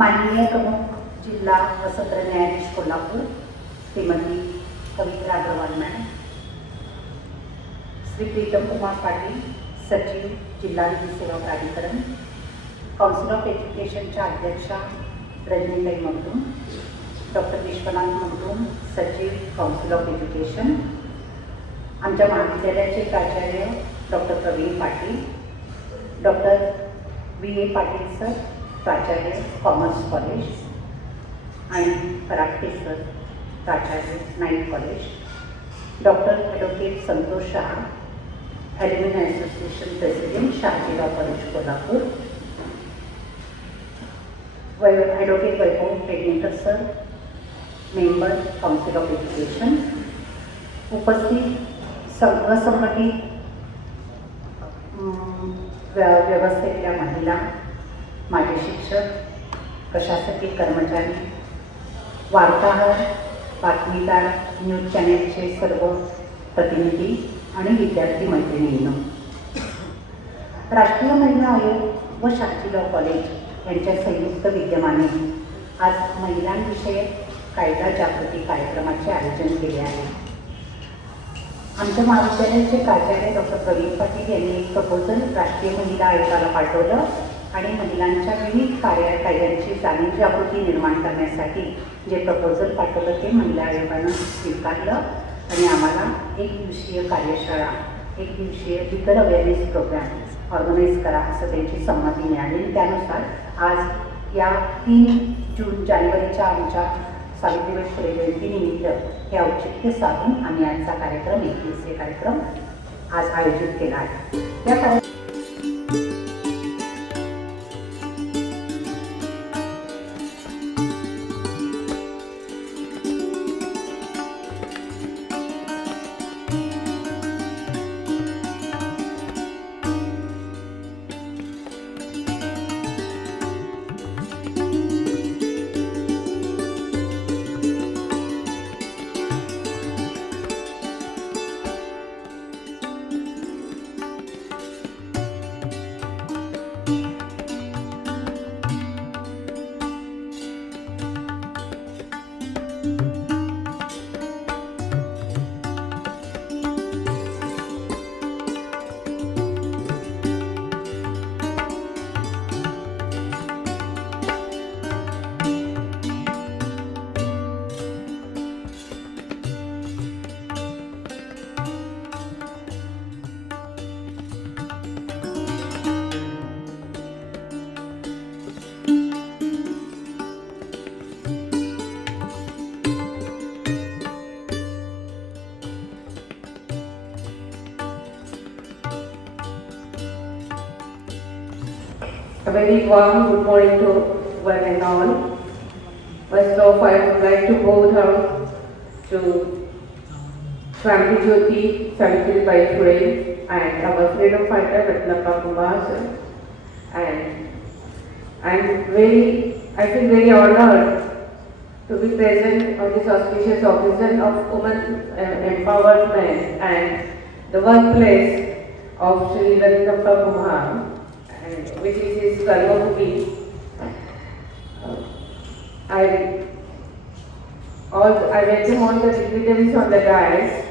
माननीय प्रमुख जिल्हा व सत्र न्यायाधीश कोल्हापूर श्रीमती पवित्रा अग्रवाल मॅडम, श्री प्रीतम कुमार पाटील सचिव जिल्हा विधी सेवा प्राधिकरण, काउन्सिल ऑफ एज्युकेशनच्या अध्यक्षा रजनीताई मगदूम, डॉक्टर विश्वनाथ मगदूम सचिव काउन्सिल ऑफ एज्युकेशन, आमच्या महाविद्यालयाचे प्राचार्य doctor Pravin Patil, doctor V.A. Patil sir प्राचार्य कॉमर्स कॉलेज आणि पराठे सर प्राचार्य night college, doctor advocate Santosh Shah alumni association president Shahaji law college Kolhapur, advocate Vaibhav Pednekar sir member council of education, उपस्थित असंघटित व्यवस्थेतल्या महिला, माझे शिक्षक, प्रशासकीय कर्मचारी, वार्ताहर, बातमीदार, न्यूज चॅनेलचे सर्व प्रतिनिधी आणि विद्यार्थी मैत्रिणींनो, राष्ट्रीय महिला आयोग व शहाजी लॉ कॉलेज यांच्या संयुक्त विद्यमाने आज महिलांविषयक कायदा जागृती कार्यक्रमाचे आयोजन केले आहे. आमच्या महाविद्यालयाचे प्राचार्य डॉक्टर प्रवीण पाटील यांनी एक प्रपोजल राष्ट्रीय महिला आयोगाला पाठवलं आणि महिलांच्या विविध कायद्यांची जागृती निर्माण करण्यासाठी जे प्रपोजल पाठवलं ते महिला आयोगानं स्वीकारलं आणि आम्हाला एक दिवसीय कार्यशाळा, एक दिवसीय लीगल अवेअरनेस प्रोग्राम ऑर्गनाईज करा असं त्यांची संमती मिळाली. त्यानुसार आज या 3 जानेवारीच्या आमच्या सावित्रीबाई फुले जयंतीनिमित्त हे औचित्य साधून आम्ही आजचा कार्यक्रम, एक दिवसीय कार्यक्रम आज आयोजित केला आहे. या A very warm good morning to one and all. First off, I would like to bow down to Swami Jyoti Savitribai Phule and our freedom fighter Ratnappa Kumar sir. And I feel very honored to be present on this auspicious occasion of women empowerment and the workplace of Shri Ratnappa Kumar, which is his Karmabhuti. I welcome all the dignitaries on the dais.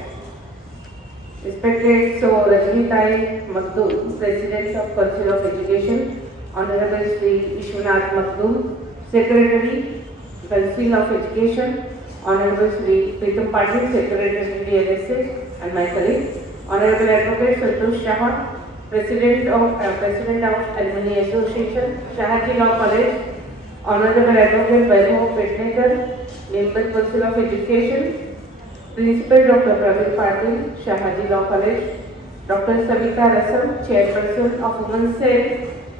Respected Rajnitai Magdum, President of Council of Education, Honorable Sri Vishwanath Magdum, Secretary, Council of Education, Honorable Sri Pritam Patil, Secretary DLSS, and my colleague, Honorable Advocate Santosh Shah, President of Alumni Association, Shahaji Law College, Honorable Advocate Vaibhav Petnekar, Member Council of Education, Principal Dr. Praveen Patil, Shahaji Law College, Dr. Savita Rasam, Chairperson of Women's Cell,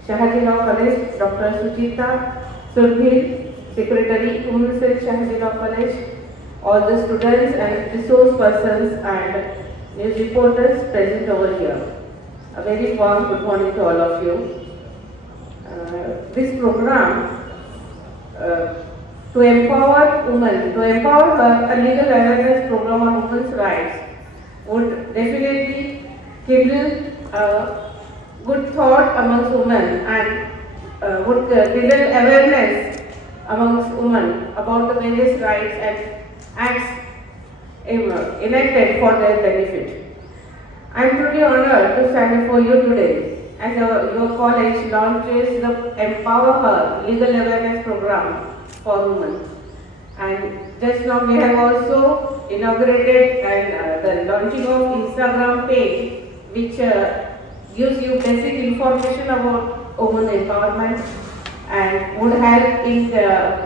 Shahaji Law College, Dr. Sujita Surghil, Secretary, Women's Cell, Shahaji Law College, all the students and resource persons and news reporters present over here. A very warm good morning to all of you. This program to empower women, to empower a legal awareness program on women's rights would definitely kindle good thought amongst women and would kindle awareness amongst women about the various rights and acts enacted for their benefit. I am truly honored to stand before you today as your college launches the Empower Her Legal Awareness Program for Women. And just now we have also inaugurated the launching of Instagram page, which gives you basic information about women empowerment and would help in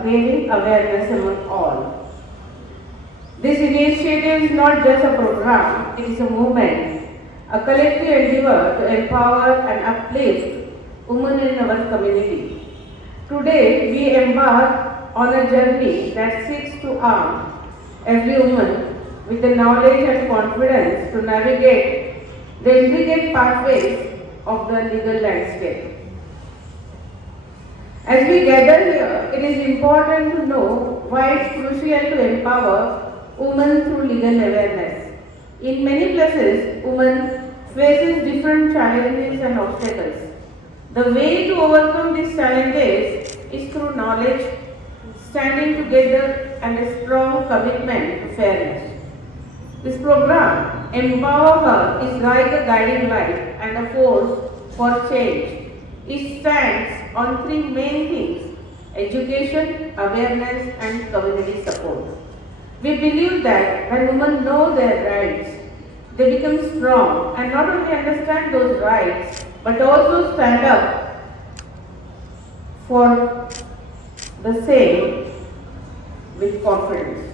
creating awareness among all. This initiative is not just a program, it is a movement, a collective endeavor to empower and uplift women in our community. Today, we embark on a journey that seeks to arm every woman with the knowledge and confidence to navigate the intricate pathways of the legal landscape. As we gather here, it is important to know why it's crucial to empower women through legal awareness. In many places, women faces different challenges and obstacles. The way to overcome these challenges is through knowledge, standing together, and a strong commitment to fairness. This program, Empower Her, is like a guiding light and a force for change. It stands on three main things: education, awareness, and community support. We believe that when women know their rights, they become strong and not only understand those rights, but also stand up for the same with confidence.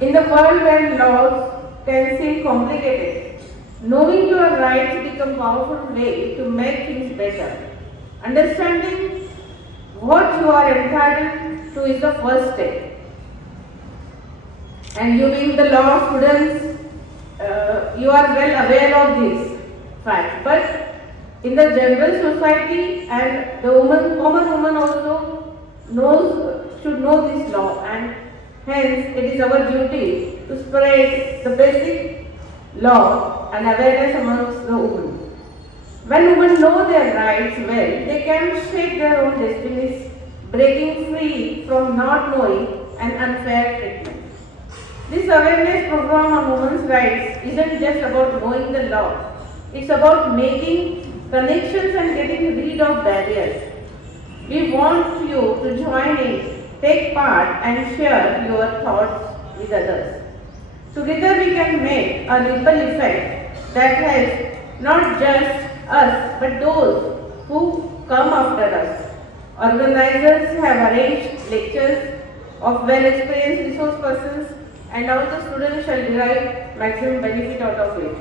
In the world where laws can seem complicated, knowing your rights become a powerful way to make things better. Understanding what you are entitled to is the first step. And you being the law students, you are well aware of this fact. But in the general society and the common woman also should know this law, and hence it is our duty to spread the basic law and awareness amongst the women. When women know their rights well, they can shape their own destinies, breaking free from not knowing and unfair treatment. This awareness program on women's rights isn't just about knowing the law. It's about making connections and getting rid of barriers. We want you to join in, take part, and share your thoughts with others. Together we can make a ripple effect that helps not just us but those who come after us. Organizers have arranged lectures of well-experienced resource persons, and all the students shall derive maximum benefit out of it.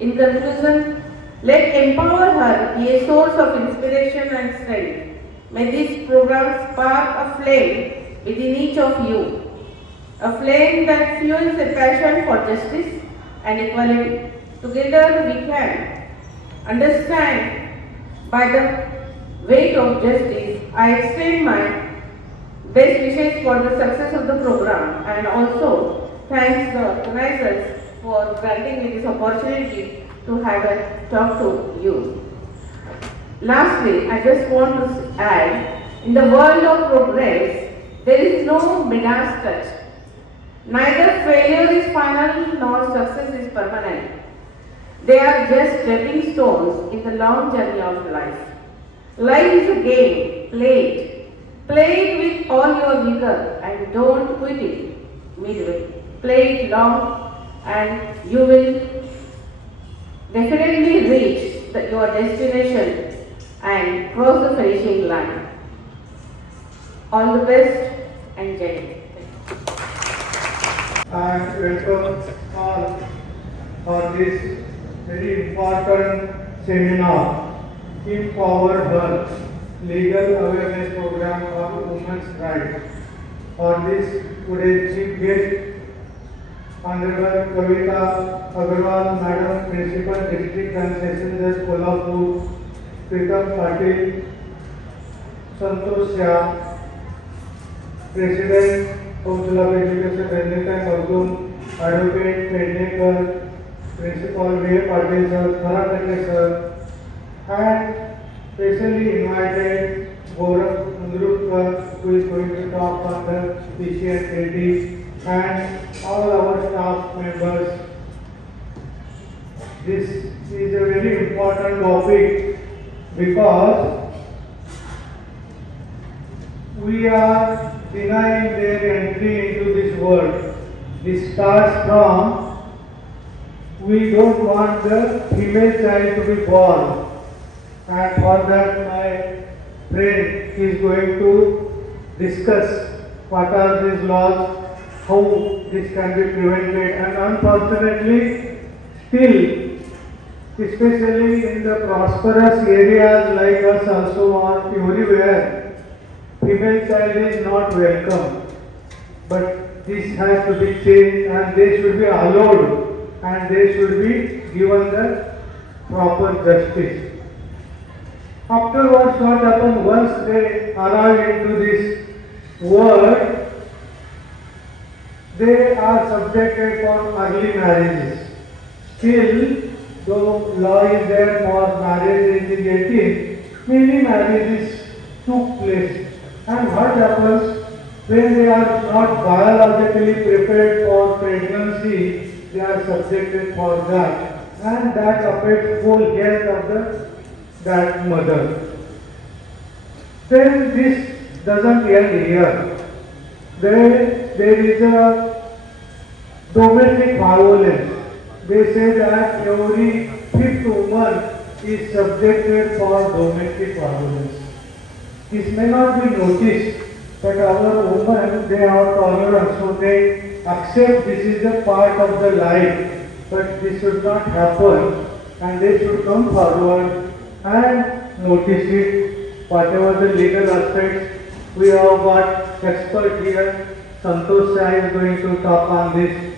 In conclusion, let Empower Her be a source of inspiration and strength. May this program spark a flame within each of you, a flame that fuels a passion for justice and equality. Together we can understand by the weight of justice. I extend my best wishes for the success of the program, and also thanks the organizers for granting me this opportunity to have a talk to you. Lastly, I just want to add, in the world of progress, there is no Midas touch. Neither failure is final nor success is permanent. They are just stepping stones in the long journey of life. Life is a game, play it. Play it with all your vigor and don't quit it midway. Play it long and you will definitely reach your destination and cross the finishing line. All the best and Jai. And welcome all for this very important seminar, Empower Her Legal Awareness Program on Women's Rights. For this, today's chief guest, Honorable Kavita Agarwal, Madam Principal District and Session Judge Kolhapur, Pritam Patil, Santosh Shah, President Council of Education, Rajnikant Magdum, Advocate Pednekar, Principal V. Patil Sir, Tharakande Sir, and specially invited Gorak Mundrukar, who is going to talk on the PCN and all our staff members. This is a very important topic because we are denying their entry into this world. This starts from we don't want the female child to be born, and for that my friend is going to discuss what are these laws, how this can be prevented, and unfortunately still, especially in the prosperous areas like us also or everywhere, female child is not welcome. But this has to be changed and they should be allowed and they should be given the proper justice. Afterwards, what happens once they arrive into this world, they are subjected for early marriages. Still, though law is there for marriage age 18, many marriages took place. And what happens when they are not biologically prepared for pregnancy, they are subjected for that, and that affects whole health of that mother. Then this doesn't end here. There is a domestic violence. They say that every fifth woman is subjected for domestic violence. This may not be noticed, but our women, they are tolerant, so they accept this is a part of the life, but this should not happen, and they should come forward and notice it, whatever the legal aspects. We have got expert here. Santosh Sai is going to talk on this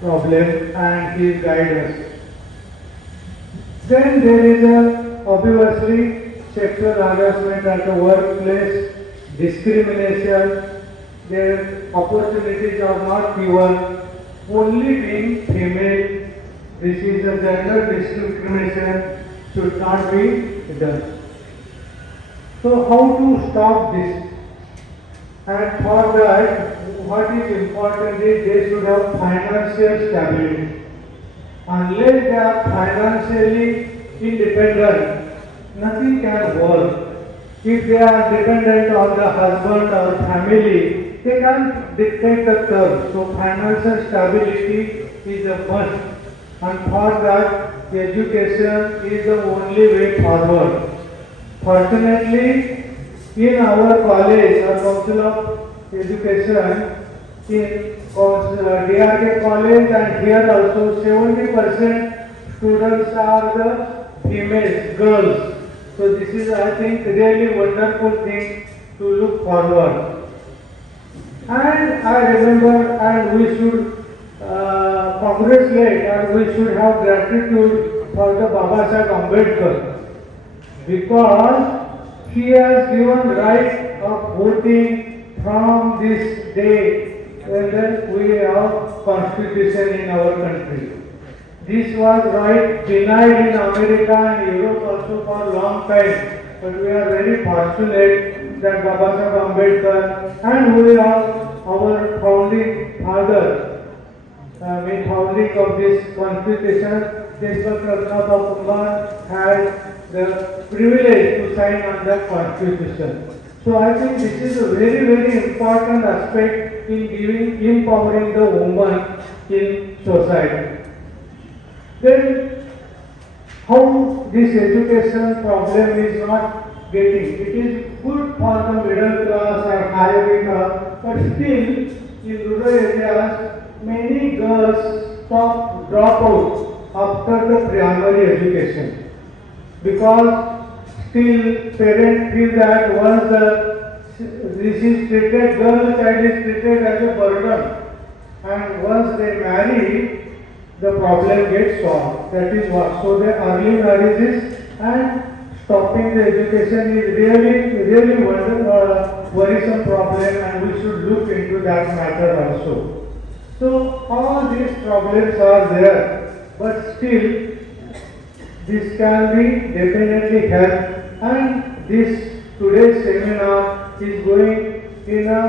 problem and he will guide us. Then there is obviously sexual harassment at the workplace, discrimination, their opportunities are not given, only being female. This is a gender discrimination, should not be done. So how to stop this? And for that, what is important is they should have financial stability. Unless they are financially independent, nothing can work. If they are dependent on the husband or family, they can't dictate the terms. So financial stability is a must. And for that, education is the only way forward. Fortunately, in our college, our Council of Education, in DRK College and here also 70% students are the females, girls. So this is, I think, really wonderful thing to look forward. And I remember, and we should congratulate and we should have gratitude for the Baba Saheb Ambedkar, because he has given right of voting from this day when we have constitution in our country. This was right denied in America and Europe also for a long time. But we are very fortunate that Baba Saheb Ambedkar and we are our founding father, founding of this constitution, Deshbhakt Ratna Kumar had the privilege to sign on the constitution. So I think this is a very, very important aspect in empowering the woman in society. Then how this education problem is not getting. It is good for the middle class and higher class, but still in rural areas many girls drop out after the primary education, because still parents feel that once this is treated, girl child is treated as a burden, and once they marry, the problem gets solved. That is what. So the early marriages and stopping the education is really worrisome problem, and we should look into that matter also. So all these problems are there, but still this can be definitely helped, and this today's seminar is going in a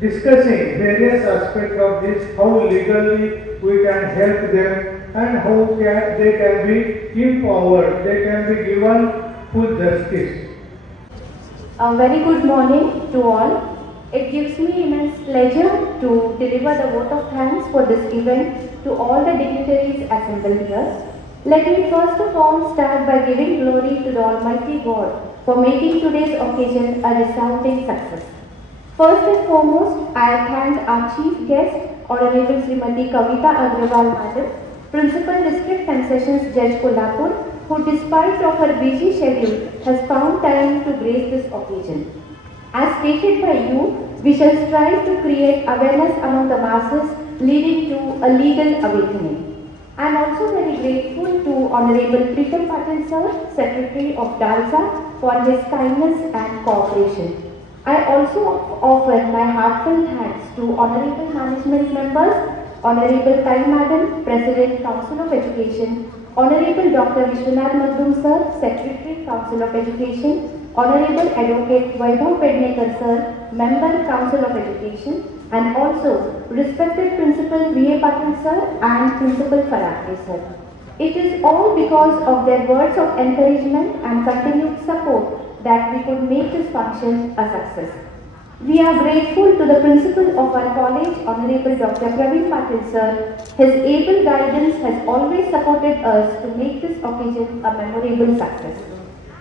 discussing various aspects of this, how legally we can help them and how they can be empowered, they can be given full justice. A very good morning to all. It gives me immense pleasure to deliver the vote of thanks for this event to all the dignitaries assembled here. Let me first of all start by giving glory to the Almighty God for making today's occasion a resounding success. First and foremost, I thank our chief guest, Honorable Srimati Kavita Agrawal Madam, Principal District and Sessions Judge Kolhapur, who despite of her busy schedule has found time to grace this occasion. As stated by you, we shall strive to create awareness among the masses leading to a legal awakening. I am also very grateful to Honorable Pritam Patil Sir, Secretary of DALSA, for his kindness and cooperation. I also offer my heartfelt thanks to Honorable Management Members, Honorable Kai Madam, President Council of Education, Honorable Dr. Vishwanath Magdum Sir, Secretary Council of Education, Honorable Advocate Vaibhav Pednekar Sir, Member Council of Education, and also respected Principal V.A. Patil Sir and Principal Farakhe Sir. It is all because of their words of encouragement and continued support that we could make this function a success. We are grateful to the principal of our college, Honorable Dr. Praveen Patil Sir. His able guidance has always supported us to make this occasion a memorable success.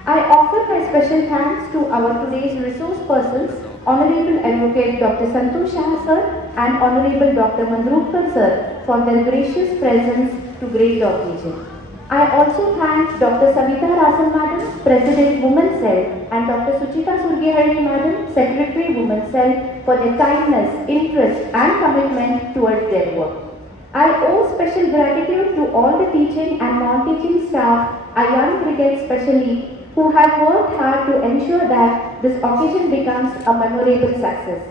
I offer my special thanks to our today's resource persons, Honorable Advocate Dr. Santosh Shah Sir and Honorable Dr. Mandrupkar Sir for their gracious presence to grace the occasion. I also thank Dr. Savita Rasan Madam, President Women's Cell, and Dr. Suchita Surgihari Madam, Secretary Women's Cell, for their kindness, interest and commitment towards their work. I owe special gratitude to all the teaching and non-teaching staff, our young brigade especially, who have worked hard to ensure that this occasion becomes a memorable success.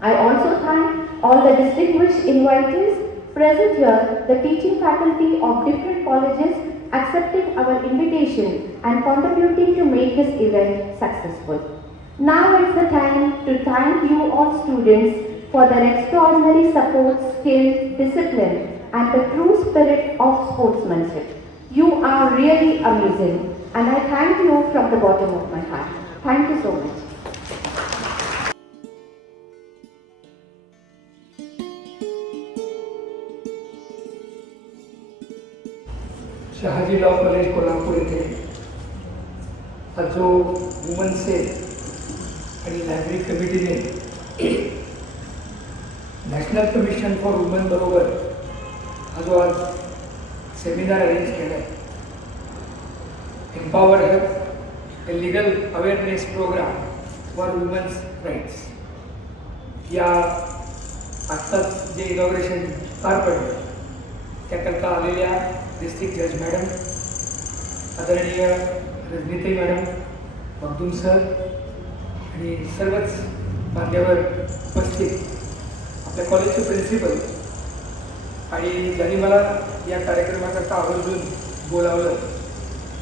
I also thank all the distinguished invitees present here, the teaching faculty of different colleges accepting our invitation and contributing to make this event successful. Now is the time to thank you all students for their extraordinary support, skill, discipline and the true spirit of sportsmanship. You are really amazing and I thank you from the bottom of my heart. Thank you so much. Shahaji law college Kolhapur येथे हा जो woman cell आणि library कमिटीने national commission for woman बरोबर हा जो आज seminar arrange केला आहे, empowered health a legal awareness programme for women's rights, या आत्ताच जे इनॉग्रेशन पार पडलं त्याकरता आलेल्या डिस्ट्रिक्ट जज मॅडम, आदरणीय रजनीताई मॅडम, मगदूम सर आणि सर्वच मान्यवर उपस्थित, आपल्या कॉलेजचे प्रिन्सिपल आणि ज्यांनी मला या कार्यक्रमाकरता आवर्जून बोलावलं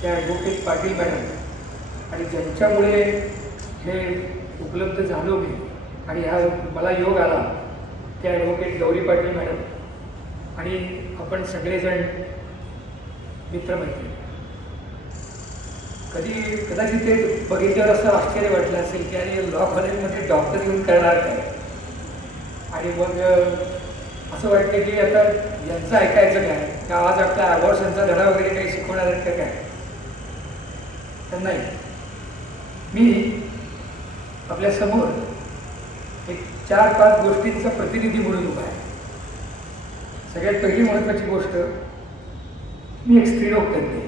त्या ॲडव्होकेट पाटील मॅडम आणि ज्यांच्यामुळे हे उपलब्ध झालो मी आणि ह्या मला योग आला त्या ॲडव्होकेट गौरी पाटील मॅडम आणि आपण सगळेजण मित्रमैत्री. कदाचित ते बघितल्यावर असं आश्चर्य वाटलं असेल की अरे लॉ कॉलेजमध्ये डॉक्टर येऊन करणार काय, आणि मग असं वाटतं की आता यांचं ऐकायचं काय का आज आपल्या अबॉर्शनचा धडा वगैरे काही शिकवणार आहेत का काय. तर नाही, मी आपल्यासमोर एक 4-5 गोष्टींचा प्रतिनिधी म्हणून उभा आहे. सगळ्यात पहिली महत्त्वाची गोष्ट, मी एक स्त्रीरोग तज्ञ,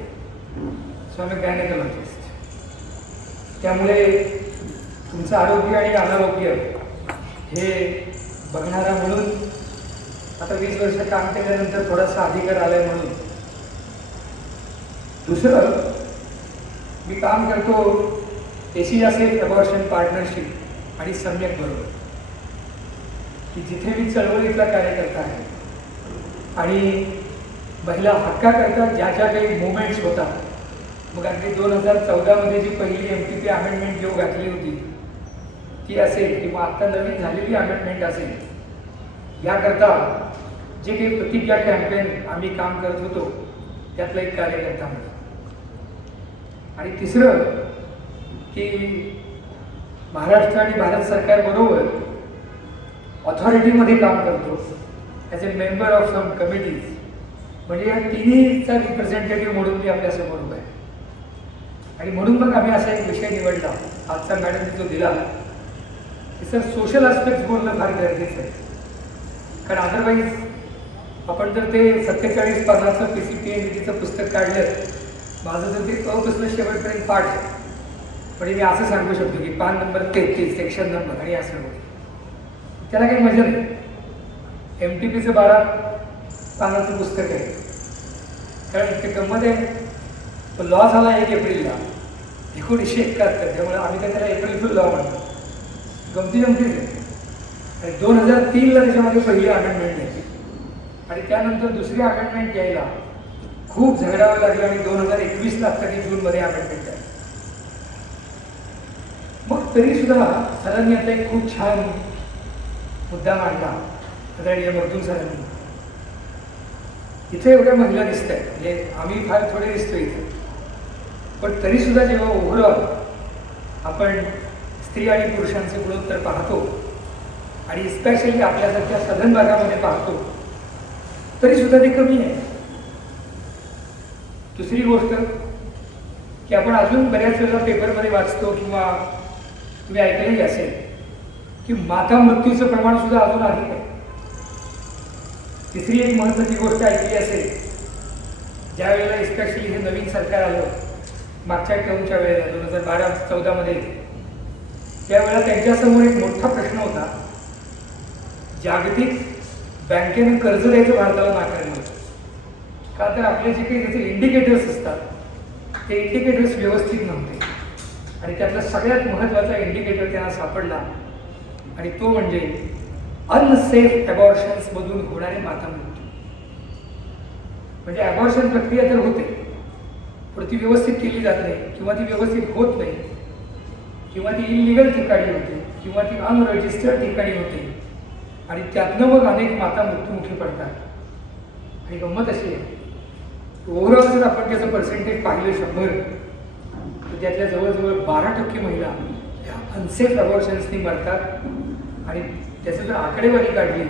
सो आम्ही गायनेकोलॉजिस्ट. त्यामुळे तुमचं आरोग्य आणि अनारोग्य हे बघणारा म्हणून आता 20 वर्ष काम केल्यानंतर थोडासा अधिकार आला आहे म्हणून. दुसरं, मी काम करतो एशिया सेफ अबॉर्शन पार्टनरशिप आणि सम्यक बरोबर, की जिथे मी चळवळीतला कार्यकर्ता आहे आणि महिला हक्काकरता ज्या ज्या काही मुवमेंट्स होतात मग अगदी 2014मध्ये जी पहिली MTP अमेंडमेंट जेव्हा घातली होती ती असेल किंवा आता नवीन झालेली अमेंडमेंट असेल, याकरता जे काही प्रतिज्ञा कॅम्पेन आम्ही काम करत होतो त्यातला एक कार्यकर्ता म्हणून. आणि तिसरं की महाराष्ट्र आणि भारत सरकारबरोबर ऑथॉरिटीमध्ये काम करतो as a member of some committees. म्हणजे या तिन्हीचा रिप्रेझेंटेटिव्ह म्हणून मी आपल्यासमोर उभा आहे. आणि म्हणून मग आम्ही असा एक विषय निवडला आजचा मॅडमने जो दिला की सर सोशल आस्पेक्ट बोलणं फार गरजेचं आहे. कारण अदरवाईज आपण जर ते 47 पानाचं PCPNBTचं पुस्तक काढलं, माझं जर ते पासून शेवटपर्यंत पाठ आहे, म्हणजे मी असं सांगू शकतो की पान नंबर 33 सेक्शन नंबर आणि असं त्याला काही मजा नाही. MTPचं 12 पानाचं पुस्तक आहे. कारण ते गंमत आहे, तो लॉ झाला 1 एप्रिलला 1971, त्यामुळे आम्ही त्याला एप्रिल फुल लॉ म्हणतो. गमतीजमतीच आहे. आणि 2003ला त्याच्यामध्ये पहिली अमेंडमेंट घ्यायची आणि त्यानंतर दुसरी अमेंडमेंट घ्यायला खूप झगडावं लागलं आणि 2021ला तरी जूनमध्ये अमेंडमेंट झाली. मग तरीसुद्धा सरांनी आता एक खूप छान मुद्दा मांडला आदरणीय मगदूम सरांनी. इथे एवढ्या महिला दिसत आहेत, म्हणजे आम्ही फार थोडे दिसतो इथे, पण तरीसुद्धा जेव्हा ओव्हरऑल आपण स्त्री आणि पुरुषांचे गुणोत्तर पाहतो आणि स्पेशली आपल्यासारख्या सधन भागामध्ये पाहतो तरीसुद्धा ते कमी आहे. दुसरी गोष्ट की आपण अजून बऱ्याच वेळेला पेपरमध्ये वाचतो किंवा तुम्ही ऐकलंही असेल की माता मृत्यूचं प्रमाण सुद्धा अजून अधिक आहे. तिसरी एक महत्त्वाची गोष्ट ऐकली असेल, ज्या वेळेला स्पेशली हे नवीन सरकार आलं मागच्या टर्मच्या वेळेला 2012-14मध्ये, त्यावेळेला त्यांच्यासमोर एक मोठा प्रश्न होता, जागतिक बँकेनं कर्ज द्यायचं भारताला नाकारलं होतं. का तर आपले जे काही त्याचे इंडिकेटर्स असतात ते इंडिकेटर्स व्यवस्थित नव्हते आणि त्यातला सगळ्यात महत्त्वाचा इंडिकेटर त्यांना सापडला आणि तो म्हणजे अनसेफ ॲबॉर्शन्समधून होणारे माता मृत्यू. म्हणजे ॲबॉर्शन प्रक्रिया तर होते पण ती व्यवस्थित केली जात नाही किंवा ती व्यवस्थित होत नाही किंवा ती इलिगल ठिकाणी होते किंवा ती अनरजिस्टर्ड ठिकाणी होते आणि त्यातनं मग अनेक माता मृत्युमुखी पडतात. आणि गंमत अशी आहे, ओव्हरऑल जर आपण त्याचं पर्सेंटेज पाहिलं 100 तर त्यातल्या जवळजवळ 12% महिला ह्या अनसेफ ॲबॉर्शन्सनी मरतात. आणि त्याचं जर आकडेवारी काढली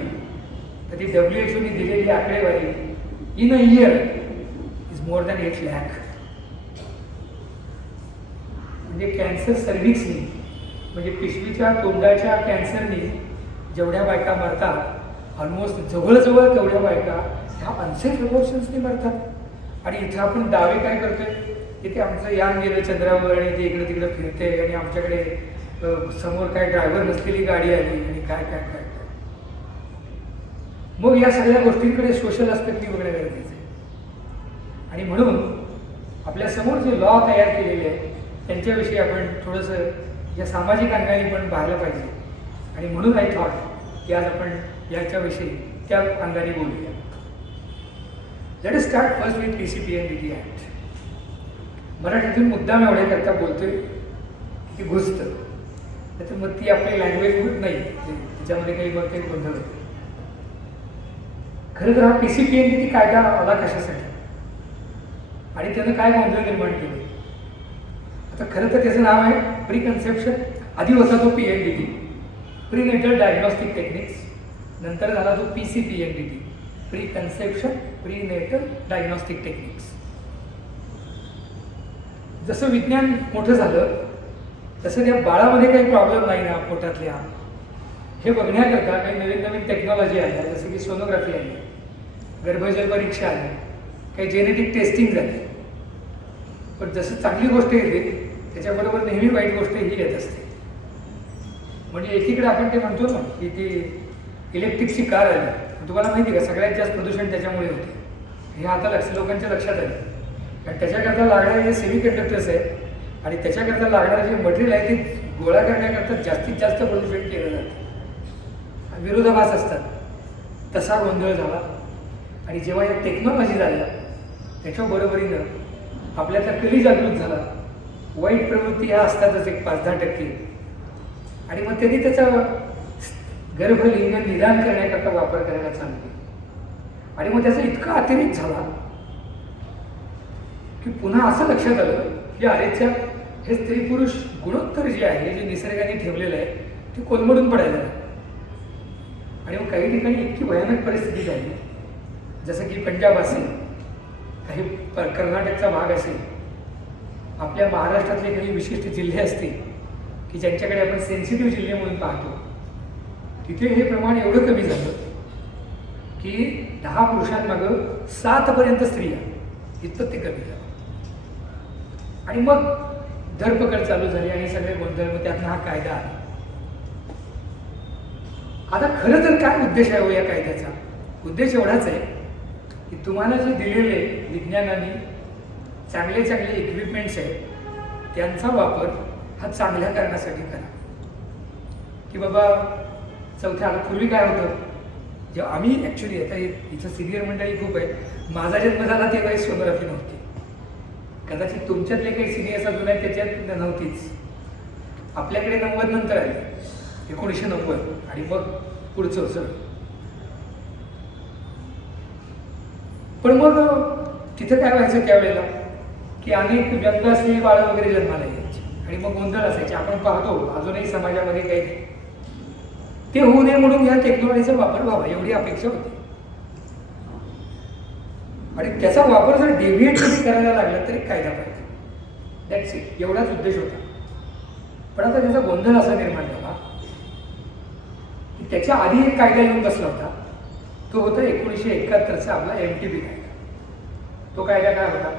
तर ती WHOने दिलेली आकडेवारी in a year is more than 8 lakh. म्हणजे कॅन्सर सर्व्हिक्सनी म्हणजे पिशवीच्या तोंडाच्या कॅन्सरनी जेवढ्या बायका मरतात ऑलमोस्ट जवळजवळ तेवढ्या बायका ह्या अनसेफ ॲबॉर्शन्सनी मरतात. आणि इथं आपण दावे काय करतोय की ते आमचं यान गेलं चंद्रावर आणि ते इकडे तिकडे फिरते आणि आमच्याकडे समोर काय ड्रायव्हर नसलेली गाडी आली आणि काय काय काय काय. मग या सगळ्या गोष्टींकडे सोशल आस्पेक्टनी बघणं गरजेचं आहे. आणि म्हणून आपल्या समोर जे लॉ तयार केलेले आहे त्यांच्याविषयी आपण थोडंसं या सामाजिक अंगाने पण पाहायला पाहिजे. आणि म्हणून आय थॉट की आज आपण याच्याविषयी त्या अंगाने बोलूया. Let us start first with PCPNBT act. मराठीतून मुद्दाम एवढ्याकरता बोलतोय की ती घुसतं, तर मग ती आपली लँग्वेज होत नाही, त्याच्यामध्ये काही मग काही गोंधळ होते. खरं तर हा PCPNBT कायदा आला कशासाठी आणि त्यानं काय गोंधळ निर्माण केले. आता खरं तर त्याचं नाव आहे प्री कन्सेप्शन. आधी होता तो PNDT, प्रीनेटल डायग्नॉस्टिक टेक्निक्स. नंतर झाला तो PCPNDT, pre conception prenatal diagnostic techniques. जसं विज्ञान मोठं झालं तसं त्या बाळामध्ये काही प्रॉब्लेम नाही ना पोटातल्या हे बघण्याकरता काही नवीन नवीन टेक्नॉलॉजी आल्या, जसं की सोनोग्राफी आली, गर्भजल परीक्षा आली, काही जेनेटिक टेस्टिंग झाली. पण जसं चांगली गोष्ट येते त्याच्याबरोबर नेहमी वाईट गोष्टही येत असते. म्हणजे एकीकडे आपण ते म्हणतो ना की ती इलेक्ट्रिकची कार आली, तुम्हाला माहिती का सगळ्यात जास्त प्रदूषण त्याच्यामुळे होते. हे आता लोकांच्या लक्षात आलं. कारण त्याच्याकरता लागणारे जे सेमी कंडक्टर्स आहेत आणि त्याच्याकरता लागणारं जे मटेरियल आहे ते गोळा करण्याकरता जास्तीत जास्त प्रदूषण केलं जातं. विरोधाभास असतात. तसा गोंधळ झाला आणि जेव्हा या टेक्नॉलॉजी झाल्या त्याच्या बरोबरीनं आपल्यातला कली जागृत झाला. वाईट प्रवृत्ती ह्या असतातच एक 5-10%. आणि मग त्यांनी त्याचा गर्भलिंग निदान करण्याकरता वापर करायला चालू केला. आणि मग त्याचा इतका अतिरेक झाला की पुन्हा असं लक्षात आलं की अरेच्या हे स्त्री पुरुष गुणोत्तर जे आहे, जे निसर्गाने ठेवलेलं आहे, ते कोलमडून पडायला लागलं. आणि मग काही ठिकाणी इतकी भयानक परिस्थिती झाली, जसं की पंजाब असेल, काही कर्नाटकचा भाग असेल, आपल्या महाराष्ट्रातले काही विशिष्ट जिल्हे असतील की ज्यांच्याकडे आपण सेन्सिटिव्ह जिल्हे म्हणून पाहतो, तिथे हे प्रमाण एवढं कमी झालं की 10 पुरुषांमागं 7 स्त्रिया, इतपत ते कमी झालं. आणि मग धरपकड चालू झाली आणि सगळे गोंधळ, मग त्यातनं हा कायदा आला. आता खरं तर काय उद्देश आहे हो या कायद्याचा? उद्देश एवढाच आहे की तुम्हाला जे दिलेले विज्ञानाने चांगले चांगले इक्विपमेंट्स आहेत त्यांचा वापर हा चांगल्या कारणासाठी करा. की बाबा चौथ्या, आता पूर्वी काय होतं, जेव्हा आम्ही ॲक्च्युली आता इथं सिनियर मंडळी खूप आहे, माझा जन्म झाला तेव्हा सोनोग्राफी नव्हती. कदाचित तुमच्यातले काही सिनियर्स अजून आहेत त्याच्यात नव्हतीच. आपल्याकडे 90 नंतर आली, 1990, आणि मग पुढचं सर. पण मग तिथं काय व्हायचं त्यावेळेला की अनेक व्यंग असलेली बाळं वगैरे जन्माला यायची आणि मग गोंधळ असायचे. आपण पाहतो अजूनही समाजामध्ये काही ते होऊ नये म्हणून या टेक्नॉलॉजीचा वापर व्हावा एवढी अपेक्षा होती. आणि त्याचा वापर जर डेव्हिएट कधी करायला लागला तरी कायदा पाहिजे. दॅट्स इट, एवढाच उद्देश होता. पण आता त्याचा गोंधळ असा निर्माण झाला की त्याच्या आधी एक कायदा येऊन बसला होता. तो होता 1971चा आपला MTP कायदा. तो कायदा काय होता?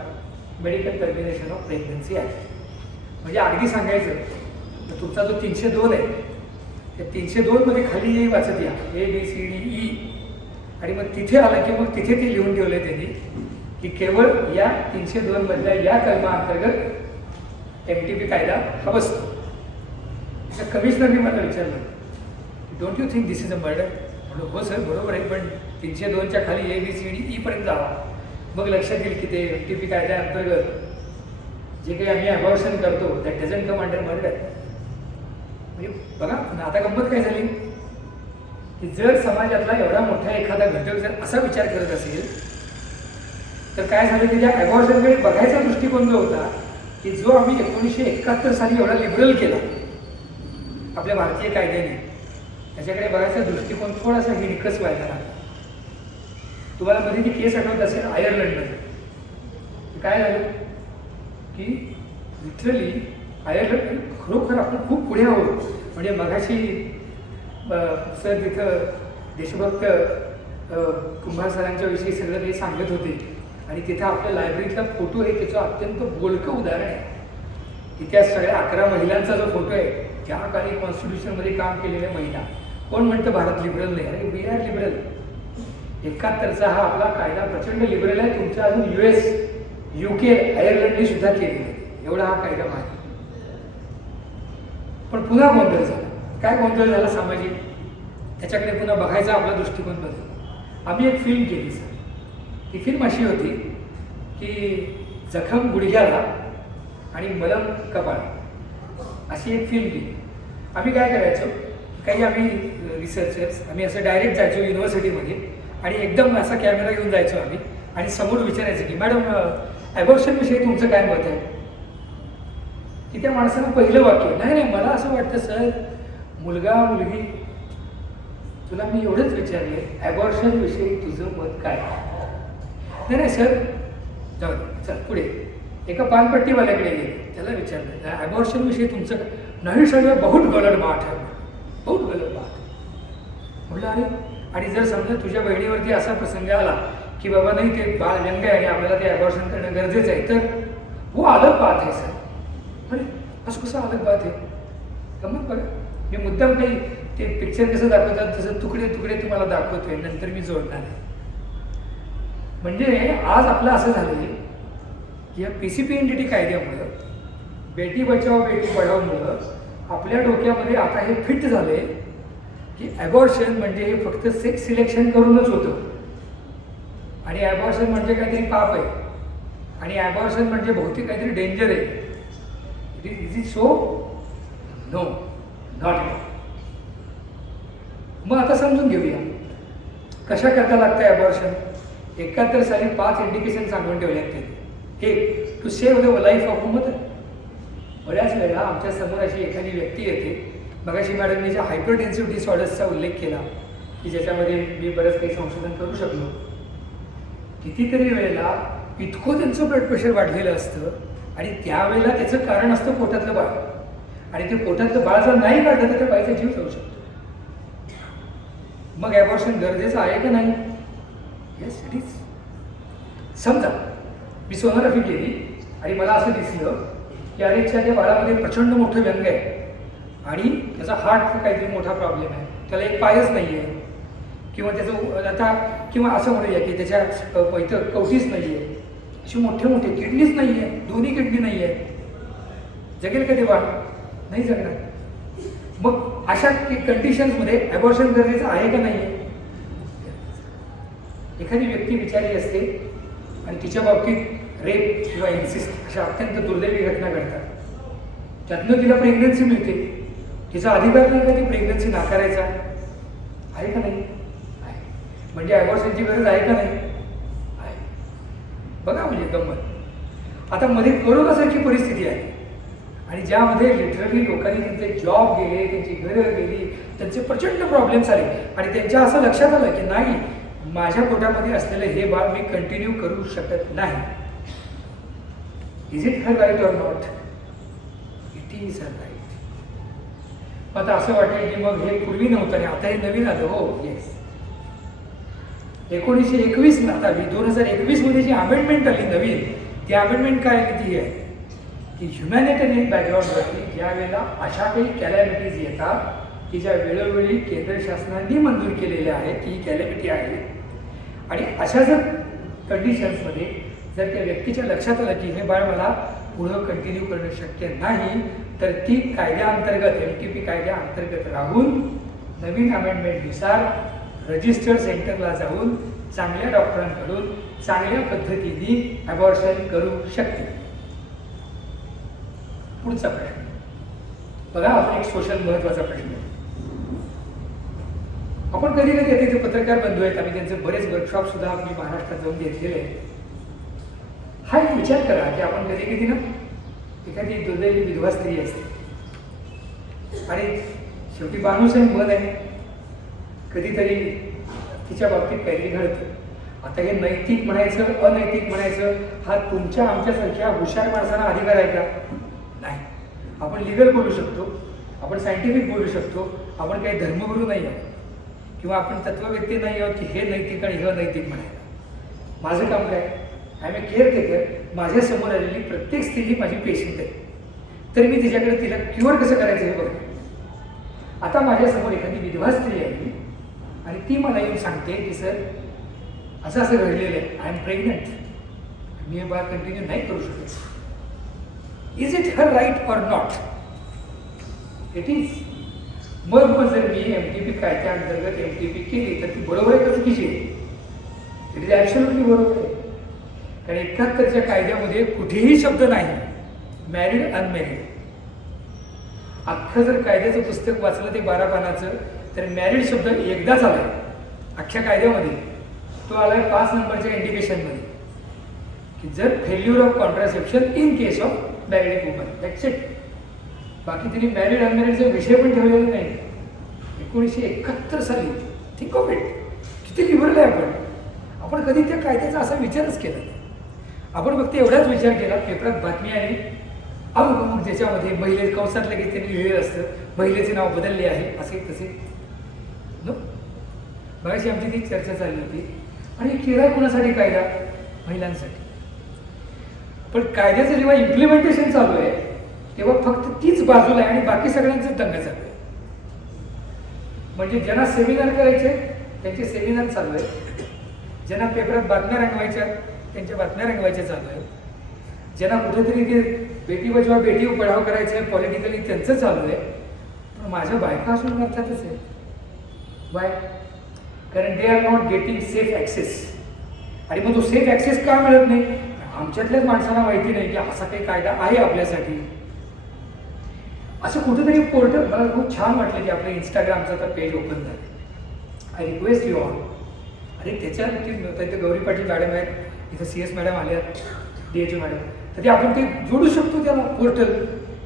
Medical termination of pregnancy act. म्हणजे अगदी सांगायचं तर तुमचा जो 302 आहे, त्या 302 मध्ये खाली येई वाचत या ABCDE, आणि मग तिथे आलं की मग तिथे ते लिहून ठेवलंय त्यांनी की केवळ या 302 मधल्या या कलमाअंतर्गत MTP कायदा हा बसतो. त्या कमिशनरने मला विचारलं, don't you think this is a murder? म्हणून हो सर, बरोबर आहे, पण 302च्या खाली ABCDE पर्यंत जावा, मग लक्षात येईल की ते MTP कायद्याअंतर्गत जे काही आम्ही अबॉर्शन करतो that doesn't come under murder. म्हणजे बघा आता गंमत काय झाली की जर समाजातला एवढा मोठा एखादा घटक जर असा विचार करत असेल तर काय झालं की त्या अबॉर्शनकडे बघायचा दृष्टिकोन जो होता की जो आम्ही 1971 साली एवढा लिबरल केला आपल्या भारतीय कायद्याने, त्याच्याकडे बघायचा दृष्टिकोन थोडासा हिणकस व्हायला लागला. तुम्हाला मध्ये ती केस आठवत असेल आयर्लंडमध्ये. काय झालं की लिटरली आयर्लंड खरोखर आपण खूप पुढे आहोत. म्हणजे मगाशी सर तिथं देशभक्त कुंभार सरांच्या विषयी सगळं काही सांगत होते आणि तिथं आपल्या लायब्ररीतला फोटो आहे त्याचं अत्यंत बोलकं उदाहरण आहे की त्या सगळ्या 11 महिलांचा जो फोटो आहे त्या काळी कॉन्स्टिट्यूशनमध्ये काम केलेल्या महिला. कोण म्हणतं भारत लिबरल नाही? अरे वी आर लिबरल. 71चा हा आपला कायदा प्रचंड लिबरल आहे. तुमच्या अजून US, UK, आयर्लंडने सुद्धा केलेला आहे एवढा हा कायदा मागे. पण पुन्हा गोंधळ झाला. काय गोंधळ झाला सामाजिक? त्याच्याकडे पुन्हा बघायचा आपला दृष्टिकोन बदलला. आम्ही एक फिल्म केली सर. ती फिल्म अशी होती की जखम गुडघ्याला आणि मलम कपाळ अशी एक फिल्म केली. आम्ही काय करायचो, काही आम्ही रिसर्चर्स आम्ही असं डायरेक्ट जायचो युनिव्हर्सिटीमध्ये आणि एकदम असा कॅमेरा घेऊन जायचो आम्ही आणि समोर विचारायचं की मॅडम ॲबॉर्शनविषयी तुमचं काय मत आहे? की त्या माणसानं पहिलं वाक्य, नाही नाही मला असं वाटतं सर, मुलगा मुलगी तुला मी एवढंच विचारले ॲबॉर्शनविषयी तुझं मत काय? नाही नाही सर, जाऊ दे, चल पुढे. एका पानपट्टीवाल्याकडे गेले, त्याला विचारलं ॲबॉर्शनविषयी तुमचं काय? नाही सर, बहुत गलत बात आहे, बहुत गलत बात. म्हटलं अरे, आणि जर समजा तुझ्या बहिणीवरती असा प्रसंग आला की बाबा नाही ते बाळ व्यंग आहे आणि आपल्याला ते ॲबॉर्शन करणं गरजेचं आहे तर वो अलग बात आहे सर. अरे असं कसं अलग बात आहे? गमत बघा, मी मुद्दाम काही ते पिक्चर कसं दाखवतात तसं तुकडे तुकडे तुम्हाला दाखवतोय, नंतर मी जोडणार आहे. म्हणजे आज आपलं असं झालं की या PCPNDT कायद्यामुळं, बेटी बचाव बेटी पढावमुळं आपल्या डोक्यामध्ये आता हे फिट झाले की ॲबॉर्शन म्हणजे हे फक्त सेक्स सिलेक्शन करूनच होतं आणि ॲबॉर्शन म्हणजे काहीतरी पाप आहे. आणि ॲबॉर्शन म्हणजे बहुतेक काहीतरी डेंजर आहे. Is it so? No, not it. मग आता समजून घेऊया कशा करता लागतं ॲबॉर्शन. 71 साली 5 इंडिकेशन सांगून ठेवल्यात त्यांनी. एक, to save the life of a mother. बऱ्याच वेळा आमच्या समोर अशी एखादी व्यक्ती येते, मगाशी मॅडमने ज्या हायपरटेन्सिव्ह डिसऑर्डर्सचा उल्लेख केला की ज्याच्यामध्ये मी बरंच काही संशोधन करू शकलो. कितीतरी वेळेला इतकं त्यांचं ब्लड प्रेशर वाढलेलं असतं आणि त्यावेळेला त्याचं कारण असतं पोटातलं बाळ. आणि ते पोटातलं बाळ जर नाही काढलं तर त्या बाईचा जीव जाऊ शकतो. मग ॲबॉर्शन गरजेचं आहे का नाही? Yes, it is. समजा मी सोनोग्राफी केली आणि मला असं दिसलं की अरे त्या बाळामध्ये प्रचंड मोठं व्यंग आहे आणि त्याचा हार्टचा काहीतरी मोठा प्रॉब्लेम आहे, त्याला एक पायच नाही आहे, किंवा त्याचं आता किंवा असं म्हणूया की त्याच्या इथं कवटीच नाही आहे, असे मोठे मोठे किडनीच नाही आहे, दोन्ही किडनी नाही आहे, जगेल का ते बाळ? नाही जगणार. मग अशा कंडिशन्समध्ये ॲबॉर्शन गरजेचं आहे का नाही आहे? एखादी व्यक्ती बिचारी असते आणि तिच्या बाबतीत रेप किंवा इन्सिस्ट अशा अत्यंत दुर्दैवी घटना घडतात. त्यातनं तिला प्रेग्नन्सी मिळते. तिचा अधिकार नाही का ती प्रेग्नन्सी नाकारायचा? आहे का नाही? आहे. म्हणजे ॲबॉर्शनची गरज आहे का नाही? आहे. बघा म्हणजे गंमत. आता मध्ये कोरोनासारखी परिस्थिती आहे आणि ज्यामध्ये लिटरली लोकांनी त्यांचे जॉब गेले, त्यांची घरं गेली, त्यांचे प्रचंड प्रॉब्लेम्स आले आणि त्यांच्या असं लक्षात आलं की नाही, माझ्या पोटामध्ये असलेलं हे बाळ मी कंटिन्यू करू शकत नाही. Is it her right or not? It is her right. आता असं वाटेल की मग हे पूर्वी नव्हतं आणि आता हे नवीन आलं. हो, येस. 1921 आता 2021 मध्ये जी अमेंडमेंट आली नवीन, ती अमेंडमेंट काय किती आहे की ह्युमॅनिटेरियन बॅकग्राऊंडवरती ज्या वेळेला अशा काही कॅलॅमिटीज येतात की ज्या वेळोवेळी केंद्र शासनाने मंजूर केलेल्या आहेत की ही कॅलॅमिटी आहे आणि अशा जर कंडिशन्समध्ये जर त्या व्यक्तीच्या लक्षात आलं की हे बाळ मला पुढं कंटिन्यू करणं शक्य नाही, तर ती कायद्याअंतर्गत LTP कायद्याअंतर्गत राहून नवीन अमेंडमेंटनुसार रजिस्टर्ड सेंटरला जाऊन चांगल्या डॉक्टरांकडून चांगल्या पद्धतीने ॲबॉर्शन करू शकते. पुढचा प्रश्न बघा, आपण एक सोशल महत्वाचा प्रश्न आहे. आपण कधी कधी येते ते पत्रकार बंधू आहेत, आम्ही त्यांचे बरेच वर्कशॉप सुद्धा आपली महाराष्ट्रात जाऊन घेतलेले आहेत. हा एक विचार करा की आपण कधी कधी ना एखादी दुर्दैवी विधवा स्त्री असते आणि शेवटी माणूस आहे, मन आहे, कधीतरी तिच्या बाबतीत काहीतरी घडतं. आता हे नैतिक म्हणायचं अनैतिक म्हणायचं हा तुमच्या आमच्यासारख्या हुशार माणसांना अधिकार आहे का? नाही. आपण लिगल बोलू शकतो, आपण सायंटिफिक बोलू शकतो, आपण काही धर्मगुरू नाही आहोत किंवा आपण तत्वव्यक्ती नाही आहोत की हे नैतिक आणि हे अनैतिक म्हणायला. माझं काम काय? I am a caretaker. माझ्या समोर आलेली प्रत्येक स्त्री ही माझी पेशंट आहे, तर मी तिच्याकडे तिला क्युअर कसं करायचं हे बघा. आता माझ्यासमोर एखादी विधवा स्त्री आहे आणि ती मला येऊन सांगते की सर असं असं घडलेलं आहे, आय एम प्रेग्नंट, मी हे बाळ कंटिन्यू नाही करू शकत. Is it her right or not? It is. मग जर मी MTP कायद्याअंतर्गत MTP केली तर ती बरोबर आहे का चुकीची आहे? इट इज ॲब्सोल्युटली बरोबर आहे. कारण 71च्या कायद्यामध्ये कुठेही शब्द नाही मॅरिड अनमॅरिड. अख्खं जर कायद्याचं पुस्तक वाचलं ते 12 पानाचं तर मॅरिड शब्द एकदाच आलाय अख्ख्या कायद्यामध्ये. तो आलाय 5 नंबरच्या इंडिकेशनमध्ये की जर failure of contraception in case of married woman, that's it. बाकी त्यांनी मॅरिड अनमॅरिडचा विषय पण ठेवलेला नाही. 1971 साली, थिंक ऑफ इट, किती लिबरल आहे आपण. आपण कधी त्या कायद्याचा असा विचारच केला नाही. आपण फक्त एवढाच विचार केला, पेपरात बातमी आली मग ज्याच्यामध्ये महिले कंसात लगेच त्यांनी लिहिलेलं असतं महिलेचे नाव बदलले आहे असे तसे. नो, मगाशी आमची ती चर्चा चालली होती. आणि केला कोणासाठी कायदा? महिलांसाठी. पण कायद्याचं जेव्हा इम्प्लिमेंटेशन चालू आहे तेव्हा फक्त तीच बाजूला आहे आणि बाकी सगळ्यांचं दंग चालू आहे. म्हणजे ज्यांना सेमिनार करायचे त्यांचे सेमिनार चालू आहे, ज्यांना पेपरात बातम्या रंगवायच्या त्यांच्या बातम्या रंगवायच्या चालू आहेत, ज्यांना कुठेतरी ते बेटी बचाव बेटी पढाव करायचं आहे पॉलिटिकली त्यांचं चालू आहे. पण माझ्या बायका असून अर्थातच आहे. बाय, कारण they are not getting safe access. आणि मग तो सेफ ॲक्सेस का मिळत नाही? आमच्यातल्याच माणसांना माहिती नाही की असा काही कायदा आहे आपल्यासाठी. असं कुठेतरी पोर्टल मला खूप छान वाटलं की आपलं इंस्टाग्रामचं आता पेज ओपन झालं. I request you all. आणि त्याच्यावरती ते गौरी पाटील मॅडम आहेत, इथं CS मॅडम आल्या, DHO मॅडम, तर ते आपण ते जोडू शकतो त्याला पोर्टल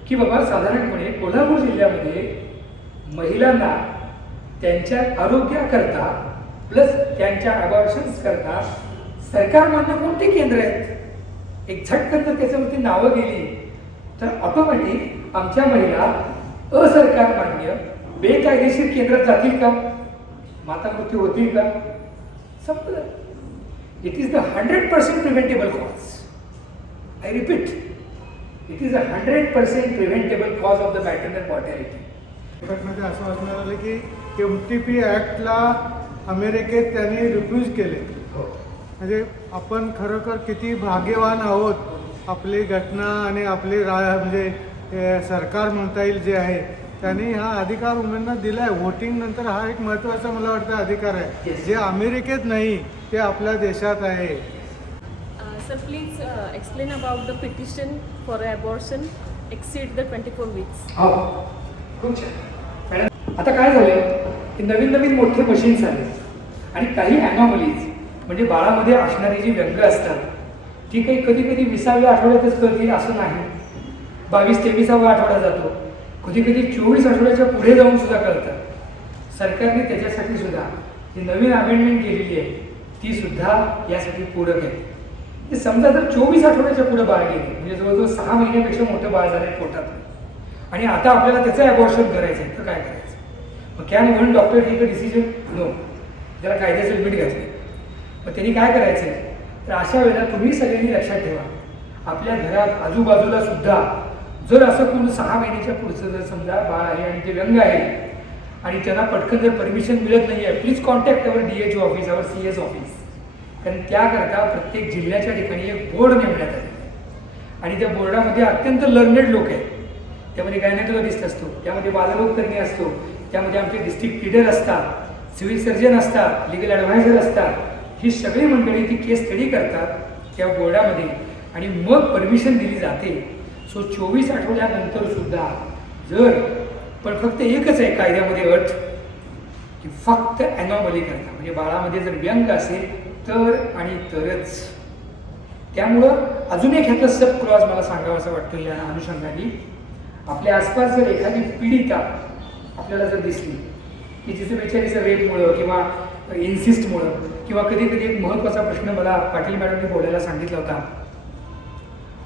की बाबा साधारणपणे कोल्हापूर जिल्ह्यामध्ये महिलांना त्यांच्या आरोग्याकरता प्लस त्यांच्या अबॉर्शन्स करता सरकार मान्य कोणते केंद्र आहेत. एक झटकन जर त्याच्यावरती नावं गेली तर ऑटोमॅटिक आमच्या महिला असरकार मान्य बेकायदेशीर केंद्रात जातील का, माता मृत्यू होतील का, संपलं. It is the 100% preventable cause. I repeat, it is a 100% preventable cause of the maternal mortality. मध्ये असं वाचण्यात आलं की MTP ॲक्टला अमेरिकेत त्यांनी रिफ्यूज केले. म्हणजे आपण खरोखर किती भाग्यवान आहोत. आपली घटना आणि आपली म्हणजे सरकार म्हणता येईल जे आहे त्यांनी हा अधिकार वुमेनना दिला आहे. व्होटिंग नंतर हा एक महत्त्वाचा मला वाटतं अधिकार आहे जे अमेरिकेत नाही ते आपल्या देशात आहे. Sir, please explain about the petition for abortion exceed the 24 weeks. हो, खूप छान मॅडम. आता काय झालं की नवीन नवीन मोठे मशीन्स आले आणि काही ॲनॉमलीज म्हणजे बाळामध्ये असणारी जी व्यंग असतात ती काही कधी कधी 20व्या आठवड्यातच कळतील असं नाही. 22-23वा आठवडा जातो, कधी कधी 24 आठवड्याच्या पुढे जाऊन सुद्धा कळतात. सरकारने त्याच्यासाठी सुद्धा जी नवीन अमेंडमेंट केलेली आहे ती सुद्धा यासाठी पूरक आहे. ते समजा जर 24 आठवड्याच्या पुढे बाळ गेले म्हणजे जवळजवळ 6 महिन्यापेक्षा मोठं बाळ झालं पोटात आणि आता आपल्याला त्याचं ॲबॉर्शन करायचं आहे तर काय करायचं. मग can one doctor take a decision? No. त्याला कायद्याचं लिमिट घातलं. मग त्यांनी काय करायचं आहे तर अशा वेळेला तुम्ही सगळ्यांनी लक्षात ठेवा आपल्या घरात आजूबाजूला सुद्धा जर असं कोण 6 महिन्याच्या पुढचं जर समजा बाळ आहे आणि ते व्यंग आहे आणि त्यांना पटकन जर परमिशन मिळत नाही आहे please contact our DHO office, our CS office. कारण त्याकरता प्रत्येक जिल्ह्याच्या ठिकाणी एक बोर्ड नेमण्यात आले आणि त्या बोर्डामध्ये अत्यंत लर्नेड लोक आहेत. त्यामध्ये गायनेकॉलॉजिस्ट असतो, त्यामध्ये बालरोग तज्ञ असतो, त्यामध्ये आमचे डिस्ट्रिक्ट लीडर असतात, सिव्हिल सर्जन असतात, लिगल ॲडव्हायझर असतात. ही सगळी मंडळी ती केस स्टडी करतात त्या बोर्डामध्ये आणि मग परमिशन दिली जाते. सो 24 आठवड्यानंतर सुद्धा जर पण फक्त एकच आहे कायद्यामध्ये अट की फक्त ॲनॉमली करता म्हणजे बाळामध्ये जर व्यंग असेल तर आणि तरच. त्यामुळं अजून एक ह्यातलं सब क्लॉज मला सांगावं असं वाटतं या अनुषंगाने. आपल्या आसपास जर एखादी पीडिता आपल्याला जर दिसली की जिचं बेचारीचं रेपमुळं किंवा इन्सिस्टमुळं किंवा कधी कधी एक महत्त्वाचा प्रश्न मला पाटील मॅडमने बोलायला सांगितला होता.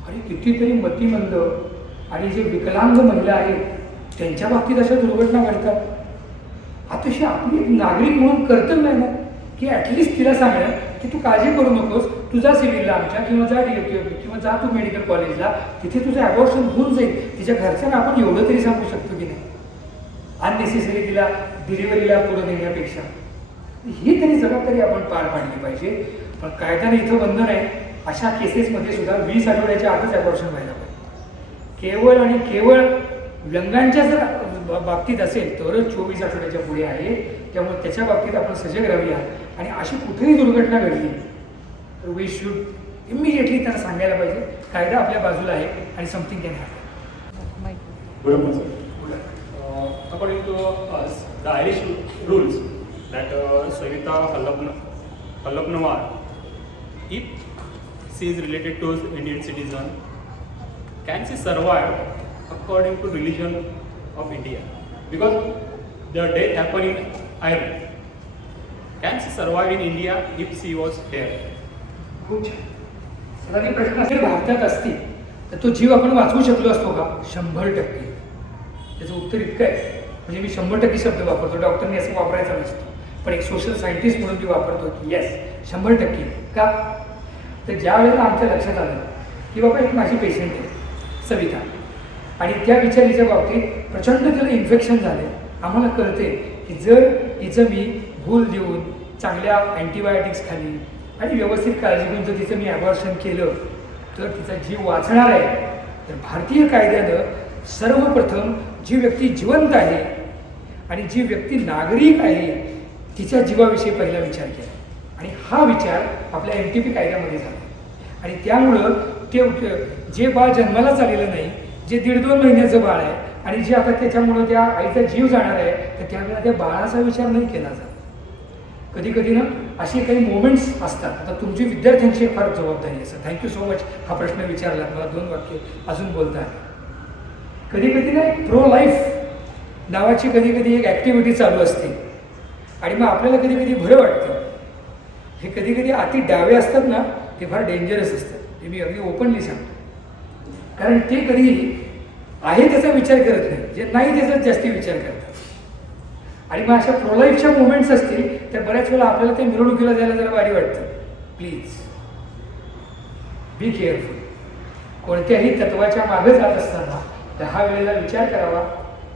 आणि कितीतरी मतिमंद आणि जे विकलांग महिला आहेत त्यांच्या बाबतीत अशा दुर्घटना घडतात. अतिशय आपली एक नागरिक म्हणून कर्तव्य आहे ना की ॲटलिस्ट तिला सांगणं की तू काळजी करू नकोस, तू जा सिव्हिलला आमच्या किंवा जा DHO किंवा जा तू मेडिकल कॉलेजला, तिथे तुझं ॲबॉर्शन होऊन जाईल. तिच्या घरच्यांना आपण एवढं तरी सांगू शकतो की नाही अननेसेसरी तिला डिलिव्हरीला पुढं नेण्यापेक्षा. ही तरी जबाबदारी आपण पार पाडली पाहिजे. पण कायद्याने इथं बंधन आहे अशा केसेसमध्ये सुद्धा 20 आठवड्याच्या आतच ॲबॉर्शन व्हायला पाहिजे. केवळ आणि केवळ व्यंगांच्या जर बाबतीत असेल तरच 24 आठवड्याच्या पुढे आहे. त्यामुळे त्याच्या बाबतीत आपण सजग राहूया आणि अशी कुठेही दुर्घटना घडली तर वी शुड इमिजिएटली त्यांना सांगायला पाहिजे कायदा आपल्या बाजूला आहे आणि समथिंग कॅन हॅपन. बरोबर sir. According to us, the Irish rules that Savita Hallapnawar, if she is related to Indian citizen, can she survive according to religion of India? Because the death happened in Ireland. Can she survive in India if she was here? खूप छान. सगळ्यांनी प्रश्न असेल भारतात असतील तर तो जीव आपण वाचवू शकलो असतो का? 100%. त्याचं उत्तर इतकं आहे म्हणजे मी 100% शब्द वापरतो, डॉक्टरनी असं वापरायचा नसतो, पण एक सोशल सायंटिस्ट म्हणून मी वापरतो की येस 100%. का तर ज्या वेळेला आमच्या लक्षात आलं की बाबा एक माझी पेशंट आहे सविता आणि त्या बिचारीच्या बाबतीत प्रचंड तिला इन्फेक्शन झाले. आम्हाला कळते की जर हिचं मी भूल देऊन चांगल्या अँटीबायोटिक्स खाली आणि व्यवस्थित काळजी घेऊन जर तिचं मी ॲबॉर्शन केलं तर तिचा जीव वाचणार आहे. तर भारतीय कायद्यानं सर्वप्रथम जी व्यक्ती जिवंत आहे आणि जी व्यक्ती नागरिक आहे तिच्या जीवाविषयी पहिला विचार केला आणि हा विचार आपल्या MTP कायद्यामध्ये झाला. आणि त्यामुळं ते जे बाळ जन्मालाच आलेलं नाही, जे 1.5-2 महिन्याचं बाळ आहे आणि जे आता त्याच्यामुळं त्या आईचा जीव जाणार आहे, तर त्यावेळेला त्या बाळाचा विचार नाही केला जात. कधी कधी ना असे काही मोमेंट्स असतात. आता तुमची विद्यार्थ्यांची एक फार जबाबदारी असते. थँक्यू सो मच हा प्रश्न विचारला. मला 2 वाक्य अजून बोलता आहे. कधी कधी ना प्रो लाईफ नावाची कधी कधी एक ॲक्टिव्हिटी चालू असते आणि मग आपल्याला कधी कधी बरं वाटतं. हे कधी कधी अति डावे असतात ना, ते फार डेंजरस असतात. हे मी अगदी ओपनली सांगतो. कारण ते कधी आहे त्याचा विचार करत नाही, जे नाही त्याचा जास्ती विचार करतात. आणि मग अशा प्रोलाईफच्या मुवमेंट्स असतील तर बऱ्याच वेळा आपल्याला ते मिरवणुकीला जायला जरा भारी वाटतं. Please be careful. कोणत्याही तत्वाच्या मागे जात असताना 10 वेळेला विचार करावा.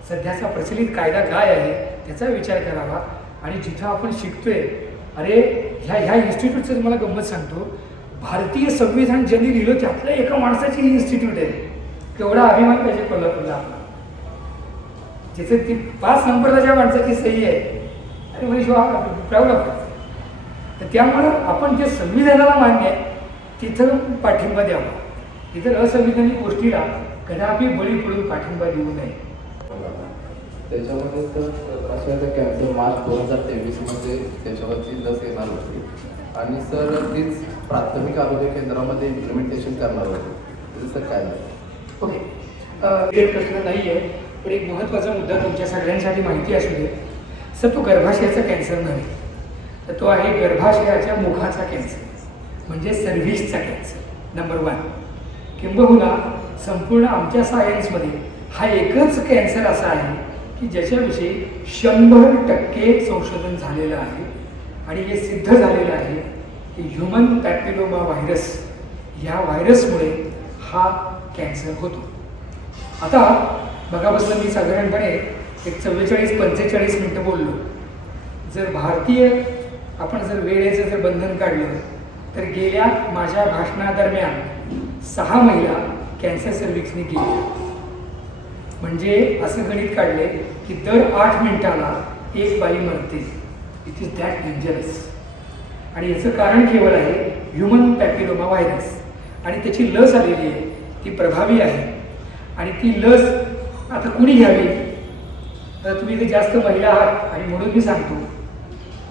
सध्याचा प्रचलित कायदा काय आहे त्याचा विचार करावा. आणि जिथं आपण शिकतोय, अरे ह्या इन्स्टिट्यूटचं मला गंमत सांगतो, भारतीय संविधान ज्यांनी लिहिलं त्यातल्या एका माणसाची ही इन्स्टिट्यूट आहे. केवढा अभिमान पाहिजे कोल्हापूरला आपला, ज्याचं ती 5 नंबरला ज्या माणसाची सही आहे. अरे म्हणजे प्राऊड ऑफ. तर त्यामुळं आपण जे संविधानाला मान्य आहे तिथं पाठिंबा द्यावा. इतर असंविधानिक गोष्टीला कदापि बळी पडून पाठिंबा देऊ नये. त्याच्यामध्ये तर अशा कॅन्सर मार्च 2023 त्याच्यावरची लस येणार होती आणि सर तीच प्राथमिक आरोग्य केंद्रामध्ये इम्प्लिमेंटेशन करणार होते. तसं काय नाही. ओके, एक प्रश्न नाही आहे, पण एक महत्त्वाचा मुद्दा तुमच्या सगळ्यांसाठी माहिती असू दे. सर, तो गर्भाशयाचा कॅन्सर नव्हे, तर तो आहे गर्भाशयाच्या मुखाचा कॅन्सर, म्हणजे सर्व्हिसचा कॅन्सर नंबर 1. किंबहुना संपूर्ण आमच्या सायन्समध्ये हा एकच कॅन्सर असा आहे की ज्याच्याविषयी 100% संशोधन झालेलं आहे आणि हे सिद्ध झालेलं आहे की ह्युमन पॅपिलोमा व्हायरस ह्या व्हायरसमुळे हा कॅन्सर होतो. आता बघाबसलं मी साधारणपणे एक 44-45 मिनटं बोललो. जर भारतीय आपण जर वेळेचं जर बंधन काढलं तर गेल्या माझ्या भाषणादरम्यान 6 महिला कॅन्सर सर्व्हिक्सने गेल्या. म्हणजे असं गणित काढले की दर 8 मिनिटाला एक बाई मरते. It is that dangerous. आणि याचं कारण केवळ आहे ह्युमन पॅपिलोमा व्हायरस. आणि त्याची लस आलेली आहे, ती प्रभावी आहे. आणि ती लस आता कुणी घ्यावी? आता तुम्ही इथे जास्त महिला आहात आणि म्हणून मी सांगतो,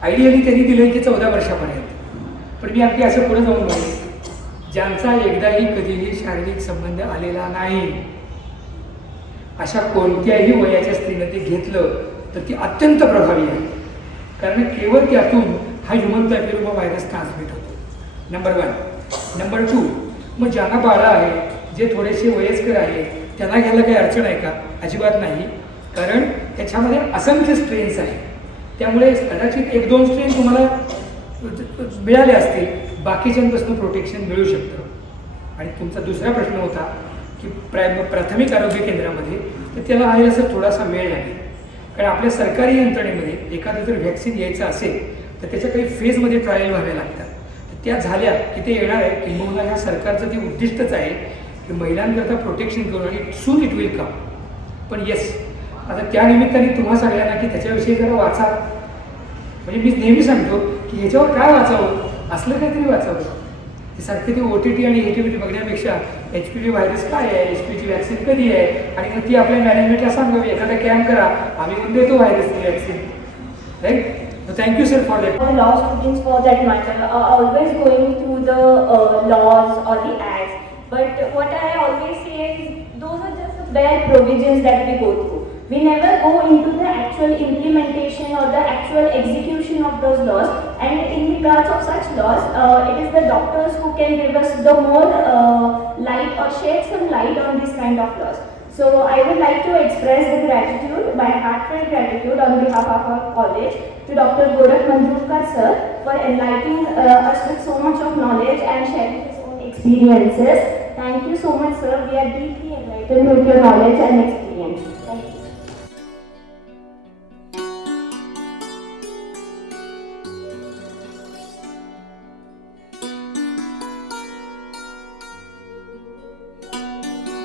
आयडियली त्यांनी दिलं की 14 वर्षापर्यंत. पण मी अगदी असं पुढे जाऊन म्हणेन, ज्यांचा एकदाही कधीही शारीरिक संबंध आलेला नाही अशा कोणत्याही वयाच्या स्त्रीनं ते घेतलं तर ती अत्यंत प्रभावी आहे. कारण केवळ त्यातून हा ह्युमन पॅपिलोमा व्हायरस ट्रान्समिट होतो. नंबर 1. नंबर 2, मग ज्यांना बाळं आहे, जे थोडेसे वयस्कर आहे, त्यांना घ्यायला काही अडचण आहे का? अजिबात नाही. कारण त्याच्यामध्ये असंख्य स्ट्रेन्स आहेत. त्यामुळे कदाचित 1-2 स्ट्रेन तुम्हाला मिळाले असतील, बाकीच्यांपासून प्रोटेक्शन मिळू शकतं. आणि तुमचा दुसरा प्रश्न होता की प्राथमिक आरोग्य केंद्रामध्ये तर त्याला आहे असं थोडासा वेळ लागेल. कारण आपल्या सरकारी यंत्रणेमध्ये एखादं जर व्हॅक्सिन यायचं असेल तर त्याच्या काही फेजमध्ये ट्रायल व्हाव्या लागतात. तर त्या झाल्या की ते येणार आहे. किंबहुना ह्या सरकारचं ते उद्दिष्टच आहे की महिलांकरता प्रोटेक्शन करून आणि सून इट विल कम. पण येस, आता त्या निमित्ताने तुम्हा सगळ्यांना की त्याच्याविषयी जरा वाचा. म्हणजे मी नेहमी सांगतो की ह्याच्यावर काय वाचावं, असलं काहीतरी वाचावं. ते सारखे ते OTT आणि ATVT बघण्यापेक्षा HPV व्हायरस काय आहे, HPVची व्हॅक्सिन कधी आहे, आणि मग ती आपल्या मॅनेजमेंटला सांगावी, एखादा कॅम्प करा, आम्ही येऊन देतो व्हायरसची vaccine. Right. Thank you, sir, for that. The law students, for that matter, are always going through the laws or the acts. But what I always say is, those are just the bare provisions that we go through. We never go into the actual implementation or the actual execution of those laws. And in regards of such laws, it is the doctors who can give us the more light or shed some light on this kind of laws. So I would like to express the gratitude, my heartfelt gratitude on behalf of our college to Dr. Gorakh Manjurkar sir for enlightening us with so much of knowledge and sharing his own experiences. Thank you so much, sir. We are deeply enlightened with your knowledge and experience. Thank you.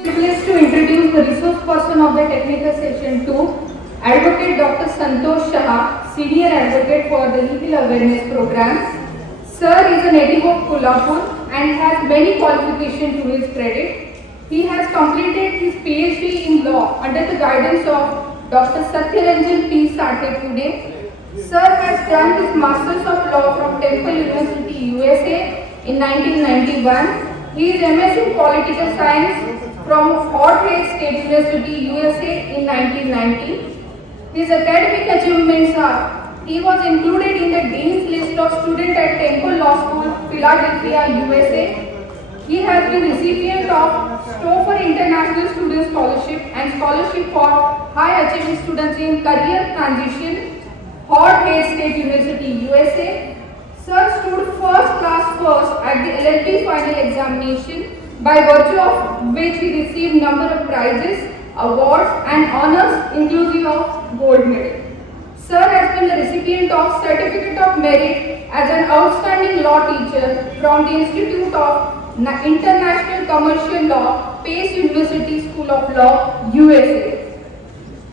Privileged to introduce the resource person of the technical session 2, Advocate Dr. Santosh Shah, Senior Advocate for the Legal Awareness Program. Sir is a native of Kolhapur and has many qualifications to his credit. He has completed his PhD in law under the guidance of Dr. Satyaranjan P. Sathe, Pune. Sir has done his Masters of Law from Temple University, USA in 1991. He is MS in Political Science from Fort Hays State University, USA in 1990. His academic achievements are: he was included in the Dean's List of Students at Temple Law School, Philadelphia, USA. He has been recipient of Stouffer International Student Scholarship and Scholarship for High Achieving Students in Career Transition, Fort Hays State University, USA. Sir stood first class first at the LLB final examination, by virtue of which he received number of prizes, awards and honors inclusive of gold medal. Sir has been the recipient of Certificate of Merit as an outstanding law teacher from the Institute of International Commercial Law, Pace University School of Law, USA.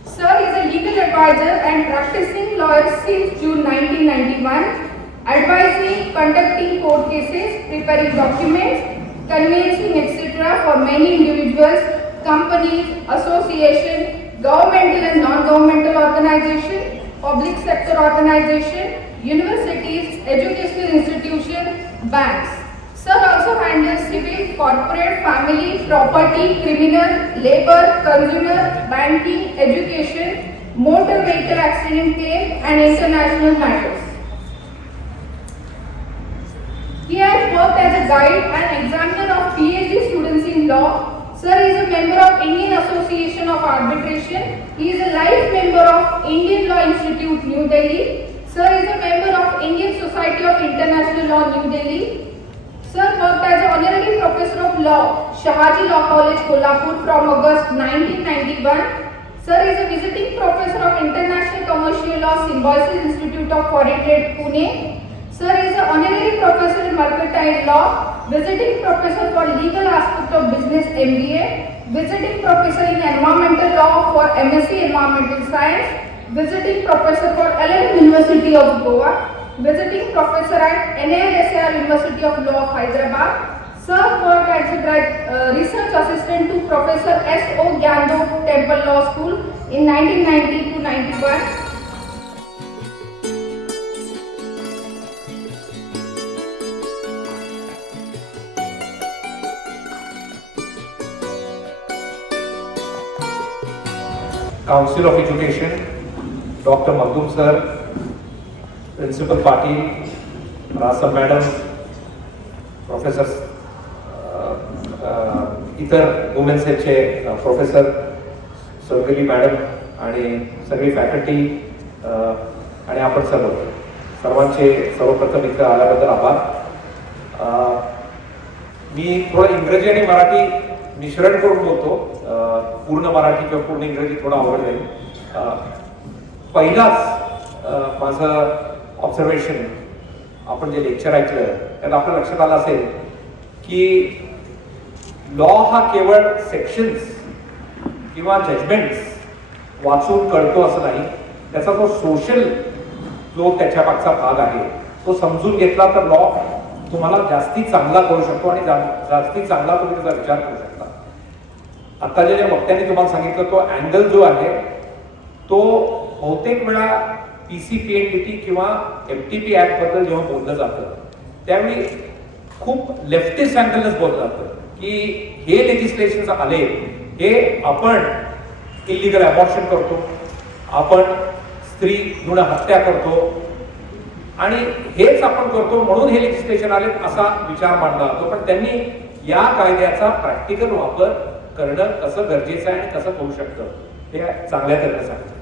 Sir is a legal advisor and practicing lawyer since June 1991, advising, conducting court cases, preparing documents, conveyancing, etc. for many individuals, companies, associations, governmental and non-governmental organizations, public sector organizations, universities, educational institutions, banks. Sir also handles civil, corporate, family, property, criminal, labor, consumer, banking, education, motor vehicle accident claim and international matters. He has worked as a guide and examiner of PhD students in law. Sir is a member of Indian Association of Arbitration. He is a life member of Indian Law Institute, New Delhi. Sir is a member of Indian Society of International Law, New Delhi. Sir worked as an honorary professor of law, Shahaji Law College, Kolhapur from August 1991. Sir is a visiting professor of International Commercial Law, Symbiosis Institute of Foreign Trade, Pune. Sir is an honorary professor in Mercantile Law, visiting professor for legal aspect of business MBA, visiting professor in environmental law for MSc Environmental Science, visiting professor for LM University of Goa, visiting professor at NALSAR University of Law, Hyderabad. Sir worked as a research assistant to Professor S. O. Gyando, Temple Law School in 1990 to 91. Council of Education, Dr. Magdum sir, Principal Patil, Rasa madam, Professors, इतर women's हेल्थचे professor सर्गली madam आणि सगळी faculty आणि आपण सर्वांचे सर्वप्रथम इथं आल्याबद्दल आभार. मी थोडं इंग्रजी आणि मराठी मिश्रण करून बोलतो. पूर्ण मराठी किंवा पूर्ण इंग्रजी थोडं अवघड जाईल. पहिलाच माझं ऑब्झर्वेशन, आपण जे लेक्चर ऐकलं त्यात आपल्या लक्षात आलं असेल की लॉ हा केवळ सेक्शन्स किंवा जजमेंट्स वाचून कळतो असं नाही. त्याचा जो सोशल जो त्याच्या मागचा भाग आहे तो समजून घेतला तर लॉ तुम्हाला जास्ती चांगला करू शकतो आणि जास्ती चांगला तुम्ही त्याचा विचार करू शकता. आता ज्या वक्त्यांनी तुम्हाला सांगितलं तो अँगल जो आहे तो बहुतेक वेळा PCPNDT किंवा FTP ऍक्ट बद्दल जेव्हा बोललं जातं त्यावेळी खूप लेफ्टिस्ट अँगलच बोललं जातं की हे लेजिस्लेशन आले हे आपण इलिगल अबॉर्शन करतो, आपण स्त्री भ्रूण हत्या करतो आणि हेच आपण करतो म्हणून हे लेजिस्लेशन आले असा विचार मांडला जातो. पण त्यांनी या कायद्याचा प्रॅक्टिकल वापर करणं कसं गरजेचं आहे आणि कसं होऊ शकतं हे चांगल्या तऱ्हेने सांगितलं.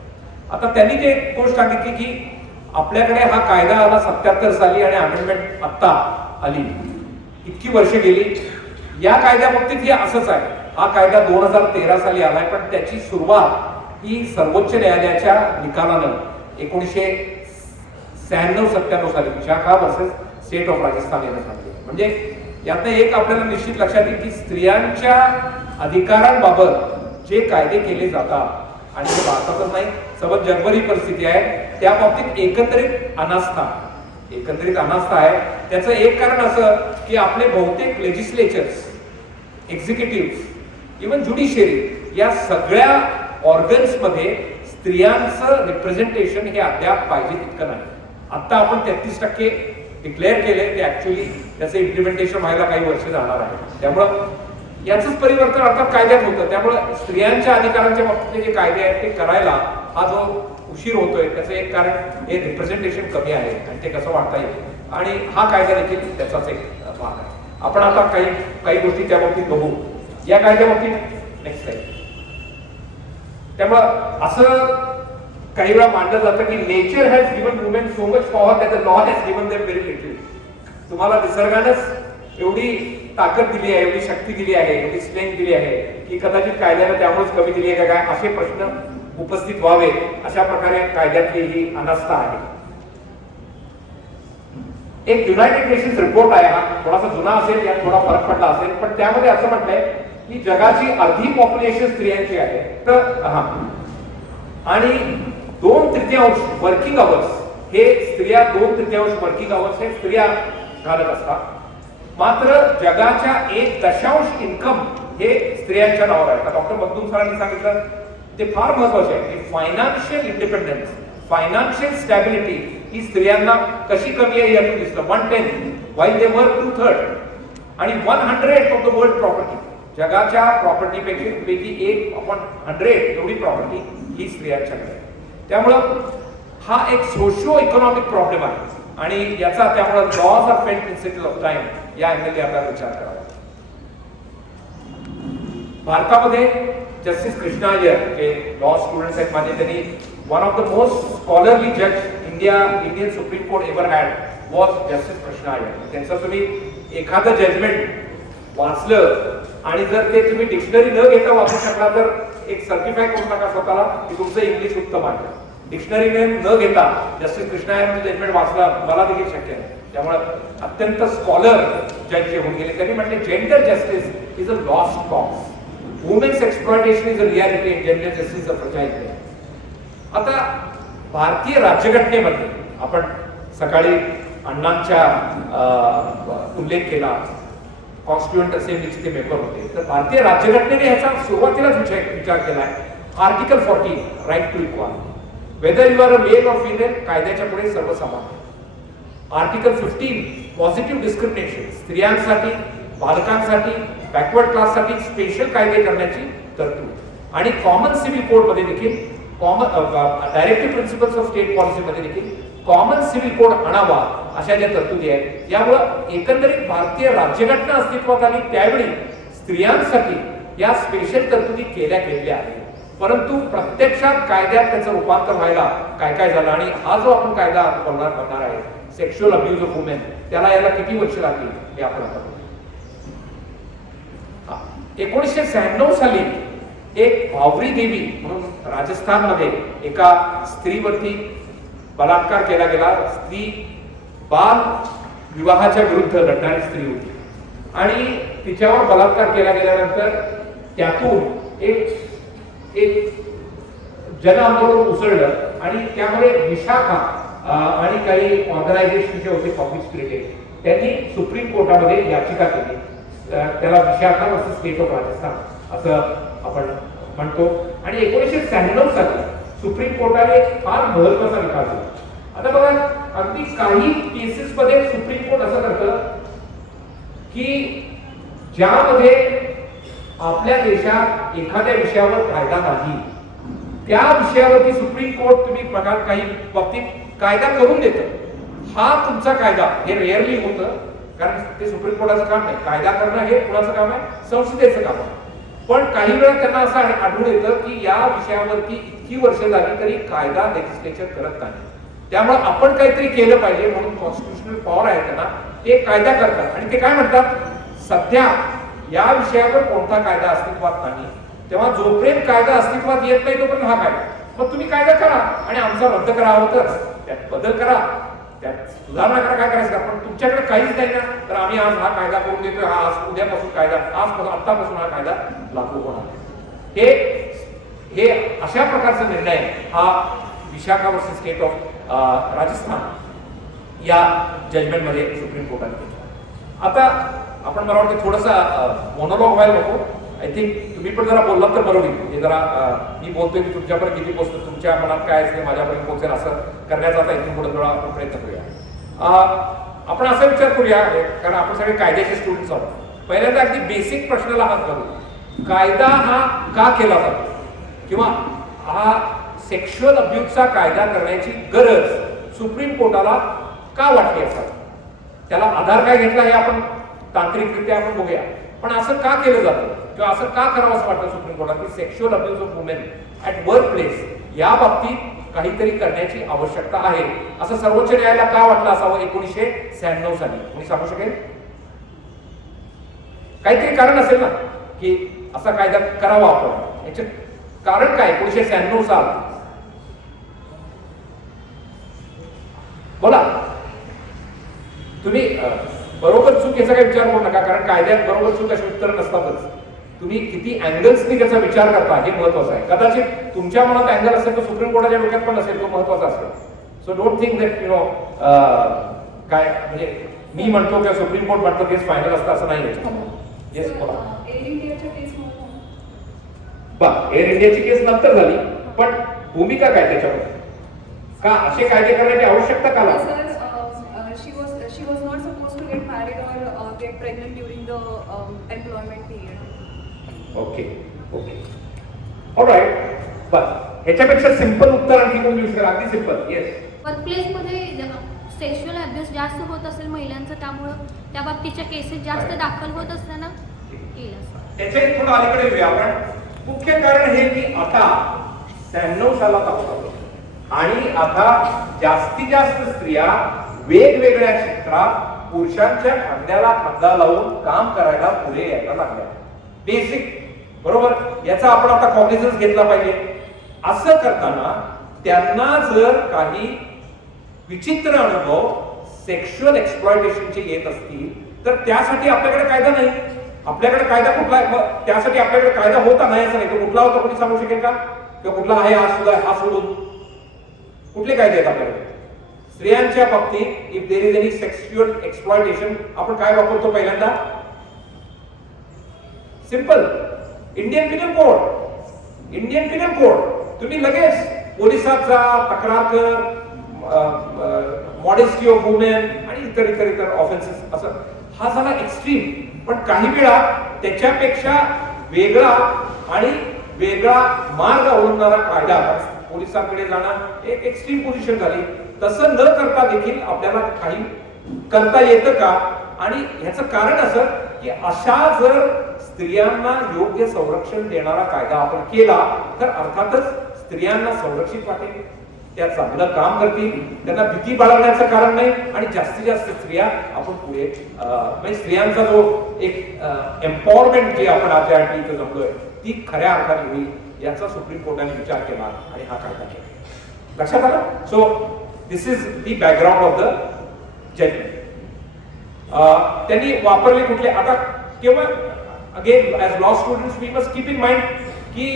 आता त्यांनी जे गोष्ट सांगितली की आपल्याकडे हा कायदा आला 77 साली आणि अमेंडमेंट आत्ता आली, इतकी वर्ष गेली. या कायद्याबाबतीत हे असंच आहे. हा कायदा 2013 साली आलाय पण त्याची सुरुवात ही सर्वोच्च न्यायालयाच्या निकालानं 1996-97 साली शाखा वर्सेस स्टेट ऑफ राजस्थान यानं सांगितलं. म्हणजे यातनं एक आपल्याला निश्चित लक्षात येईल की स्त्रियांच्या अधिकारांबाबत जे कायदे केले जातात आणि ते भारतातच नाही सबंध जगभर ही परिस्थिती आहे त्या बाबतीत एकंदरीत अनास्था एकंदरीत अनास्था आहे. त्याचं एक कारण असं की आपले बहुतेक लेजिस्लेचर्स, एक्झिक्युटिव्ह, इव्हन ज्युडिशियरी या सगळ्या ऑर्गन्समध्ये स्त्रियांचं रिप्रेझेंटेशन हे अद्याप पाहिजे तितकं नाही. आता आपण 33% डिक्लेअर केले, ते ऍक्च्युअली त्याचं इम्प्लिमेंटेशन व्हायला काही वर्ष जाणार आहे. त्यामुळं याचंच परिवर्तन अर्थात कायद्यात होतं. त्यामुळं स्त्रियांच्या अधिकारांच्या बाबतीतले जे कायदे आहेत ते करायला हा जो उशीर होतोय त्याचं एक कारण हे रिप्रेझेंटेशन कमी आहे आणि ते कसं वाढता येईल, आणि हा कायदा देखील त्याचाच एक भाग आहे. आपण आता काही गोष्टी त्या बाबतीत बघू. या कायद्या बाबतीत नेक्स्ट स्लाइड. त्यामुळं असं काही वेळा मानलं जातं की nature has given women so much power that the law has given them very little. तुम्हाला निसर्गानंच एवढी ताकद दिली आहे, एवढी शक्ती दिली आहे, एवढी स्ट्रेंथ दिली आहे की कदाचित कायद्याला त्यामुळेच कमी दिली आहे का काय, असे प्रश्न उपस्थित व्हावे अशा प्रकारे कायद्यातली ही अनास्था आहे. एक युनायटेड नेशन्स रिपोर्ट आहे, हा थोडासा जुना असेल, यात थोडा फरक पडला असेल, पण त्यामध्ये असं म्हटलंय की जगाची अर्धी पॉप्युलेशन स्त्रियांची आहे. तर आणि 2/3 वर्किंग अवर्स हे स्त्रिया, 2/3 वर्किंग अवर्स हे स्त्रिया घालत असतात. मात्र जगाच्या 1/10 इन्कम हे स्त्रियांच्या नावावर आहे. डॉक्टर मखदूम सरांनी सांगितलं ते फार महत्वाचे आहे की फायनान्शियल इंडिपेंडन्स, फायनान्शियल स्टॅबिलिटी ही स्त्रियांना कशी कमी आहे यातून दिसलं. 1/10 while they were 2/3 आणि 1/100 ऑफ द वर्ल्ड प्रॉपर्टी, जगाच्या प्रॉपर्टी पैकी 1/100 एवढी प्रॉपर्टी ही स्त्रियांच्याकडे आहे. त्यामुळं हा एक सोशिओ इकॉनॉमिक प्रॉब्लेम आहे आणि याचा त्यामुळे laws are felt in settle of time या अँगलने आपल्याला विचार करावा. भारतामध्ये जस्टिस कृष्णा अय्यर जे लॉ स्टुडंट्स आहेत माझे, त्यांनी one of the most scholarly जज Indian Supreme Court ever had was Justice Krishna Iyer. त्यांचं तुम्ही एखादं जजमेंट वाचलं आणि जर ते तुम्ही डिक्शनरी न घेता वाचू शकला तर एक सर्टिफाय करू नका स्वतःला की तुमचं इंग्लिश उत्तम आहे. डिक्शनरी न घेता जस्टिस कृष्णा अय्यर जजमेंट वाचला मला देखील शक्य आहे. त्यामुळे अत्यंत स्कॉलर जज जे होऊन गेले, त्यांनी म्हटले gender justice is a lost cause, women's exploitation is a reality and gender justice is a fragile thing. आता भारतीय राज्यघटनेमध्ये आपण सकाळी अण्णांच्या उल्लेख केला, कॉन्स्टिट्युएंट असेंब्लीचे ते मेंबर होते, तर भारतीय राज्यघटनेने ह्याचा सुरुवातीलाच विचार केलाय. Article 14 right to equality, whether you are a male or female, कायद्याच्या पुढे सर्व समान. आर्टिकल 15 पॉझिटिव्ह डिस्क्रिमिनेशन, स्त्रियांसाठी, बालकांसाठी, बॅकवर्ड क्लाससाठी स्पेशल कायदे करण्याची तरतूद आणि कॉमन सिव्हिल कोड मध्ये देखील directive principles of state policy मध्ये देखील कॉमन सिव्हिल कोड आणावा अशा ज्या तरतुदी आहेत. यामुळं एकंदरीत भारतीय राज्यघटना अस्तित्वात आली त्यावेळी स्त्रियांसाठी या स्पेशल तरतुदी केल्या गेलेल्या आहेत. परंतु प्रत्यक्षात कायद्यात त्याचं रूपांतर व्हायला काय झालं आणि हा जो आपण कायदा बनणार आहे सेक्शुअल अब्यूज ऑफ वुमेन, त्याला याला किती वर्ष लागली हे आपण बघू. 1996 साली एक भावरी देवी म्हणून राजस्थानमध्ये एका स्त्रीवरती बलात्कार केला गेला. स्त्री बाल विवाहाच्या विरुद्ध लढणारी स्त्री होती आणि तिच्यावर बलात्कार केला गेल्यानंतर त्यातून एक जन आंदोलन उसळलं आणि त्यामुळे विशाखा आणि काही ऑर्गनायझेशन जे होते पब्लिक स्पिरिटेड, त्यांनी सुप्रीम कोर्टामध्ये याचिका केली. त्याला Vishakha versus state of Rajasthan असं आपण म्हणतो. आणि 1996 साली सुप्रीम कोर्टाने फार महत्वाचा निकाल दिला. आता बघा, अगदी काही केसेस मध्ये सुप्रीम कोर्ट असं करतं की ज्यामध्ये आपल्या देशात एखाद्या विषयावर कायदा नाही त्या विषयावरती सुप्रीम कोर्ट तुम्ही बघा काही बाबतीत कायदा करून देतं. हा तुमचा कायदा, हे रेअरली होतं कारण ते सुप्रीम कोर्टाचं काम नाही, कायदा करणं हे कुणाचं काम आहे, संसदेचं काम आहे. पण काही वेळा त्यांना असं आढळून येतं की या विषयावरती इतकी वर्ष झाली तरी कायदा लेजिस्लेचर करत नाही. त्यामुळे आपण काहीतरी केलं पाहिजे म्हणून कॉन्स्टिट्युशनल पॉवर आहे त्यांना, ते कायदा करतात आणि ते काय म्हणतात, सध्या या विषयावर कोणता कायदा अस्तित्वात नाही, तेव्हा जोपर्यंत कायदा अस्तित्वात येत नाही तोपर्यंत हा कायदा, मग तुम्ही कायदा करा आणि आमचा रद्द करा हवं तर त्यात बदल करा, त्यात सुधारणा करा, काय करायचं. पण तुमच्याकडे काहीच नाही ना, तर आम्ही आज हा कायदा करून देतोय, हा आज उद्यापासून कायदा, आतापासून हा कायदा लागू होणार. हे अशा प्रकारचा निर्णय हा Vishakha versus state of Rajasthan या जजमेंटमध्ये सुप्रीम कोर्टाने केलं. आता आपण मला वाटतं थोडासा मोनोलॉग व्हायला नको. आय थिंक तुम्ही पण जरा बोललात तर बरोबर होईल. हे जरा मी बोलतोय की तुमच्यापर्यंत किती पोहोचतं, तुमच्या मनात काय असते माझ्यापर्यंत पोहोचेल असं करण्याचा आता इथून पुढे थोडा आपण प्रयत्न करूया. आपण असा विचार करूया, कारण आपण सगळे कायद्याचे स्टुडंट्स आहोत. पहिल्यांदा अगदी बेसिक प्रश्नाला हात घालू. कायदा हा का केला जातो किंवा हा सेक्शुअल अब्यूजचा कायदा करण्याची गरज सुप्रीम कोर्टाला का वाटली असावी? त्याला आधार काय घेतला हे आपण तांत्रिकरित्या आपण बघूया. पण असं का केलं जातं किंवा असं का करावं असं वाटतं सुप्रीम कोर्टाला की sexual abuse of women at work place या बाबतीत काहीतरी करण्याची आवश्यकता आहे असं सर्वोच्च न्यायालयाला का वाटलं असावं 1996 साली? कोणी सांगू शकेल? काहीतरी कारण असेल ना की असा कायदा करावा आपण. याचे कारण काय? 1996 साल. बोला. तुम्ही बरोबर चूक याचा काही विचार करू नका, कारण कायद्यात बरोबर चूक अशी उत्तर नसतातच. तुम्ही किती अँगल्सनी त्याचा विचार करता हे महत्वाचं आहे. कदाचित तुमच्या मनात अँगल असेल तर सुप्रीम कोर्टाच्या डोक्यात पण नसेल, तो महत्वाचा असेल. सो डोंट थिंक दॅट काय म्हणजे मी म्हणतो किंवा सुप्रीम कोर्ट म्हणतो तेच फायनल असतं असं नाही. येस बोला. एअर इंडियाची केस नंतर झाली, पण भूमिका काय त्याच्यामध्ये? का असे कायदे करण्याची आवश्यकता का लागली? She was not supposed to get married or get pregnant during the employment period. Okay. Alright. बस ह्याच्यापेक्षा सिंपल उत्तर आणखी कोण देऊ शकेल? अगदी सिंपल. येस. वर्कप्लेसमध्ये सेक्शुअल अब्यूज जास्त होत असेल महिलांचं, त्यामुळं त्या बाबतीच्या केसेस जास्त दाखल होत असताना केलं. त्याच्या थोडं अलीकडे येऊया आपण. मुख्य कारण हे की आता 96 सालात आहोत आणि आता जास्तीत जास्त स्त्रिया वेगवेगळ्या क्षेत्रात पुरुषांच्या खांद्याला खांदा लावून काम करायला पुढे यायला लागल्या. बेसिक बरोबर. याचा आपण आता कॉग्निझन्स घेतला पाहिजे. असं करताना त्यांना जर काही विचित्र अनुभव सेक्शुअल एक्सप्लॉयटेशनचे येत असतील तर त्यासाठी आपल्याकडे कायदा नाही. आपल्याकडे कायदा कुठला? त्यासाठी आपल्याकडे कायदा होता नाही असं नाही. तो कुठला होता कोणी सांगू शकेल का? किंवा कुठला आहे हा सोडून कुठले कायदे आहेत आपल्याकडे? स्त्रियांच्या बाबतीत if there is any sexual exploitation आपण काय वापरतो? पहिल्यांदा simple Indian Pinal code. Indian Pinal code. तुम्ही लगेच पोलिसात जा, तक्रार कर, मॉडेस्टी ऑफ वुमेन आणि इतर ऑफेन्सेस. असं हा झाला एक्स्ट्रीम. पण काही वेळा त्याच्यापेक्षा वेगळा आणि वेगळा मार्ग अवलंबणारा कायदा पोलिसांकडे जाणं एक एक्स्ट्रीम पोझिशन झाली. तसं न करता देखील आपल्याला काही करता येतं का? आणि ह्याचं कारण असं की अशा जर स्त्रियांना योग्य संरक्षण देणारा कायदा आपण केला तर अर्थातच स्त्रियांना संरक्षित वाटेल, त्या चांगलं काम करतील, त्यांना भीती बाळगण्याचं कारण नाही आणि जास्तीत जास्त स्त्रिया आपण पुढे म्हणजे स्त्रियांचा जो एक एम्पॉवरमेंट जे आपण आज इथं जमलोय ती खऱ्या अर्थाने होईल याचा सुप्रीम कोर्टाने विचार केला आणि हा कायदा केला. लक्षात आलं? So this is the background of the judgment. त्यांनी वापरले कुठले? आता केवळ again as law students we must keep in mind की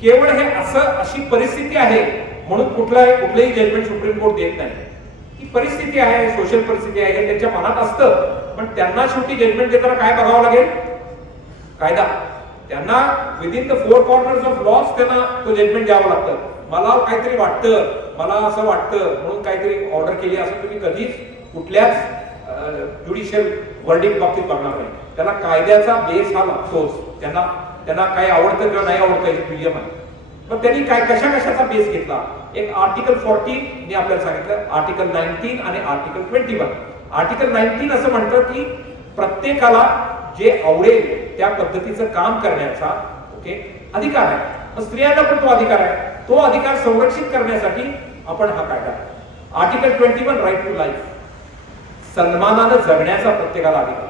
केवळ हे अशी परिस्थिती आहे म्हणून कुठलंही जजमेंट सुप्रीम कोर्ट देत नाही. ती परिस्थिती आहे, सोशल परिस्थिती आहे, हे त्यांच्या मनात असतं. पण त्यांना शेवटी जजमेंट देताना काय बघावं लागेल? कायदा. त्यांना within the four corners of laws त्यांना तो जजमेंट द्यावं लागतं. मला काहीतरी वाटतं, मला असं वाटतं म्हणून काहीतरी ऑर्डर केली असं तुम्ही कधीच कुठल्याच ज्युडिशियल वर्डिंग बाबतीत बघणार नाही. त्यांना कायद्याचा बेस हा लागतोच. त्यांना काय आवडतं किंवा नाही आवडतं हे प्रियम आहे. पण त्यांनी कशाचा बेस घेतला? एक आर्टिकल 14 मी आपल्याला सांगितलं, आर्टिकल 19 आणि आर्टिकल 21. आर्टिकल 19 असं म्हणतं की प्रत्येकाला जे आवडेल त्या पद्धतीचं काम करण्याचा अधिकार आहे. मग स्त्रियांना पण तो अधिकार आहे. तो अधिकार संरक्षित करण्यासाठी आपण हा कायदा. आर्टिकल 21 राईट टू लाईफ, सन्मानानं जगण्याचा प्रत्येकाला अधिकार.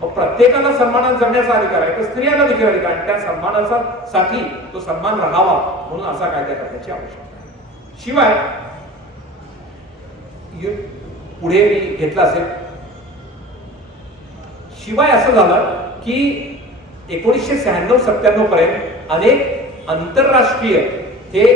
मग प्रत्येकाला सन्मानानं जगण्याचा अधिकार आहे तर स्त्रियांना देखील अधिकार आहे. त्या सन्मानाचा साठी तो सन्मान राहावा म्हणून असा कायदा करण्याची आवश्यकता आहे. शिवाय पुढे मी घेतला असेल, शिवाय असं झालं की 1996-97 पर्यंत अनेक आंतरराष्ट्रीय हे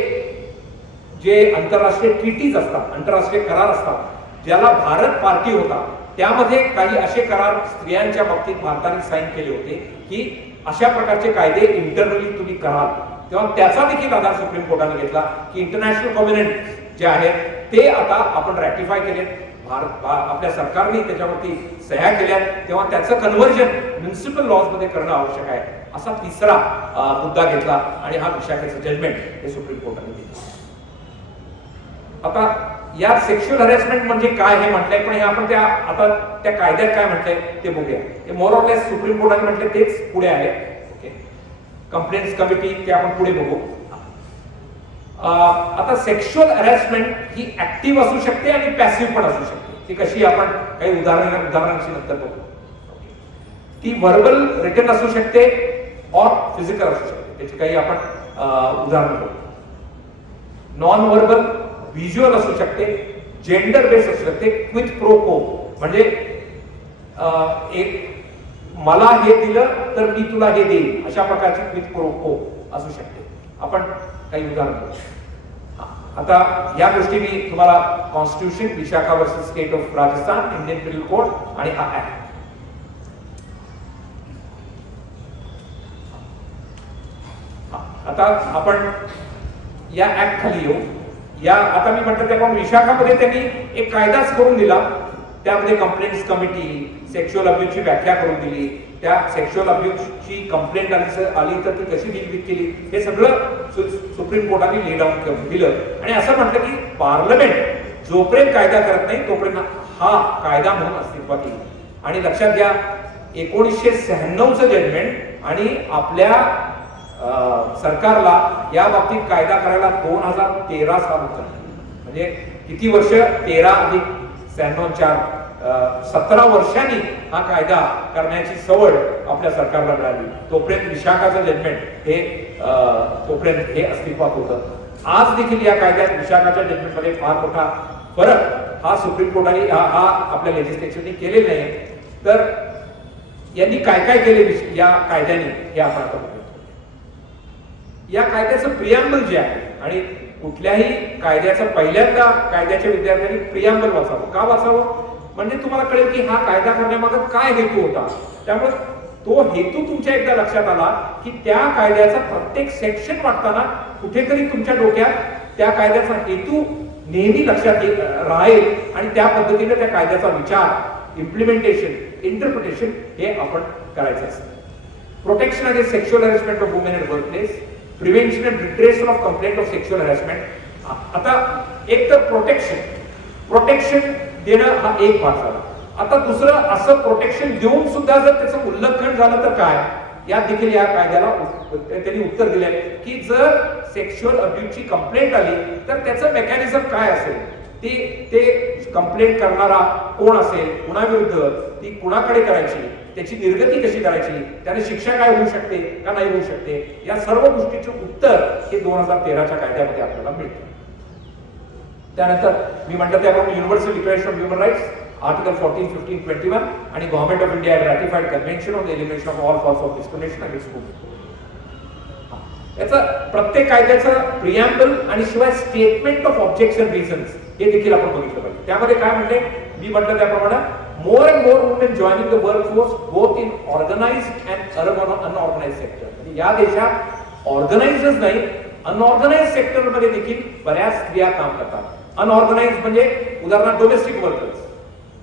जे आंतरराष्ट्रीय ट्रीटीज असतात, आंतरराष्ट्रीय करार असतात ज्याला भारत पार्टी होता त्यामध्ये काही असे करार स्त्रियांच्या बाबतीत भारताने साईन केले होते की अशा प्रकारचे कायदे इंटरनली तुम्ही कराल, तेव्हा त्याचा देखील आधार सुप्रीम कोर्टाने घेतला की इंटरनॅशनल कॉव्हेनंट जे आहेत ते आता आपण रॅटिफाय केले, आपल्या सरकारने त्याच्यावरती सह्या केल्या, तेव्हा त्याचं कन्व्हर्जन म्युनिसिपल लॉज मध्ये करणं आवश्यक आहे, असा तिसरा मुद्दा घेतला आणि हा विशाखेचं जजमेंट हे सुप्रीम कोर्टाने दिलं. आता या सेक्शुअल हॅरेसमेंट म्हणजे काय हे म्हटलंय, पण हे आपण आता त्या कायद्यात काय म्हटलंय ते बघूया. ते मोर ऑर लेस सुप्रीम कोर्टाने म्हटले तेच पुढे आहे. ओके, कंप्लेंट्स कमिटी ते आपण पुढे बघू. आता सेक्शुअल हॅरेसमेंट ही ऍक्टिव्ह असू शकते आणि पॅसिव्ह पण असू शकते. ती कशी आपण काही उदाहरणांची नंतर बघू. ती व्हर्बल रिटन असू शकते और फिजिकल असू शकते, त्याची काही आपण उदाहरण बघू. नॉन व्हर्बल व्हिज्युअल असू शकते, जेंडर बेस असू शकते, क्विड प्रो को म्हणजे एक मला हे दिलं तर मी तुला हे देईन अशा प्रकारची क्विड प्रो को असू शकते. आपण काही उदाहरण बघू. आता या गोष्टी मी तुम्हाला constitution, Vishakha versus state of Rajasthan, Indian Pinal code आणि हा ऍक्ट. आता आपण या ऍक्ट खाली येऊ. या आता मी म्हटलं त्याप्रमाणे विशाखामध्ये त्यांनी एक कायदाच करून दिला, त्यामध्ये कंप्लेंट्स कमिटी, सेक्शुअल अब्यूजची व्याख्या करून दिली, त्या सेक्शुअल अब्यूजची कंप्लेंट आली तर ती कशी डील केली हे सगळं सुप्रीम कोर्टाने ले डाऊन करून दिलं आणि असं म्हटलं की पार्लमेंट जोपर्यंत कायदा करत नाही तोपर्यंत हा कायदा म्हणून अस्तित्वात येईल. आणि लक्षात घ्या 1996चं जजमेंट आणि आपल्या सरकारला या बाबतीत कायदा करायला 2013 साल होतं. म्हणजे किती वर्ष? 13 अधिक 96 17 वर्षांनी हा कायदा करण्याची सवड आपल्या सरकारला मिळाली. तोपर्यंत विशाखाचं जजमेंट हे तोपर्यंत हे अस्तित्वात होतं. आज देखील या कायद्यात विशाखाच्या जजमेंटमध्ये फार मोठा फरक हा सुप्रीम कोर्टाने हा आपल्या लेजिस्लेचरने केलेला नाही. तर यांनी काय काय केले या कायद्याने हे आपण आता बघूया. या कायद्याचं प्रियांबल जे आहे, आणि कुठल्याही कायद्याचं पहिल्यांदा कायद्याच्या विद्यार्थ्यांनी प्रियांबल वाचावं. का वाचावं? म्हणजे तुम्हाला कळेल की हा कायदा करण्यामागे काय हेतू होता. त्यामुळे तो हेतू तुमच्या एकदा लक्षात आला की त्या कायद्याचा प्रत्येक सेक्शन वाटताना कुठेतरी तुमच्या डोक्यात त्या कायद्याचा हेतू नेहमी लक्षात राहील आणि त्या पद्धतीने त्या कायद्याचा विचार, इम्प्लिमेंटेशन, इंटरप्रिटेशन हे आपण करायचं असतं. Protection against sexual harassment of women in workplace, prevention and redressal of complaint of sexual harassment. आता एक तर प्रोटेक्शन देणं हा एक भाग झाला. आता दुसरं असं प्रोटेक्शन देऊन सुद्धा जर त्याचं उल्लंघन झालं तर काय, यात देखील या कायद्याला त्यांनी उत्तर दिलंय की जर सेक्शुअल अब्यूजची कंप्लेंट आली तर त्याचं मेकॅनिझम काय असेल, ते कंप्लेंट करणारा कोण असेल, कुणाविरुद्ध ती कुणाकडे करायची, त्याची निर्गती कशी करायची, त्याने शिक्षा काय होऊ शकते का नाही होऊ शकते, या सर्व गोष्टीचे उत्तर हे 2013च्या कायद्यामध्ये आपल्याला मिळते. त्यानंतर मी म्हटलं त्याप्रमाणे universal declaration of human rights, article 14, 15, 21 आणि government of India ratified convention on the elimination of all forms of discrimination against women. याचं प्रत्येक कायद्याचं प्रियांबल आणि शिवाय स्टेटमेंट ऑफ ऑब्जेक्शन रिझन्स हे देखील आपण बघितलं पाहिजे. त्यामध्ये काय म्हणते, मी म्हटलं त्याप्रमाणे more and more women joining the workforce both in organised and unorganised sector. या देशात ऑर्गनाइज्डच नाही, अनऑर्गनाइज्ड सेक्टर मध्ये देखील बऱ्याच स्त्रिया काम करतात. अनऑर्गनाइज्ड म्हणजे उदाहरणार्थ डोमेस्टिक वर्कर्स,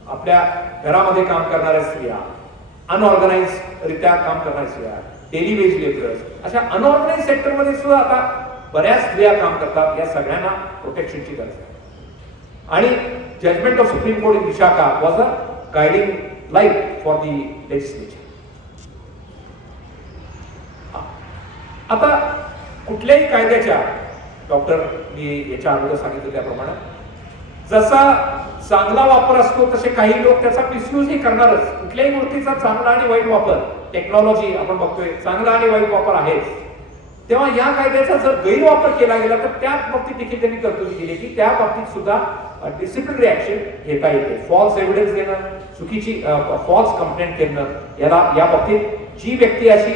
आपल्या घरामध्ये काम करणाऱ्या स्त्रिया, अनऑर्गनाइज्ड रित्या काम करणाऱ्या स्त्रिया, डेली वेज लेबरर्स, अशा अनऑर्गनाइज्ड सेक्टर मध्ये सुद्धा आता बऱ्याच स्त्रिया काम करतात. या सगळ्यांना प्रोटेक्शनची गरज आहे. आणि judgement of supreme court in Vishakha was a guiding light for the legislature. आता कुठल्याही कायद्याच्या, डॉक्टर मी याच्या अगोदर सांगितलं त्याप्रमाणे, जसा चांगला वापर असतो तसे काही लोक त्याचा मिसयूजही करणारच. कुठल्याही गोष्टीचा चांगला आणि वाईट वापर, टेक्नॉलॉजी आपण बघतोय, चांगला आणि वाईट वापर आहेच. तेव्हा या कायद्याचा जर गैरवापर केला गेला तर त्या बाबतीत देखील त्यांनी तरतूद केली की त्या बाबतीत सुद्धा डिसिप्लिनरी ऍक्शन घेता येते. फॉल्स एव्हिडन्स देणं, चुकीची फॉल्स कंप्लेंट देणं, या बाबतीत जी व्यक्ती अशी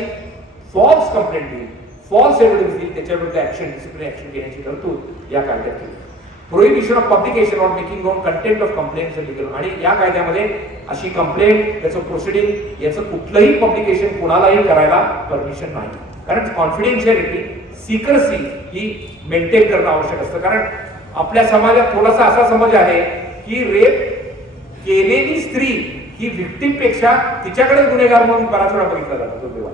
फॉल्स कंप्लेंट देईल, फॉल्स एव्हिडन्स देईल, त्याच्या विरुद्ध ऍक्शन, डिसिप्लिनरी ऍक्शन घेण्याची तरतूद या कायद्यात केली. Prohibition of publication or making non content of complaints legal. आणि या कायद्यामध्ये अशी कंप्लेंट, त्याचं प्रोसिडिंग, याचं कुठलंही पब्लिकेशन कोणालाही करायला परमिशन नाही. कारण कॉन्फिडेन्शियलिटी, सिक्रेसी ही मेंटेन करणं आवश्यक असतं. कारण आपल्या समाजात थोडासा असा समज आहे की रेप केलेली स्त्री ही व्हिक्टीमपेक्षा तिच्याकडे गुन्हेगार म्हणून बराच वेळा बघितला जातो तो.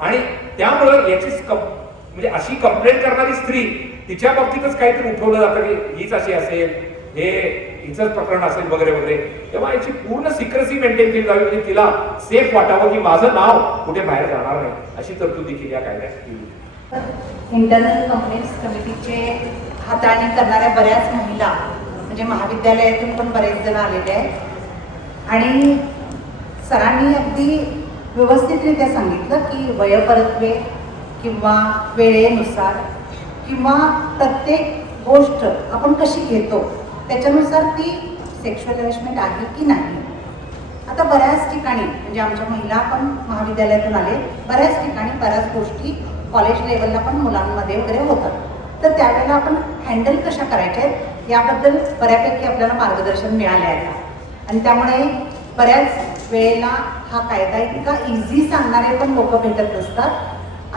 आणि त्यामुळं याची म्हणजे अशी कंप्लेंट करणारी स्त्री तिच्या बाबतीतच काहीतरी उठवलं जातं की हीच अशी असेल, हे हिचंच प्रकरण असेल वगैरे वगैरे. तेव्हा याची पूर्ण सिक्रेसी मेंटेन केली जावी, म्हणजे तिला सेफ वाटावं की माझं नाव कुठे बाहेर जाणार नाही, अशी तरतूद देखील या कायद्यात केली. इंटरनल कंप्लेंट्स कमिटीचे हाताळणी करणाऱ्या बऱ्याच महिला म्हणजे महाविद्यालयातून पण बरेच जण आलेले आहेत आणि सरांनी अगदी व्यवस्थितरित्या सांगितलं की वयपरत्वे किंवा वेळेनुसार किंवा प्रत्येक गोष्ट आपण कशी घेतो त्याच्यानुसार ती सेक्शुअल हॅरेसमेंट आहे की नाही. आता बऱ्याच ठिकाणी म्हणजे आमच्या महिला पण महाविद्यालयातून आले, बऱ्याच ठिकाणी बऱ्याच गोष्टी कॉलेज लेवलला पण मुलांमध्ये वगैरे होतात. तर त्यावेळेला आपण हँडल कशा करायच्या आहेत याबद्दल बऱ्यापैकी आपल्याला मार्गदर्शन मिळाले आहे. आणि त्यामुळे बऱ्याच वेळेला हा कायदा इतका इझी सांगणारे पण लोक भेटत नसतात.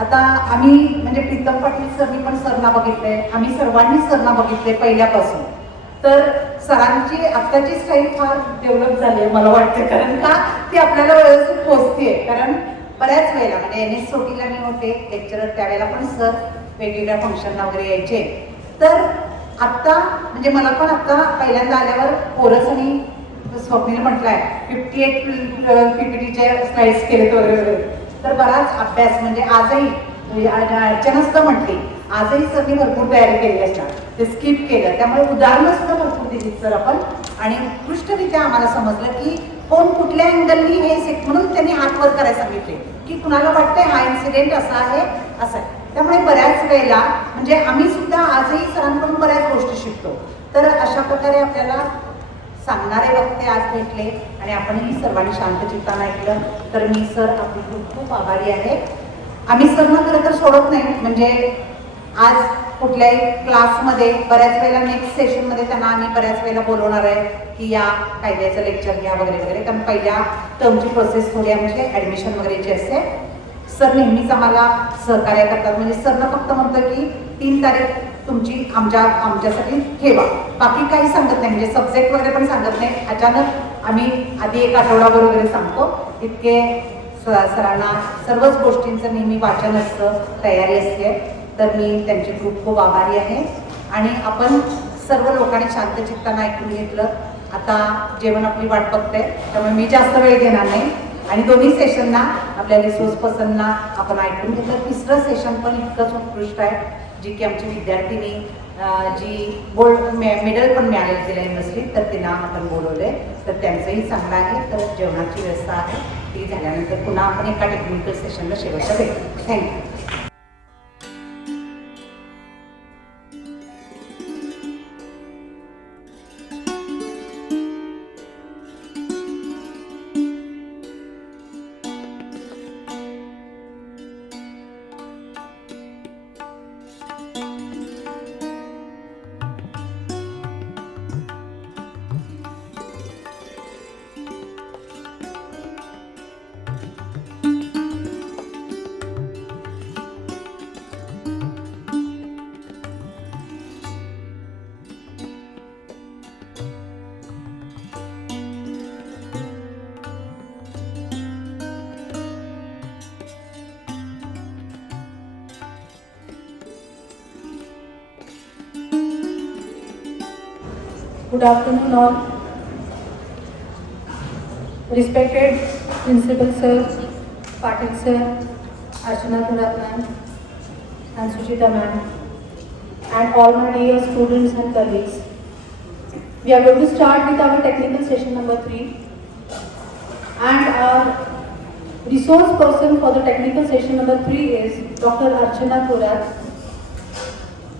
आता आम्ही म्हणजे प्रीतम पाटील सरनी पण सरना बघितले, आम्ही सर्वांनीच सरना बघितले पहिल्यापासून. तर सरांची आत्ताची स्टाईल फार डेव्हलप झाली आहे मला वाटतं, कारण का ती आपल्याला व्यवस्थित पोचते. कारण बऱ्याच वेळेला म्हणजे NSOTला मी होते लेक्चरर, त्यावेळेला पण सर वेगवेगळ्या फंक्शनला वगैरे यायचे. तर आत्ता म्हणजे मला पण आत्ता पहिल्यांदा आल्यावर पोरस आणि स्वप्नील म्हटलंय 58 PPTचे स्लाइड्स केलेत वगैरे वगैरे. तर बराच अभ्यास म्हणजे आजही अर्चना सुद्धा म्हटली आजही सरनी भरपूर तयारी केली असणार, ते स्किप केलं. त्यामुळे उदाहरणं सुद्धा भरपूर दिली सर आपण आणि उत्कृष्टरित्या आम्हाला समजलं की कोण कुठल्या अँगलनी हे म्हणून त्यांनी हात वर करायला सांगितले की कुणाला वाटतंय हा इन्सिडेंट असा आहे असं आहे. त्यामुळे बऱ्याच वेळेला म्हणजे आम्ही सुद्धा आजही सरांकडून बऱ्याच गोष्टी शिकतो. तर अशा प्रकारे आपल्याला सांगणारे वक्ते आज भेटले आणि आपणही सर्वांनी शांत चित्तानं ऐकलं. तर मी सर आपली खूप खूप आभारी आहे. आम्ही सरना खरं तर सोडत नाही, म्हणजे आज कुठल्याही क्लासमध्ये बऱ्याच वेळेला नेक्स्ट सेशनमध्ये त्यांना आम्ही बऱ्याच वेळेला बोलवणार आहे की या कायद्याचं लेक्चर घ्या वगैरे वगैरे. कारण पहिल्या टर्मची प्रोसेस थोडी आमची ॲडमिशन वगैरेची असते. सर नेहमीच आम्हाला सहकार्य करतात. म्हणजे सरनं फक्त म्हणतं की 3 तारीख तुमची आमच्यासाठी ठेवा, बाकी काही सांगत नाही, म्हणजे सब्जेक्ट वगैरे पण सांगत नाही. अचानक आम्ही आधी 1 आठवडाभर वगैरे सांगतो. इतके सरांना सर्वच गोष्टींचं नेहमी वाचन असतं, तयारी असते. तर मी त्यांची खूप खूप आभारी आहे. आणि आपण सर्व लोकांनी शांत चित्तानं ऐकून घेतलं. आता जेवण आपली वाट बघतंय, त्यामुळे मी जास्त वेळ घेणार नाही. आणि दोन्ही सेशनना आपल्या रिसोर्स पर्सनना आपण ऐकून घेतलं. 3रं सेशन पण इतकंच उत्कृष्ट आहे, जी की आमची विद्यार्थिनी जी गोल्ड मेडल पण मिळाले तिला युनिव्हर्सिटीत, तर तिला आपण बोलवले. तर त्यांचंही चांगलं आहे. तर जेवणाची व्यवस्था आहे, ती झाल्यानंतर पुन्हा आपण एका टेक्निकल सेशनला शेवटच्या भेटू. Thank you. Good afternoon all. Respected Principal Sir, Patil Sir, Archana Thurat Ma'am and Suchita Ma'am and all my dear students and colleagues. We are going to start with our technical session number 3 and our resource person for the technical session number 3 is Dr. Archana Thurat.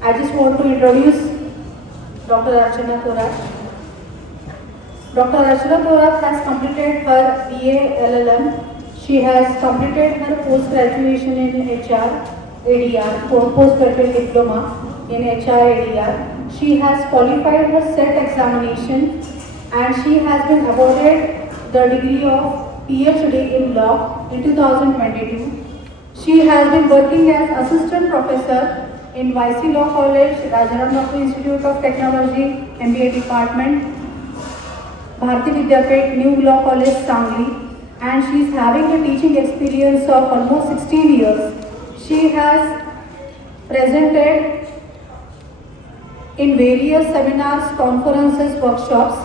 I just want to introduce Dr. Archana Thurat. Dr. Archana Thurat has completed her BA LLM. She has completed her post-graduation in HR, ADR, postgraduate diploma in HRADR. She has qualified her SET examination and she has been awarded the degree of PhD in law in 2022. She has been working as assistant professor in YC Law College, Rajaram Bapu Institute of Technology, MBA department, Bharati Vidyapet, New Law College, Sangli, and she is having a teaching experience of almost 16 years. She has presented in various seminars, conferences, workshops,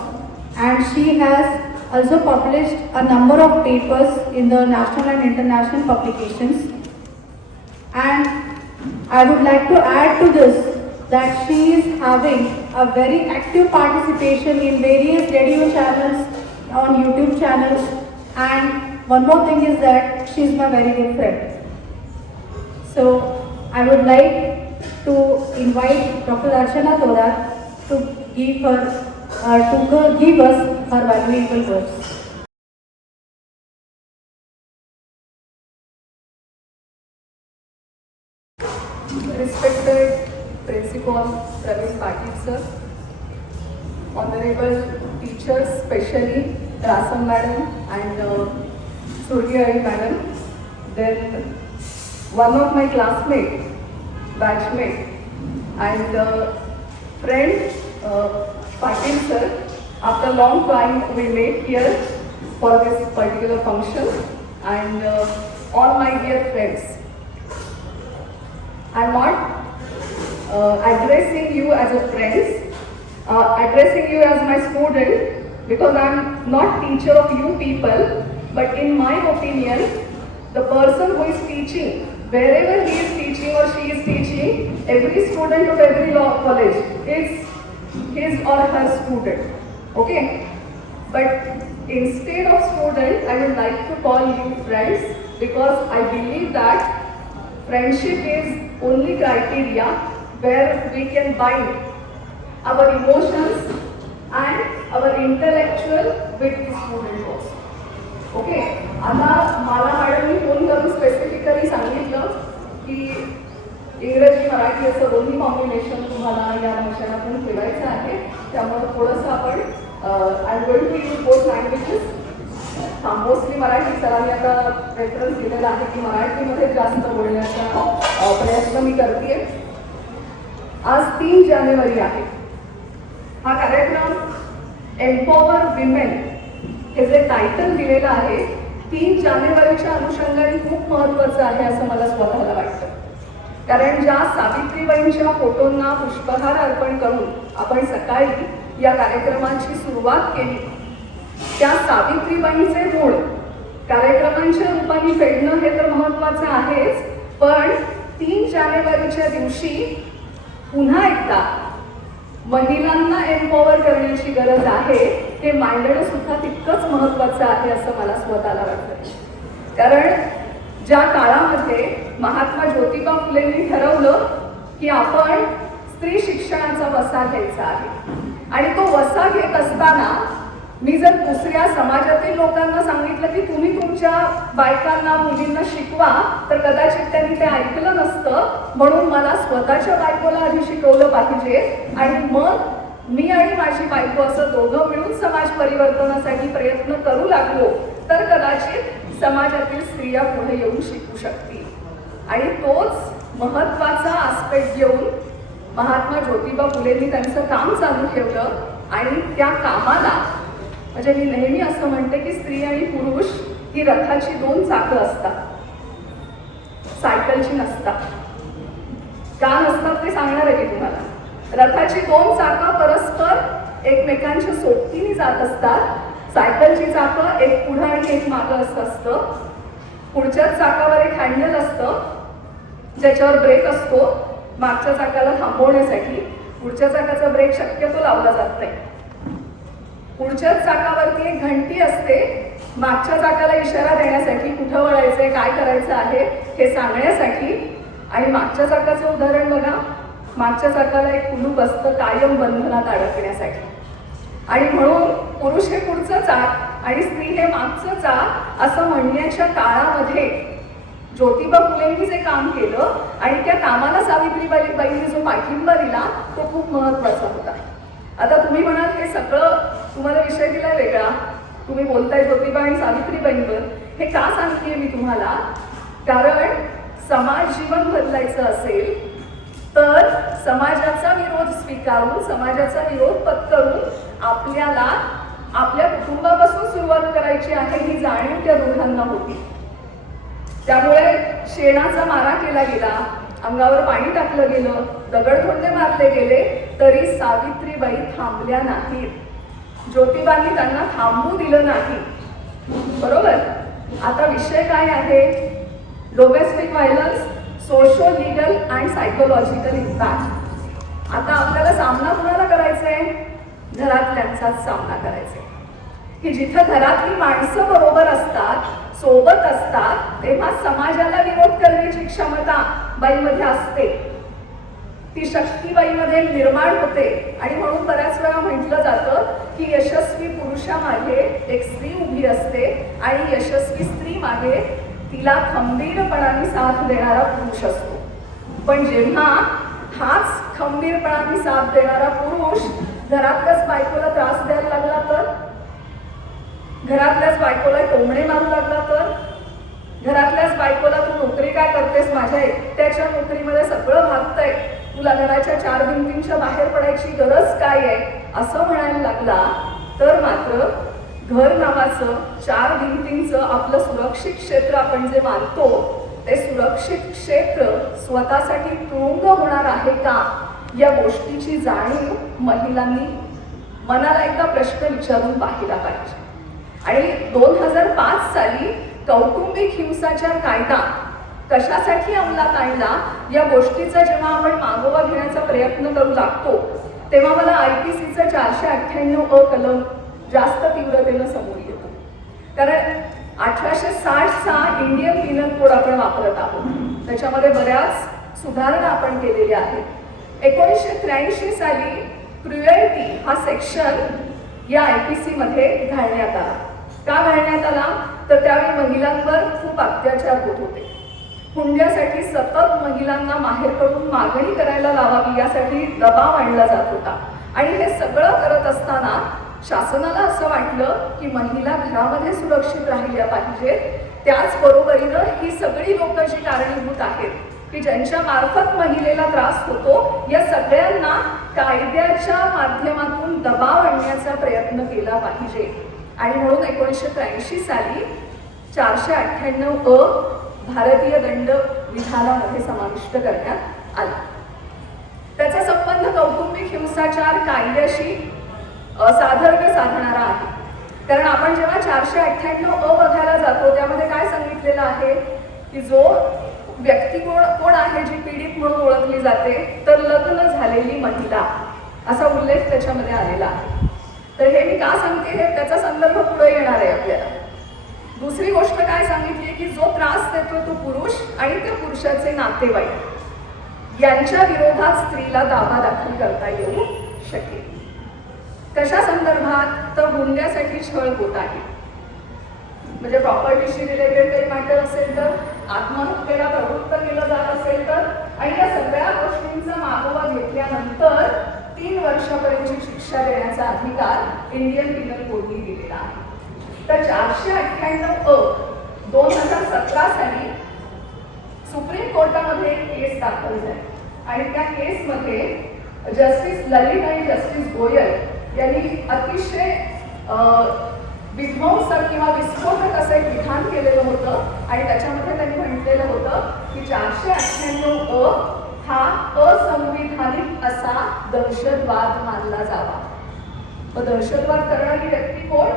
and she has also published a number of papers in the national and international publications. And I would like to add to this that she is having a very active participation in various radio channels, on YouTube channels, and one more thing is that she is my very good friend. So I would like to invite Dr. Archana Thorat to give us her valuable words. Respected Principal Praveen Patil sir, honorable teachers, especially Rasam madam and Surya madam, then one of my classmates, batchmate and friend Patil sir. After long time we met here for this particular function, and all my dear friends. I'm not addressing you as a friend, addressing you as my student, because I'm not teacher of you people, but in my opinion, the person who is teaching, wherever he is teaching or she is teaching, every student of every law college is his or her student. Okay? But instead of student, I would like to call you friends, because I believe that friendship is only criteria where we can bind our emotions and our intellectual with the student also. Okay? आता मला मॅडमनी phone करून specifically सांगितलं की इंग्रजी मराठी असं दोन्ही combination तुम्हाला या विषयातून ठेवायचं आहे, त्यामुळे थोडंसं आपण I am going to use both languages. Mostly Marathi सरांनी आता रेफरन्स दिलेला आहे की मराठीमध्ये जास्त बोलण्याचा प्रयत्न मी करते. आज 3 जानेवारी आहे. हा कार्यक्रम एम्पॉवर विमेन हे जे टायटल दिलेलं आहे 3 जानेवारीच्या अनुषंगाने खूप महत्त्वाचं आहे असं मला स्वतःला वाटतं. कारण ज्या सावित्रीबाईंच्या फोटोंना पुष्पहार अर्पण करून आपण सकाळी या कार्यक्रमाची सुरुवात केली, त्या सावित्रीबाईंचे मूळ कार्यक्रमांच्या रूपाने फेडणं हे तर महत्त्वाचं आहेच, पण 3 जानेवारीच्या दिवशी पुन्हा एकदा महिलांना एम्पॉवर करण्याची गरज आहे हे मांडणं सुद्धा तितकंच महत्त्वाचं आहे असं मला स्वतःला वाटतं. कारण ज्या काळामध्ये महात्मा ज्योतिबा फुलेंनी ठरवलं की आपण स्त्री शिक्षणाचा वसा घ्यायचा आहे, आणि तो वसा घेत असताना मी जर दुसऱ्या समाजातील लोकांना सांगितलं की तुम्ही तुमच्या बायकांना मुलींना शिकवा, तर कदाचित त्यांनी ते ऐकलं नसतं. म्हणून मला स्वतःच्या बायकोला आधी शिकवलं पाहिजे, आणि मग मी आणि माझी बायको असं दोघं मिळून समाज परिवर्तनासाठी प्रयत्न करू लागलो तर कदाचित समाजातील स्त्रिया पुढे येऊन शिकू शकतील. आणि तोच महत्त्वाचा आस्पेक्ट घेऊन महात्मा ज्योतिबा फुलेंनी त्यांचं काम चालू ठेवलं, आणि त्या कामाला म्हणजे मी नेहमी असं म्हणते की स्त्री आणि पुरुष ही रथाची 2 चाकं असतात, सायकलची नसतात. का नसतात ते सांगणार आहे मी तुम्हाला. रथाची 2 चाकं परस्पर एकमेकांच्या सोबतीने जात असतात. सायकलची चाकं एक पुढं आणि एक मागं असं असतं. पुढच्याच चाकावर एक हँडल असतं ज्याच्यावर ब्रेक असतो मागच्या चाकाला थांबवण्यासाठी. पुढच्या चाकाचा ब्रेक शक्यतो लावला जात नाही. पुढच्याच चाकावरती एक घंटी असते मागच्या चाकाला इशारा देण्यासाठी, कुठं वळायचंय, काय करायचं आहे हे सांगण्यासाठी. आणि मागच्या चाकाचं उदाहरण बघा, मागच्या चाकाला एक कुलूप असतं कायम बंधनात अडकण्यासाठी. आणि म्हणून पुरुष हे पुढचं चाक आणि स्त्री हे मागचं चाक असं म्हणण्याच्या काळामध्ये ज्योतिबा फुलेंनी जे काम केलं आणि त्या कामाला सावित्रीबाईंनी जो पाठिंबा दिला तो खूप महत्त्वाचा होता. आता तुम्ही म्हणाल हे सगळं तुम्हाला विषय दिलाय वेगळा, तुम्ही बोलताय ज्योतिबा आणि सावित्रीबाईंवर. हे का सांगतेय मी तुम्हाला, कारण समाज जीवन बदलायचं असेल तर समाजाचा विरोध स्वीकारून, समाजाचा विरोध पत्करून आपल्याला आपल्या कुटुंबापासून सुरुवात करायची आहे ही जाणीव त्या दोघांना होती. त्यामुळे शेणाचा मारा केला गेला, अंगावर पाणी टाकलं गेलं, दगडधोंडे मारले गेले, तरी सावित्रीबाई थांबल्या नाहीत. ज्योतिबांनी त्यांना थांबू दिलं नाही. बरोबर. आता विषय काय आहे, domestic violence, socio legal and psychological impact. आता आपल्याला सामना कोणाला करायचा आहे, घरातल्यांचाच सामना करायचा आहे. की जिथं घरातली माणसं बरोबर असतात, सोबत असतात, तेव्हा समाजाला विरोध करण्याची क्षमता बाईमध्ये असते, ती शक्ती बाईमध्ये निर्माण होते. आणि म्हणून बऱ्याच वेळा म्हटलं जातं की यशस्वी पुरुषामागे एक स्त्री उभी असते आणि यशस्वी स्त्री मागे तिला खंबीरपणाने साथ देणारा पुरुष असतो. पण जेव्हा हाच खंबीरपणाने साथ देणारा पुरुष घरातल्याच बायकोला त्रास द्यायला लागला तर, घरातल्याच बायकोला टोमणे मारू लागला तर, घरातल्याच बायकोला तू नोकरी काय करतेस, माझ्या एकट्याच्या नोकरीमध्ये सगळं भागतंय, तुला घराच्या चार भिंतींच्या बाहेर पडायची गरज काय आहे, असं म्हणायला लागला तर मात्र घर नावाचं चार भिंतींचं आपलं सुरक्षित क्षेत्र आपण जे मानतो ते सुरक्षित क्षेत्र स्वतःसाठी तुरुंग होणार आहे का, या गोष्टीची जाणीव महिलांनी मनाला एकदा प्रश्न विचारून पाहिला पाहिजे. आणि 2005 साली कौटुंबिक हिंसाचार कायदा कशासाठी अंमलात आणला या गोष्टीचा जेव्हा आपण मागोवा घेण्याचा प्रयत्न करू लागतो तेव्हा मला IPCचं 498 कलम जास्त तीव्रतेनं समोर येतो. कारण 1860चा इंडियन पिनल कोड आपण वापरत आहोत, त्याच्यामध्ये बऱ्याच सुधारणा आपण केलेल्या आहेत. 1983 साली क्रुएल्टी हा सेक्शन या IPC मध्ये घालण्यात आला. का घालण्यात आला तर त्यावेळी महिलांवर खूप अत्याचार होत होते. हुंड्यासाठी सतत महिलांना माहेरकडून मागणी करायला लावावी यासाठी दबाव आणला जात होता. आणि हे सगळं करत असताना शासनाला असं वाटलं की महिला घरामध्ये सुरक्षित राहिल्या पाहिजेत. त्याचबरोबरीनं ही सगळी लोक जी कारणीभूत आहेत की ज्यांच्या मार्फत महिलेला त्रास होतो या सगळ्यांना कायद्याच्या माध्यमातून दबाव आणण्याचा प्रयत्न केला पाहिजे. आणि म्हणून 1983 साली 498 भारतीय दंड विधानामध्ये समाविष्ट करण्यात आला. त्याचा संबंध कौटुंबिक हिंसाचार कायद्याशी साधर्म्य साधणारा आहे. कारण आपण जेव्हा 498 बघायला जातो त्यामध्ये काय सांगितलेलं आहे की जो व्यक्ती कोण आहे जी पीडित म्हणून ओळखली जाते तर लग्न झालेली महिला असा उल्लेख त्याच्यामध्ये आलेला आहे. तर हे मी का सांगते हे त्याचा संदर्भ पुढे येणार आहे आपल्याला. दुसरी गोष्ट काय सांगितली की जो त्रास देतो तो पुरुष आणि त्या पुरुषाचे नातेवाईक यांच्या विरोधात स्त्रीला दावा दाखल करता येऊ शकेल. कशा संदर्भात तर गुन्ह्यासाठी छळ होत आहे, म्हणजे प्रॉपर्टीशी रिलेटेड काही मॅटर असेल तर, आत्महत्येला प्रवृत्त केलं जात असेल तर, आणि या सगळ्या गोष्टींचा मागोवा घेतल्यानंतर 3 वर्षापर्यंतची शिक्षा देण्याचा अधिकार इंडियन पिनल कोडने दिलेला आहे. तर 498 2017 साली सुप्रीम कोर्टामध्ये एक केस दाखल झाली आणि त्या केसमध्ये जस्टिस ललित आणि जस्टिस गोयल यांनी अतिशय विध्वंसक किंवा विस्फोटक असं एक विधान केलेलं होतं आणि त्याच्यामध्ये त्यांनी म्हटलेलं होतं की 498 हा असंविधानिक असा दहशतवाद मानला जावा. मग दहशतवाद करणारी व्यक्ती कोण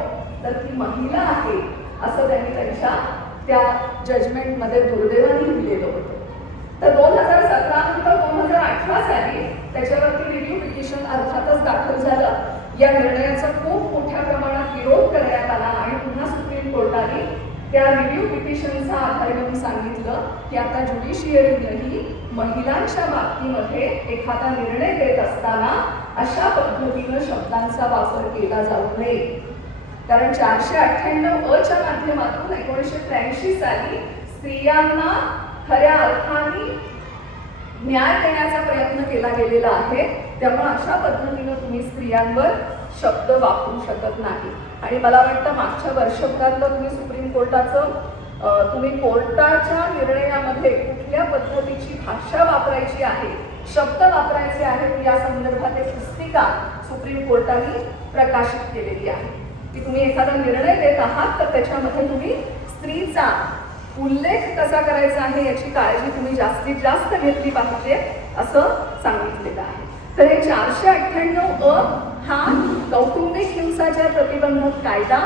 तर ती महिला आहे असं त्यांनी त्यांच्या त्या जजमेंटमध्ये दुर्दैवाने लिहिलेलं होतं. तर 2017 नंतर 2018 साली त्याच्यावरती रिव्ह्यू पिटिशन अर्थातच दाखल झालं. या निर्णयाचा खूप मोठ्या प्रमाणात विरोध करण्यात आला आणि पुन्हा सुप्रीम कोर्टाने त्या रिव्ह्यू पिटिशनचा आधार घेऊन सांगितलं की आता ज्युडिशियरीनेही महिलांच्या बाबतीमध्ये एखादा निर्णय देत असताना अशा पद्धतीनं शब्दांचा वापर केला जाऊ नये. कारण 498 च्या माध्यमातून 1983 साली स्त्रियांना खऱ्या अर्थाने न्याय देण्याचा प्रयत्न केला गेलेला आहे. त्यामुळे अशा पद्धतीनं तुम्ही स्त्रियांवर शब्द वापरू शकत नाही. आणि मला वाटतं मागच्या वर्षभरातलं तुम्ही सुप्रीम कोर्टाचं तुम्ही कोर्टाच्या निर्णयामध्ये कुठल्या पद्धतीची भाषा वापरायची आहे, शब्द वापरायचे आहेत या संदर्भात एक पुस्तिका सुप्रीम कोर्टाने प्रकाशित केलेली आहे की तुम्ही एखादा निर्णय देत आहात तर त्याच्यामध्ये तुम्ही स्त्रीचा उल्लेख कसा करायचा आहे याची काळजी तुम्ही जास्तीत जास्त घेतली पाहिजे असं सांगितलेलं आहे. तर हे 498 हा कौटुंबिक हिंसाचार प्रतिबंधक कायदा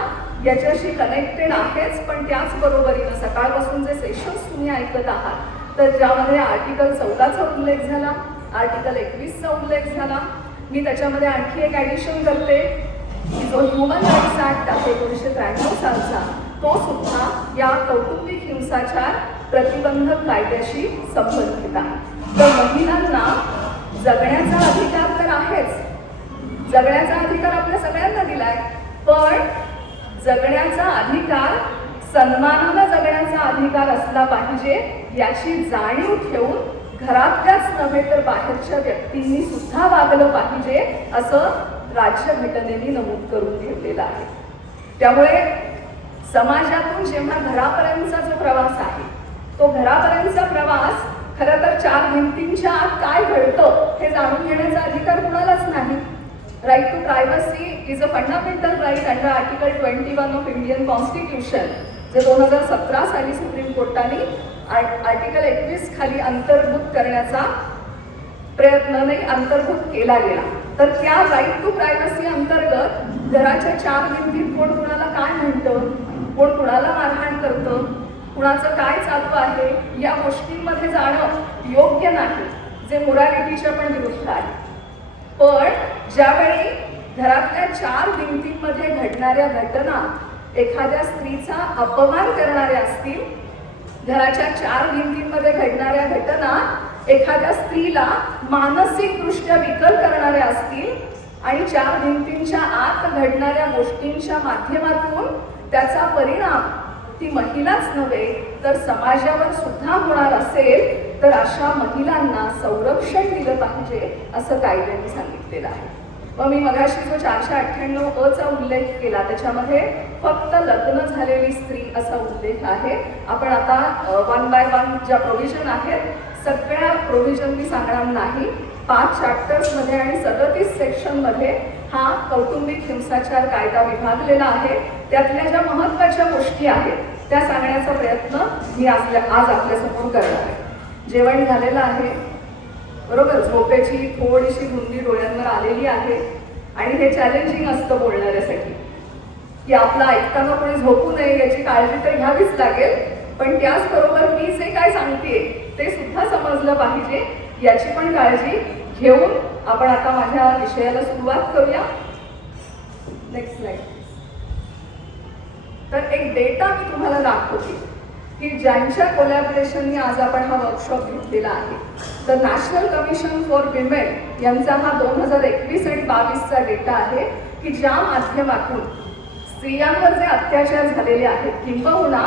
याच्याशी कनेक्टेड आहेच, पण त्याचबरोबरीनं सकाळपासून जे सेशन्स तुम्ही ऐकत आहात तर ज्यामध्ये आर्टिकल 14चा उल्लेख झाला, आर्टिकल 21चा उल्लेख झाला. मी त्याच्यामध्ये आणखी एक ॲडिशन करते की जो ह्युमन राईट्स ॲक्ट आहे 1993 सालचा तो सुद्धा या कौटुंबिक हिंसाचार प्रतिबंधक कायद्याशी संबंधित आहे. तर महिलांना जगण्याचा अधिकार तर आहेच, जगण्याचा अधिकार आपल्या सगळ्यांना दिलाय, पण जगण्याचा अधिकार सन्मानानं जगण्याचा अधिकार असला पाहिजे याची जाणीव ठेवून घरातल्याच नव्हे तर बाहेरच्या व्यक्तींनी सुद्धा वागलं पाहिजे असं राज्यघटनेने नमूद करून ठेवलेलं आहे. त्यामुळे समाजातून जेव्हा घरापर्यंतचा जो प्रवास आहे तो घरापर्यंतचा प्रवास खरं तर 4 भिंतींच्या आत काय घडतं हे जाणून घेण्याचा अधिकार कुणालाच नाही. Right to privacy is a fundamental right under article 21 of Indian constitution जे 2017 साली सुप्रीम कोर्टाने आर्टिकल 21 खाली अंतर्भूत करण्याचा प्रयत्न नाही अंतर्भूत केला गेला. तर त्या राईट टू प्रायव्हसी अंतर्गत घराच्या 4 भिंतीत कोण कुणाला काय म्हणतं, कोण कुणाला मारहाण करतं, कुणाचं काय चालू आहे या गोष्टींमध्ये जाणं योग्य नाही, जे मोरॅलिटीच्या पण विरुद्ध आहे. पण ज्यावेळी घरातल्या 4 भिंतींमध्ये घडणाऱ्या घटना एखाद्या स्त्रीचा अपमान करणाऱ्या असतील, घराच्या 4 भिंतींमध्ये घडणाऱ्या घटना एखाद्या स्त्रीला मानसिकदृष्ट्या विकल करणाऱ्या असतील आणि 4 भिंतींच्या आत घडणाऱ्या गोष्टींच्या माध्यमातून त्याचा परिणाम ती महिलाच नव्हे तर समाजावर सुद्धा होणार असेल तर अशा महिलांना संरक्षण दिलं पाहिजे असं कायद्याने सांगितलेलं आहे. मग मी मगाशी जो 498 उल्लेख केला त्याच्यामध्ये फक्त लग्न झालेली स्त्री असा उल्लेख आहे. आपण आता 1 by 1 ज्या प्रोव्हिजन आहेत सगळ्या प्रोव्हिजन मी सांगणार नाही. 5 चॅप्टर्समध्ये आणि 37 सेक्शनमध्ये हा कौटुंबिक हिंसाचार कायदा विभागलेला आहे. त्यातल्या ज्या महत्त्वाच्या गोष्टी आहेत त्या सांगण्याचा प्रयत्न मी आज आपल्यासमोर करणार आहे. जेवण झालेलं आहे बरोबर, झोपेची थोडीशी धुंदी डोळ्यांवर आलेली आहे आणि हे चॅलेंजिंग असतं बोलणाऱ्यासाठी की आपलं ऐकताना कोणी झोपू नये याची काळजी तर घ्यावीच लागेल, पण त्याचबरोबर मी जे काय सांगते ते सुद्धा समजलं पाहिजे याची पण काळजी घेऊन आपण आता माझ्या विषयाला सुरुवात करूया. Next slide. तर एक डेटा मी तुम्हाला दाखवते की ज्यांच्या कोलॅबरेशननी आज आपण हा वर्कशॉप घेतलेला आहे. तर नॅशनल कमिशन फॉर विमेन यांचा हा 2021 आणि 22चा डेटा आहे की ज्या माध्यमातून स्त्रियांवर जे अत्याचार झालेले आहेत किंबहुना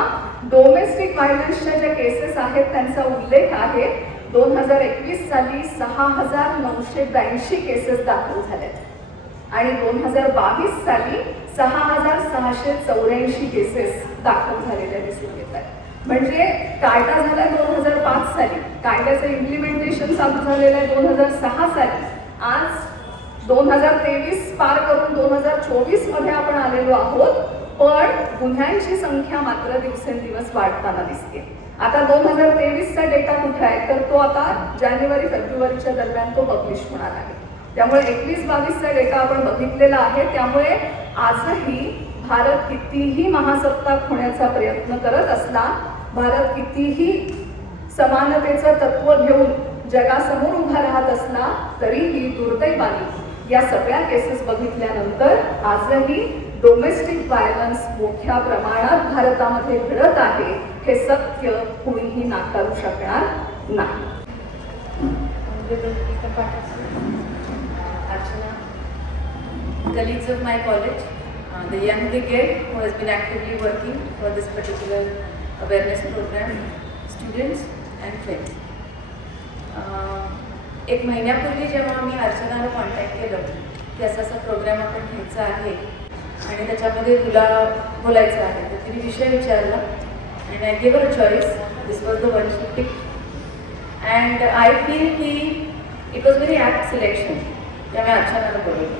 डोमेस्टिक व्हायलन्सच्या ज्या केसेस आहेत त्यांचा उल्लेख आहे. 2021 साली 6,982 केसेस दाखल झाल्यात आणि 2022 साली 6,684 केसेस दाखल झालेल्या दिसून येत आहेत. म्हणजे कायदा झाला 2005 साली, कायद्याचं इम्प्लिमेंटेशन चालू झालेलं आहे 2006 साली. आज 2023 पार करून 2024 मध्ये आपण आलेलो आहोत, पण गुन्ह्यांची संख्या मात्र दिवसेंदिवस वाढताना दिसते. आता 2023चा डेटा कुठे आहे तर तो आता जानेवारी-फेब्रुवारीच्या दरम्यान तो पब्लिश होणार आहे. त्यामुळे 21-22चा डेटा आपण बघितलेला आहे. त्यामुळे आजही भारत कितीही महासत्ताक होण्याचा प्रयत्न करत असला, भारत कितीही समानतेचं तत्व घेऊन जगासमोर उभा राहत असला तरीही दुर्दैवाने या सगळ्या केसेस बघितल्यानंतर आजही डोमेस्टिक व्हायलन्स मोठ्या प्रमाणात भारतामध्ये घडत आहे हे सत्य कुणीही नाकारू शकणार नाही. Colleagues of my college, the young brigade who has been actively working for this particular awareness program, students and friends. एक महिन्यापूर्वी जेव्हा आम्ही अर्चनाला कॉन्टॅक्ट केलं की असा प्रोग्राम आपण घ्यायचा आहे आणि त्याच्यामध्ये तुला बोलायचं आहे, तर तिने विषय विचारला and I give a choice. This was the one she pick and I feel की it was very apt selection. त्यामुळे अर्चनाला बोलवलं.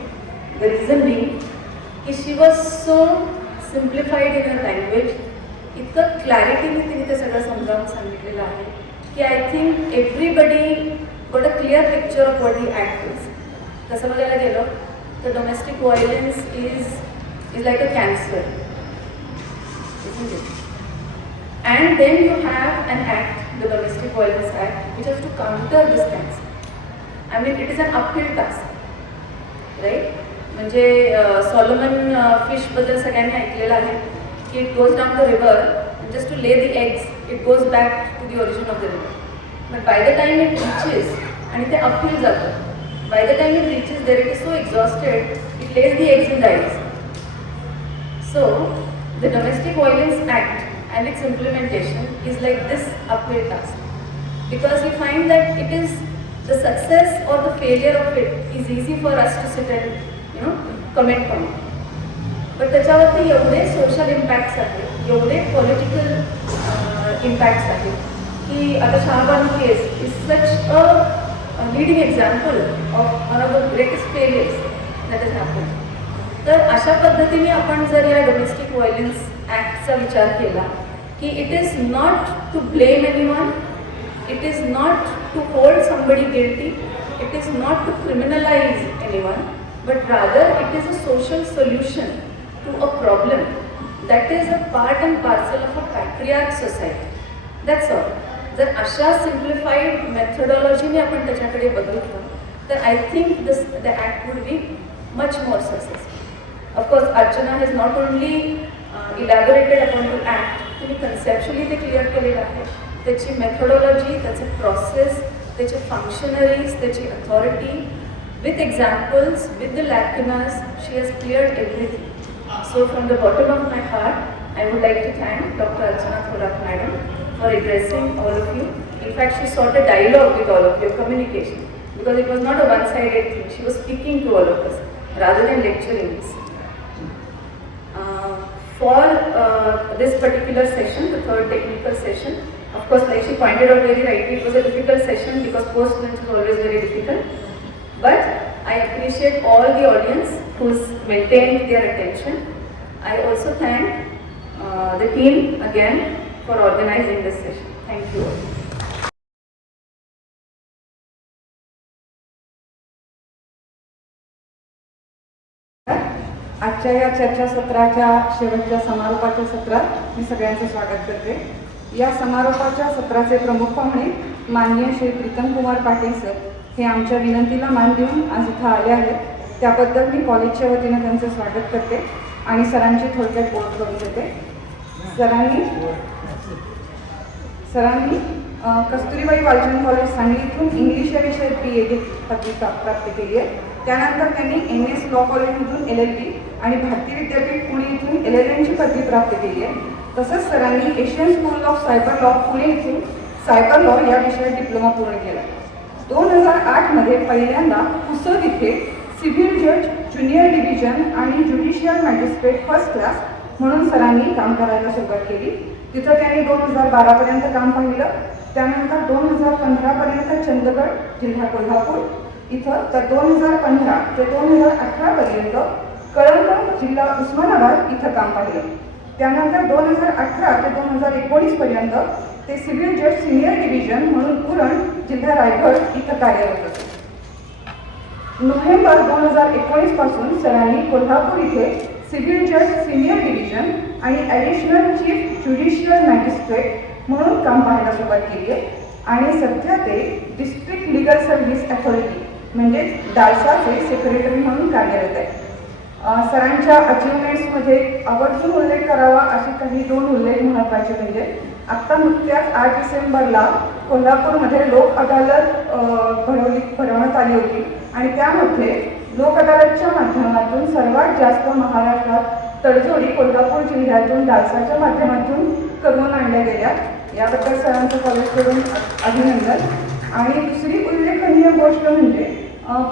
द रिझन बिंग की she was so simplified in her language. इतकं क्लॅरिटीने तिने ते सगळं समजावून सांगितलेलं आहे की I think everybody got a clear picture of what the act is. तसं बघायला गेलं तर domestic violence is like a cancer, isn't it? And then you have an act, the Domestic Violence Act, which has to counter this cancer. I mean, it is an uphill task, right? म्हणजे salmon फिशबद्दल सगळ्यांनी ऐकलेलं आहे की it goes down the river just to lay the eggs it goes back to the origin of the river. But by the time it reaches आणि ते uphill जातं. By the time it reaches there it is so exhausted it lays the eggs in the eggs. So the domestic violence act and its implementation is like this uphill task, because we find that it is the success or the failure of it is easy for us to sit and comment on. But त्याच्यावरती एवढे social impacts आहेत, एवढे political impacts आहेत की आता Shah Bano case is such a leading example of one of the greatest failures that is happen. तर अशा पद्धतीने आपण जर या डोमेस्टिक व्हायलन्स ॲक्टचा विचार केला की it is not to blame anyone, it is not to hold somebody guilty, it is not to criminalise anyone, but rather it is a social solution to a problem that is a part and parcel of a patriarch society. That's all. जर अशा simplified methodology ने आपण त्याच्याकडे बघितलं तर I think the act would be much more successful. Of course, Archana has not only elaborated upon the act, तिने conceptually ते clear केलेलं आहे. त्याची methodology, त्याचे process, त्याचे functionaries, त्याची authority, with examples, with the lacunas, she has cleared everything. So from the bottom of my heart, I would like to thank Dr. Archana Thorat Madam for addressing all of you. In fact, she sought a dialogue with all of you, communication, because it was not a one-sided thing. She was speaking to all of us rather than lecturing us. For this particular session, the third technical session, of course, like she pointed out very rightly, it was a difficult session because post-lunch is always very difficult. But I appreciate all the audience who's maintained their attention. I also thank the team again for organizing this session. Thank you. आजच्या या चर्चासत्राच्या शेवटच्या समारोपाच्या सत्रात मी सगळ्यांचं स्वागत करते. या समारोपाच्या सत्राचे प्रमुख पाहुणे माननीय श्री प्रीतम कुमार पाटील सर हे आमच्या विनंतीला मान देऊन आज इथं आले आहेत. त्याबद्दल मी कॉलेजच्या वतीनं त्यांचं स्वागत करते आणि सरांची थोडक्यात ओळख करून देते. सरांनी कस्तुरीबाई वालचंद कॉलेज सांगली इथून इंग्लिश या विषयात BA पदवी प्राप्त केली आहे. त्यानंतर त्यांनी MS लॉ कॉलेजमधून LLB आणि भारतीय विद्यापीठ पुणे इथून LLM ची पदवी प्राप्त केली आहे. तसंच सरांनी Asian school of cyber law Pune इथून सायबर लॉ या विषयात डिप्लोमा पूर्ण केला. 2008 मध्ये पहिल्यांदा पुसद इथे सिव्हिल जज ज्युनियर डिव्हिजन आणि ज्युडिशियल मॅजिस्ट्रेट फर्स्ट क्लास म्हणून सरांनी काम करायला सुरुवात केली. तिथं त्यांनी 2012 पर्यंत काम पाहिलं. त्यानंतर 2015 पर्यंत चंदगड जिल्हा कोल्हापूर इथं, तर 2015 ते 2018 पर्यंत कळंब जिल्हा उस्मानाबाद इथं काम पाहिलं. त्यानंतर 2018 ते 2019 पर्यंत ते सिव्हिल जज सिनियर डिव्हिजन म्हणून उरण जिल्हा रायगड इथं कार्यरत होते. नोव्हेंबर 2019 पासून सरांनी कोल्हापूर इथे सिव्हिल जज सिनियर डिव्हिजन आणि ॲडिशनल चीफ ज्युडिशियल मॅजिस्ट्रेट म्हणून काम पाहायला सुरुवात केली आहे आणि सध्या ते डिस्ट्रिक्ट लीगल सर्व्हिस अथॉरिटी म्हणजेच डाळसाचे सेक्रेटरी म्हणून कार्यरत आहे. सरांच्या अचिव्हमेंट्समध्ये आवर्जून उल्लेख करावा असे काही 2 उल्लेख महत्त्वाचे म्हणजे आत्ता नुकत्याच 8 डिसेंबरला कोल्हापूरमध्ये लोक अदालत भरवण्यात आली होती आणि त्यामध्ये लोक अदालतच्या माध्यमातून सर्वात जास्त महाराष्ट्रात तडजोडी कोल्हापूर जिल्ह्यातून डाळसाच्या माध्यमातून करून आणल्या गेल्या, याबद्दल सरांचं कॉलेजकडून अभिनंदन. आणि दुसरी उल्लेखनीय गोष्ट म्हणजे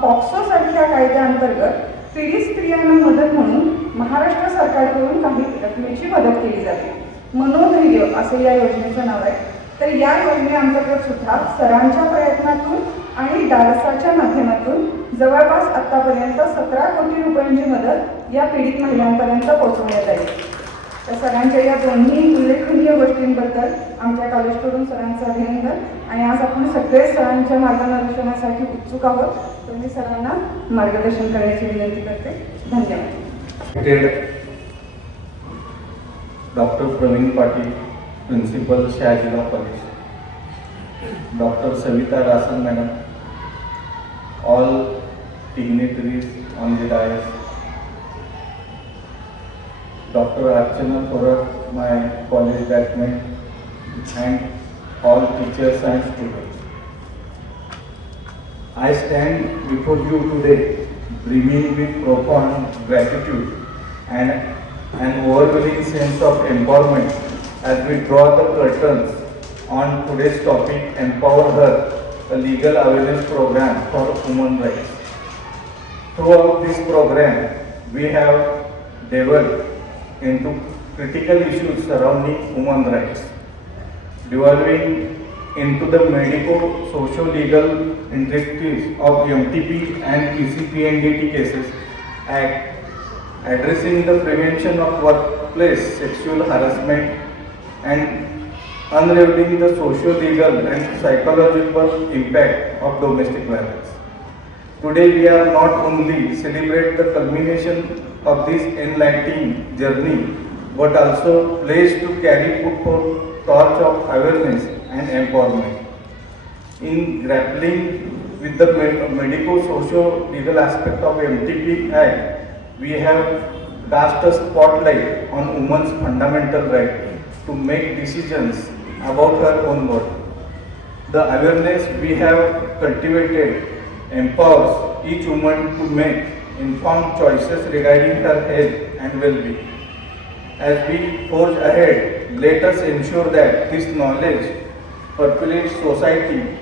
पॉक्सोसारख्या कायद्याअंतर्गत पीडित स्त्रियांना मदत म्हणून महाराष्ट्र सरकारकडून काही रकमेची मदत केली जाते. मनोधैर्य असं या योजनेचं नाव आहे. तर या योजनेअंतर्गत सुद्धा सरांच्या प्रयत्नातून आणि डालसाच्या माध्यमातून जवळपास आत्तापर्यंत 17 कोटी रुपयांची मदत या पीडित महिलांपर्यंत पोहोचवण्यात आली. तर सरांच्या या दोन्ही उल्लेखनीय गोष्टींबद्दल आमच्या कॉलेजकडून सरांचं अभिनंदन. आणि आज आपण सगळे सरांच्या मार्गदर्शनासाठी उत्सुक आहोत, तर मी सरांना मार्गदर्शन करण्याची विनंती करते. धन्यवाद. Doctor Pravin Patil, principal Shahajirao college, doctor Savita Rasan madam, all dignitaries on the dais, Dr. Archana Thorat, my college batchmate, and all teachers and students. I stand before you today brimming with profound gratitude and an overwhelming sense of empowerment as we draw the curtains on today's topic, Empower Her, a legal awareness program for human rights. Throughout this program, we have delved into critical issues surrounding human rights, delving into the medico-socio-legal intricacies of MTP and PCPNDT cases, addressing the prevention of workplace sexual harassment and unraveling the socio-legal and psychological impact of domestic violence. Today we are not only celebrate the culmination of this enlightening journey, but also pledged to carry forth torch of awareness and empowerment. In grappling with the medico-socio-legal aspect of MTP Act, we have cast a spotlight on women's fundamental right to make decisions about her own body. The awareness we have cultivated empowers each woman to make informed choices regarding her health and well-being. As we forge ahead, let us ensure that this knowledge permeates society,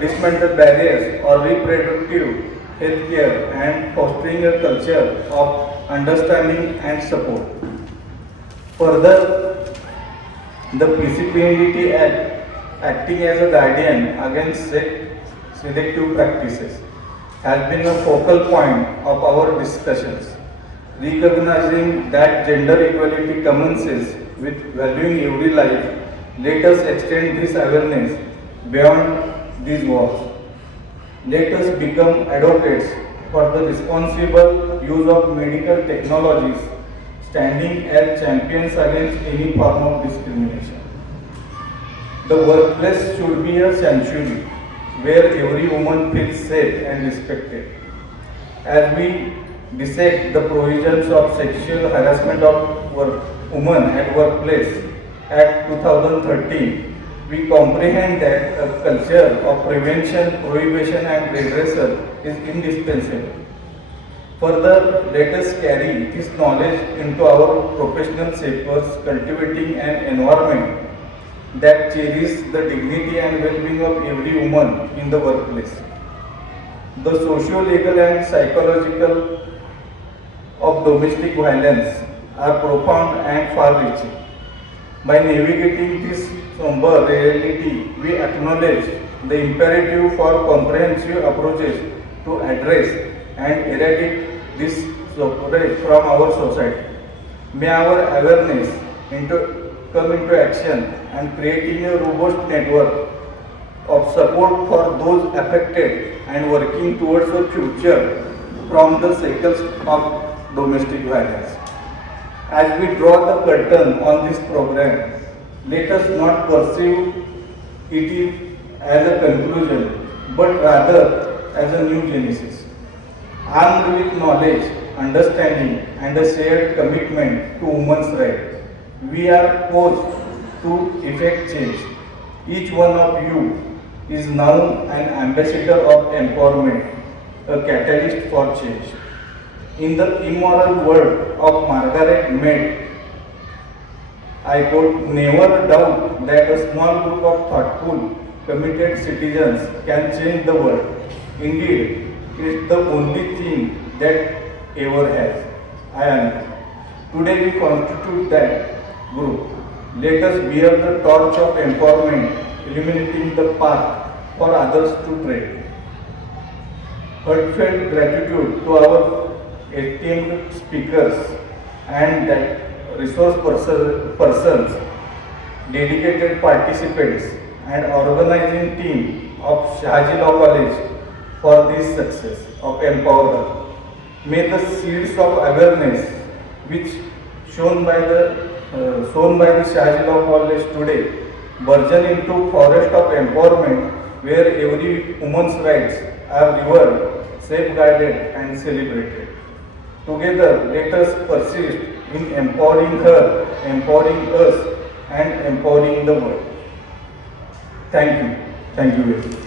dismantle barriers or reproductive health care, and fostering a culture of understanding and support. Further, the PCPNDT Act, acting as a guardian against selective practices, has been a focal point of our discussions. Recognizing that gender equality commences with valuing every life, let us extend this awareness beyond these walls. Let us become advocates for the responsible use of medical technologies, standing as champions against any form of discrimination. The workplace should be a sanctuary where every woman feels safe and respected. As we dissect the provisions of sexual harassment of women at workplace Act 2013, we comprehend that a culture of prevention, prohibition and redressal is indispensable. Further, let us carry this knowledge into our professional sectors, cultivating an environment that cherishes the dignity and well-being of every woman in the workplace. The socio-legal and psychological of domestic violence are profound and far-reaching. By navigating this somber reality, we acknowledge the imperative for comprehensive approaches to address and eradicate this suffrage from our society. May our awareness come into action and creating a robust network of support for those affected and working towards a future from the cycles of domestic violence. As we draw the curtain on this program, let us not perceive it as a conclusion, but rather as a new genesis. Armed with knowledge, understanding, and a shared commitment to women's rights, we are poised to effect change. Each one of you is now an ambassador of empowerment, a catalyst for change. In the immoral word of Margaret Mead, I could never doubt that a small group of thoughtful, committed citizens can change the world. Indeed, it's the only thing that ever has. I am. Today we constitute that group. Let us bear the torch of empowerment, illuminating the path for others to tread. Heartfelt gratitude to our esteemed speakers and that resource persons, dedicated participants and organizing team of Shahaji Law College for this success of Empower Her. May the seeds of awareness which sown by the Shahaji Law College today burgeon into forest of empowerment where every woman's rights are revered, safeguarded and celebrated. Together, let us persist in empowering her, empowering us, and empowering the world. Thank you. Thank you very much.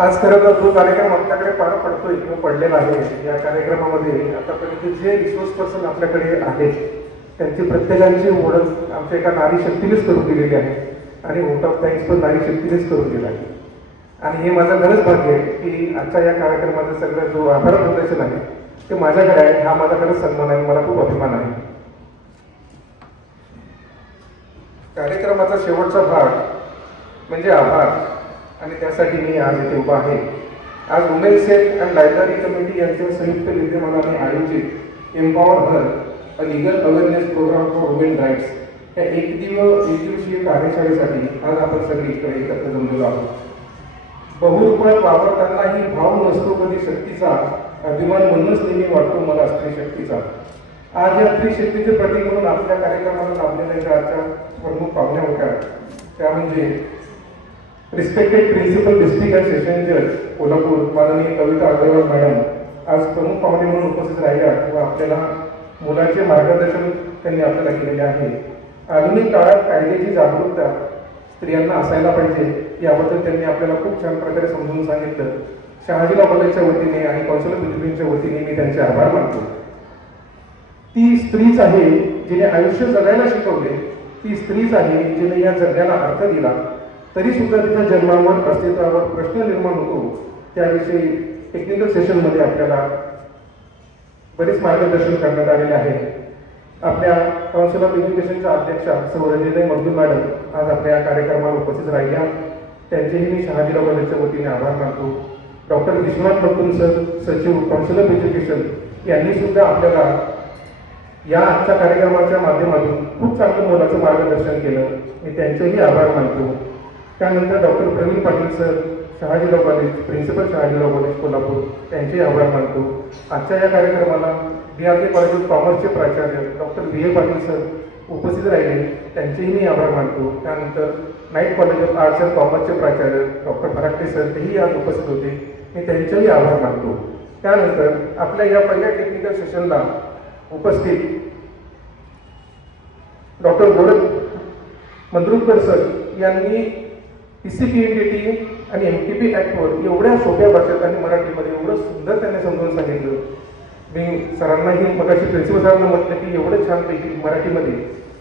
आज खरं तर जो कार्यक्रम आपल्याकडे पार पडतोय किंवा पडलेला आहे, या कार्यक्रमामध्ये आतापर्यंत जे रिसोर्स पर्सन आपल्याकडे आहेत त्यांची प्रत्येकांची ओळख आमच्या एका नारी शक्तीनेच करून दिलेली आहे आणि व्होट ऑफ थँक्स पण नारी शक्तीनेच करून दिला आहे. आणि हे माझं खरंच भाग्य आहे की आजच्या या कार्यक्रमाचा सगळं जो आभार प्रदर्शन आहे ते माझ्याकडे आहे. हा माझा खरंच सन्मान आहे, मला खूप अभिमान आहे. कार्यक्रमाचा शेवटचा भाग म्हणजे आभार आणि त्यासाठी मी आज इथे उभा आहे. आज women safe and library committee यांच्या संयुक्त विद्यमानाने आयोजित empower her a legal awareness programme for women rights या एकदिवसीय कार्यशाळेसाठी आज आपण सगळे इकडे एकत्र जमलेलो आहोत. बहुरूपात वावरतानाही भाव नसतो कधी शक्तीचा, अभिमान म्हणूनच नेहमी वाटतो मला स्त्री शक्तीचा. आज या स्त्री शक्तीचे प्रतीक म्हणून आपल्या कार्यक्रमाला लाभलेल्या ज्या आजच्या प्रमुख पाहुण्या होत्या त्या म्हणजे respected principal district and session जज कोल्हापूर माननीय कविता अग्रवाल मॅडम आज प्रमुख पाहुणे म्हणून उपस्थित राहिल्या व आपल्याला मुलांचे मार्गदर्शन त्यांनी आपल्याला केलेले आहे. आधुनिक काळात कायद्याची जागरूकता स्त्रियांना असायला पाहिजे याबद्दल त्यांनी आपल्याला खूप छान प्रकारे समजून सांगितलं. शहाजी लॉ कॉलेजच्या वतीने आणि कौन्सिल ऑफ एज्युकेशनच्या वतीने मी त्यांचे आभार मानतो. ती स्त्रीच आहे जिने आयुष्य जगायला शिकवले, ती स्त्रीच आहे जिने या जगाला अर्थ दिला. तरी सुद्धा तिच्या जन्मावर अस्तित्वावर प्रश्न निर्माण होतो. त्याविषयी टेक्निकल सेशनमध्ये आपल्याला बरेच मार्गदर्शन करण्यात आलेले आहे. आपल्या कौन्सिल ऑफ एज्युकेशनच्या अध्यक्षा सौ रंजिताई मगदूम मॅडम आज आपल्या या कार्यक्रमाला उपस्थित राहिल्या. त्यांचेही मी शहाजी लॉ कॉलेजच्या वतीने आभार मानतो. डॉक्टर विश्वनाथ मगदूम सर सचिव कौन्सिल ऑफ एज्युकेशन यांनी सुद्धा आपल्याला या आजच्या कार्यक्रमाच्या माध्यमातून खूप चांगलं मोलाचं मार्गदर्शन केलं. मी त्यांचेही आभार मानतो. त्यानंतर doctor Pravin Patil sir Shahaji law college principal Shahaji law college Kolhapur त्यांचे आभार मानतो. आजच्या या कार्यक्रमाला DRK कॉलेज ऑफ कॉमर्सचे प्राचार्य डॉक्टर VA पाटील सर उपस्थित राहिले, त्यांचेही मी आभार मानतो. त्यानंतर night college of arts and कॉमर्सचे प्राचार्य डॉक्टर फराटे सर तेही आज उपस्थित होते, मी त्यांचेही आभार मानतो. त्यानंतर आपल्या या पहिल्या टेक्निकल सेशनला उपस्थित डॉक्टर गोरख मंद्रुकर सर यांनी PCPNDT आणि MTP ॲक्टवर एवढ्या सोप्या भाषेत आणि मराठीमध्ये एवढं सुंदर त्यांनी समजून सांगितलं. मी सरांनाही मगाशी प्रिन्सिपल सरांना म्हटलं की एवढं छानपैकी मराठीमध्ये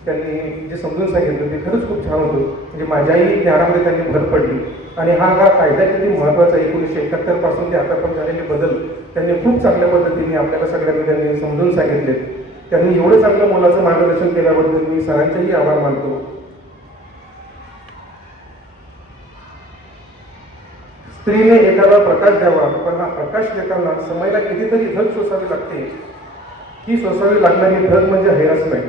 त्यांनी जे समजून सांगितलं ते खरंच खूप छान होतं. म्हणजे माझ्याही ज्ञानामध्ये त्यांनी भर पडली. आणि हा कायदा किती महत्त्वाचा आहे 1971 पासून ते आतापर्यंत झालेले बदल त्यांनी खूप चांगल्या पद्धतीने आपल्याला सगळ्यांनी त्यांनी समजून सांगितले. त्यांनी एवढं चांगलं मोलाचं मार्गदर्शन केल्याबद्दल मी सरांचेही आभार मानतो. स्त्रीने एकाला प्रकाश द्यावा, पण हा प्रकाश देताना समयला कितीतरी धग सोसावी लागते. ही सोसावी लागणारी धग म्हणजे हॅरॅसमेंट.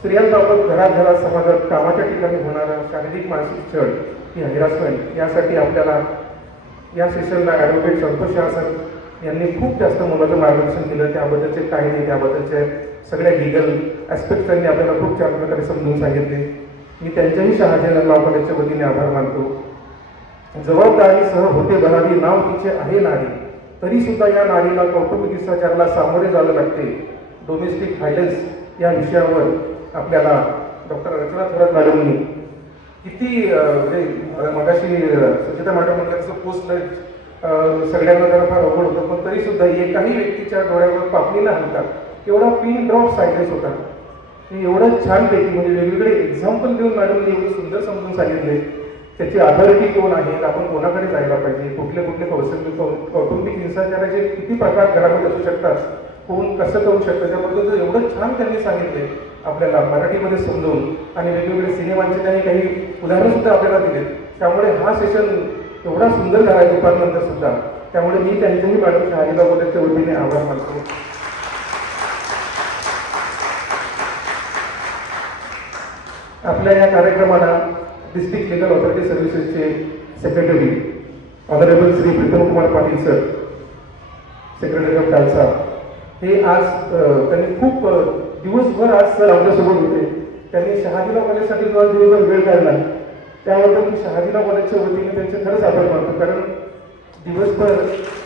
स्त्रियांबाबत घरात समाजात कामाच्या ठिकाणी होणारा शारीरिक मानसिक छळ ही हॅरॅसमेंट यासाठी आपल्याला या सेशनला ॲडव्होकेट संतोष सर यांनी खूप जास्त मोलाचं मार्गदर्शन केलं. त्याबद्दलचे कायदे, त्याबद्दलचे सगळ्या लिगल ॲस्पेक्ट त्यांनी आपल्याला खूप छान प्रकारे समजून सांगितले. मी त्यांच्याही शहाजी लॉ कॉलेजच्या वतीने आभार मानतो. जबाबदारीसह होते भरावी नाव तिचे आहे नारी, तरी सुद्धा या नारीला कौटुंबिक हिंसाचाराला सामोरे जावं लागते. डोमेस्टिक व्हायलन्स या विषयावर आपल्याला डॉक्टर रचना थोरात मॅडमनी किती म्हणजे मगाशी सुचिता मॅडम म्हणलं पोस्ट सगळ्यांना जरा फार अवघड होतं, पण तरी सुद्धा एकाही व्यक्तीच्या डोळ्यावर पापणी न हलतात एवढा पिन ड्रॉप सायलेन्स होता. एवढं छानपैकी म्हणजे वेगवेगळे एक्झाम्पल देऊन मॅडमने एवढं सुंदर समजून सांगितले. त्याची अथॉरिटी कोण आहेत, आपण कोणाकडे जायला पाहिजे, कुठले कुठले कौटुंबिक हिंसाचाराचे किती प्रकार घरामध्ये असू शकतात, कोण कसं करू शकतं, त्याबद्दल एवढं छान त्यांनी सांगितले आपल्याला मराठीमध्ये समजून. आणि वेगवेगळे सिनेमांचे त्यांनी काही उदाहरणं सुद्धा आपल्याला दिलेत. त्यामुळे हा सेशन एवढा सुंदर झाला आहे दुपारनंतर सुद्धा. त्यामुळे मी त्यांच्याही मॅडम शहाजी लॉ कॉलेजच्या वतीने आभार मानतो. आपल्या या कार्यक्रमाला डिस्ट्रिक्ट लीगल ऑथॉरिटी सर्व्हिसेसचे secretary honourable Shri Pritam Kumar Patil sir, secretary of Khalsa, हे आज त्यांनी खूप दिवसभर आज सर आमच्यासोबत होते. त्यांनी शहाजी लॉ कॉलेजसाठी जो दिवसभर वेळ काढला त्याबद्दल मी शहाजी लॉ कॉलेजच्या वतीने त्यांचे खरंच आभार मानतो. कारण दिवसभर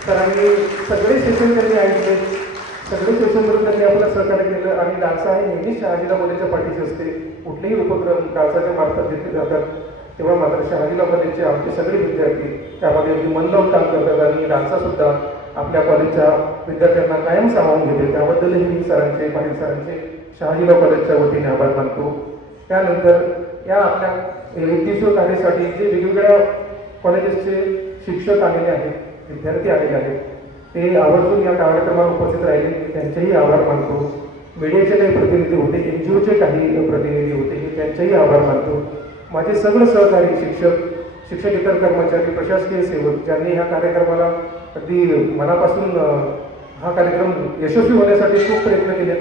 सरांनी सगळे सेशन त्यांनी ऐकले, सगळे सेशनवरून त्यांनी आपलं सहकार्य केलं. आणि डान्सा हे नेहमीच शहाजी लॉ कॉलेजच्या पाठीशी असते. कुठलेही उपक्रम डान्साच्या मार्फत घेतले जातात तेव्हा मात्र शहाजी लॉ कॉलेजचे आमचे सगळे विद्यार्थी त्यामध्ये अगदी मन लावून काम करतात. आणि डान्सासुद्धा आपल्या कॉलेजच्या विद्यार्थ्यांना कायम सामावून घेते. त्याबद्दलही मी सरांचे, पाटील सरांचे शहाजी लॉ कॉलेजच्या वतीने आभार मानतो. त्यानंतर या आपल्या 31व्या कार्यासाठी जे वेगवेगळ्या कॉलेजेसचे शिक्षक आलेले आहेत, विद्यार्थी आलेले आहेत, ते आवर्जून या कार्यक्रमाला उपस्थित राहिले, मी त्यांचेही आभार मानतो. मीडियाचे काही प्रतिनिधी होते, NGOचे काही प्रतिनिधी होते, मी त्यांचेही आभार मानतो. माझे सगळे सहकारी शिक्षक इतर कर्मचारी, प्रशासकीय सेवक ज्यांनी ह्या कार्यक्रमाला अगदी मनापासून हा कार्यक्रम यशस्वी होण्यासाठी खूप प्रयत्न केले.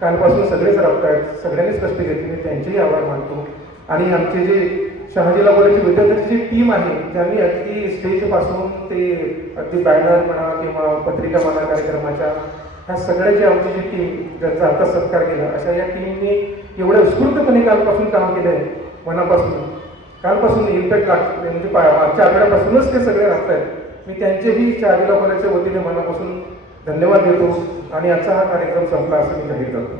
कालपासून सगळेच राबतायत, सगळ्यांनीच कष्ट घेतले, मी त्यांचेही आभार मानतो. आणि आमचे जे शहाजी लॉ कॉलेजच्या विद्यार्थ्यांची जी टीम आहे, ज्यांनी अगदी स्टेजपासून ते अगदी बॅनर म्हणा किंवा पत्रिका म्हणा कार्यक्रमाच्या, ह्या सगळ्याची आमची जी टीम ज्यांचा आता सत्कार केला, अशा या टीमने एवढ्या उत्स्फूर्तपणे कालपासून काम केलं आहे. मनापासून कालपासून इम्पॅक्ट लागते, म्हणजे मागच्या आठवड्यापासूनच ते सगळे राहत आहेत. मी त्यांचेही शहाजी लॉ कॉलेजच्या वतीने मनापासून धन्यवाद देतो. आणि आजचा हा कार्यक्रम संपला असं मी जाहीर करतो.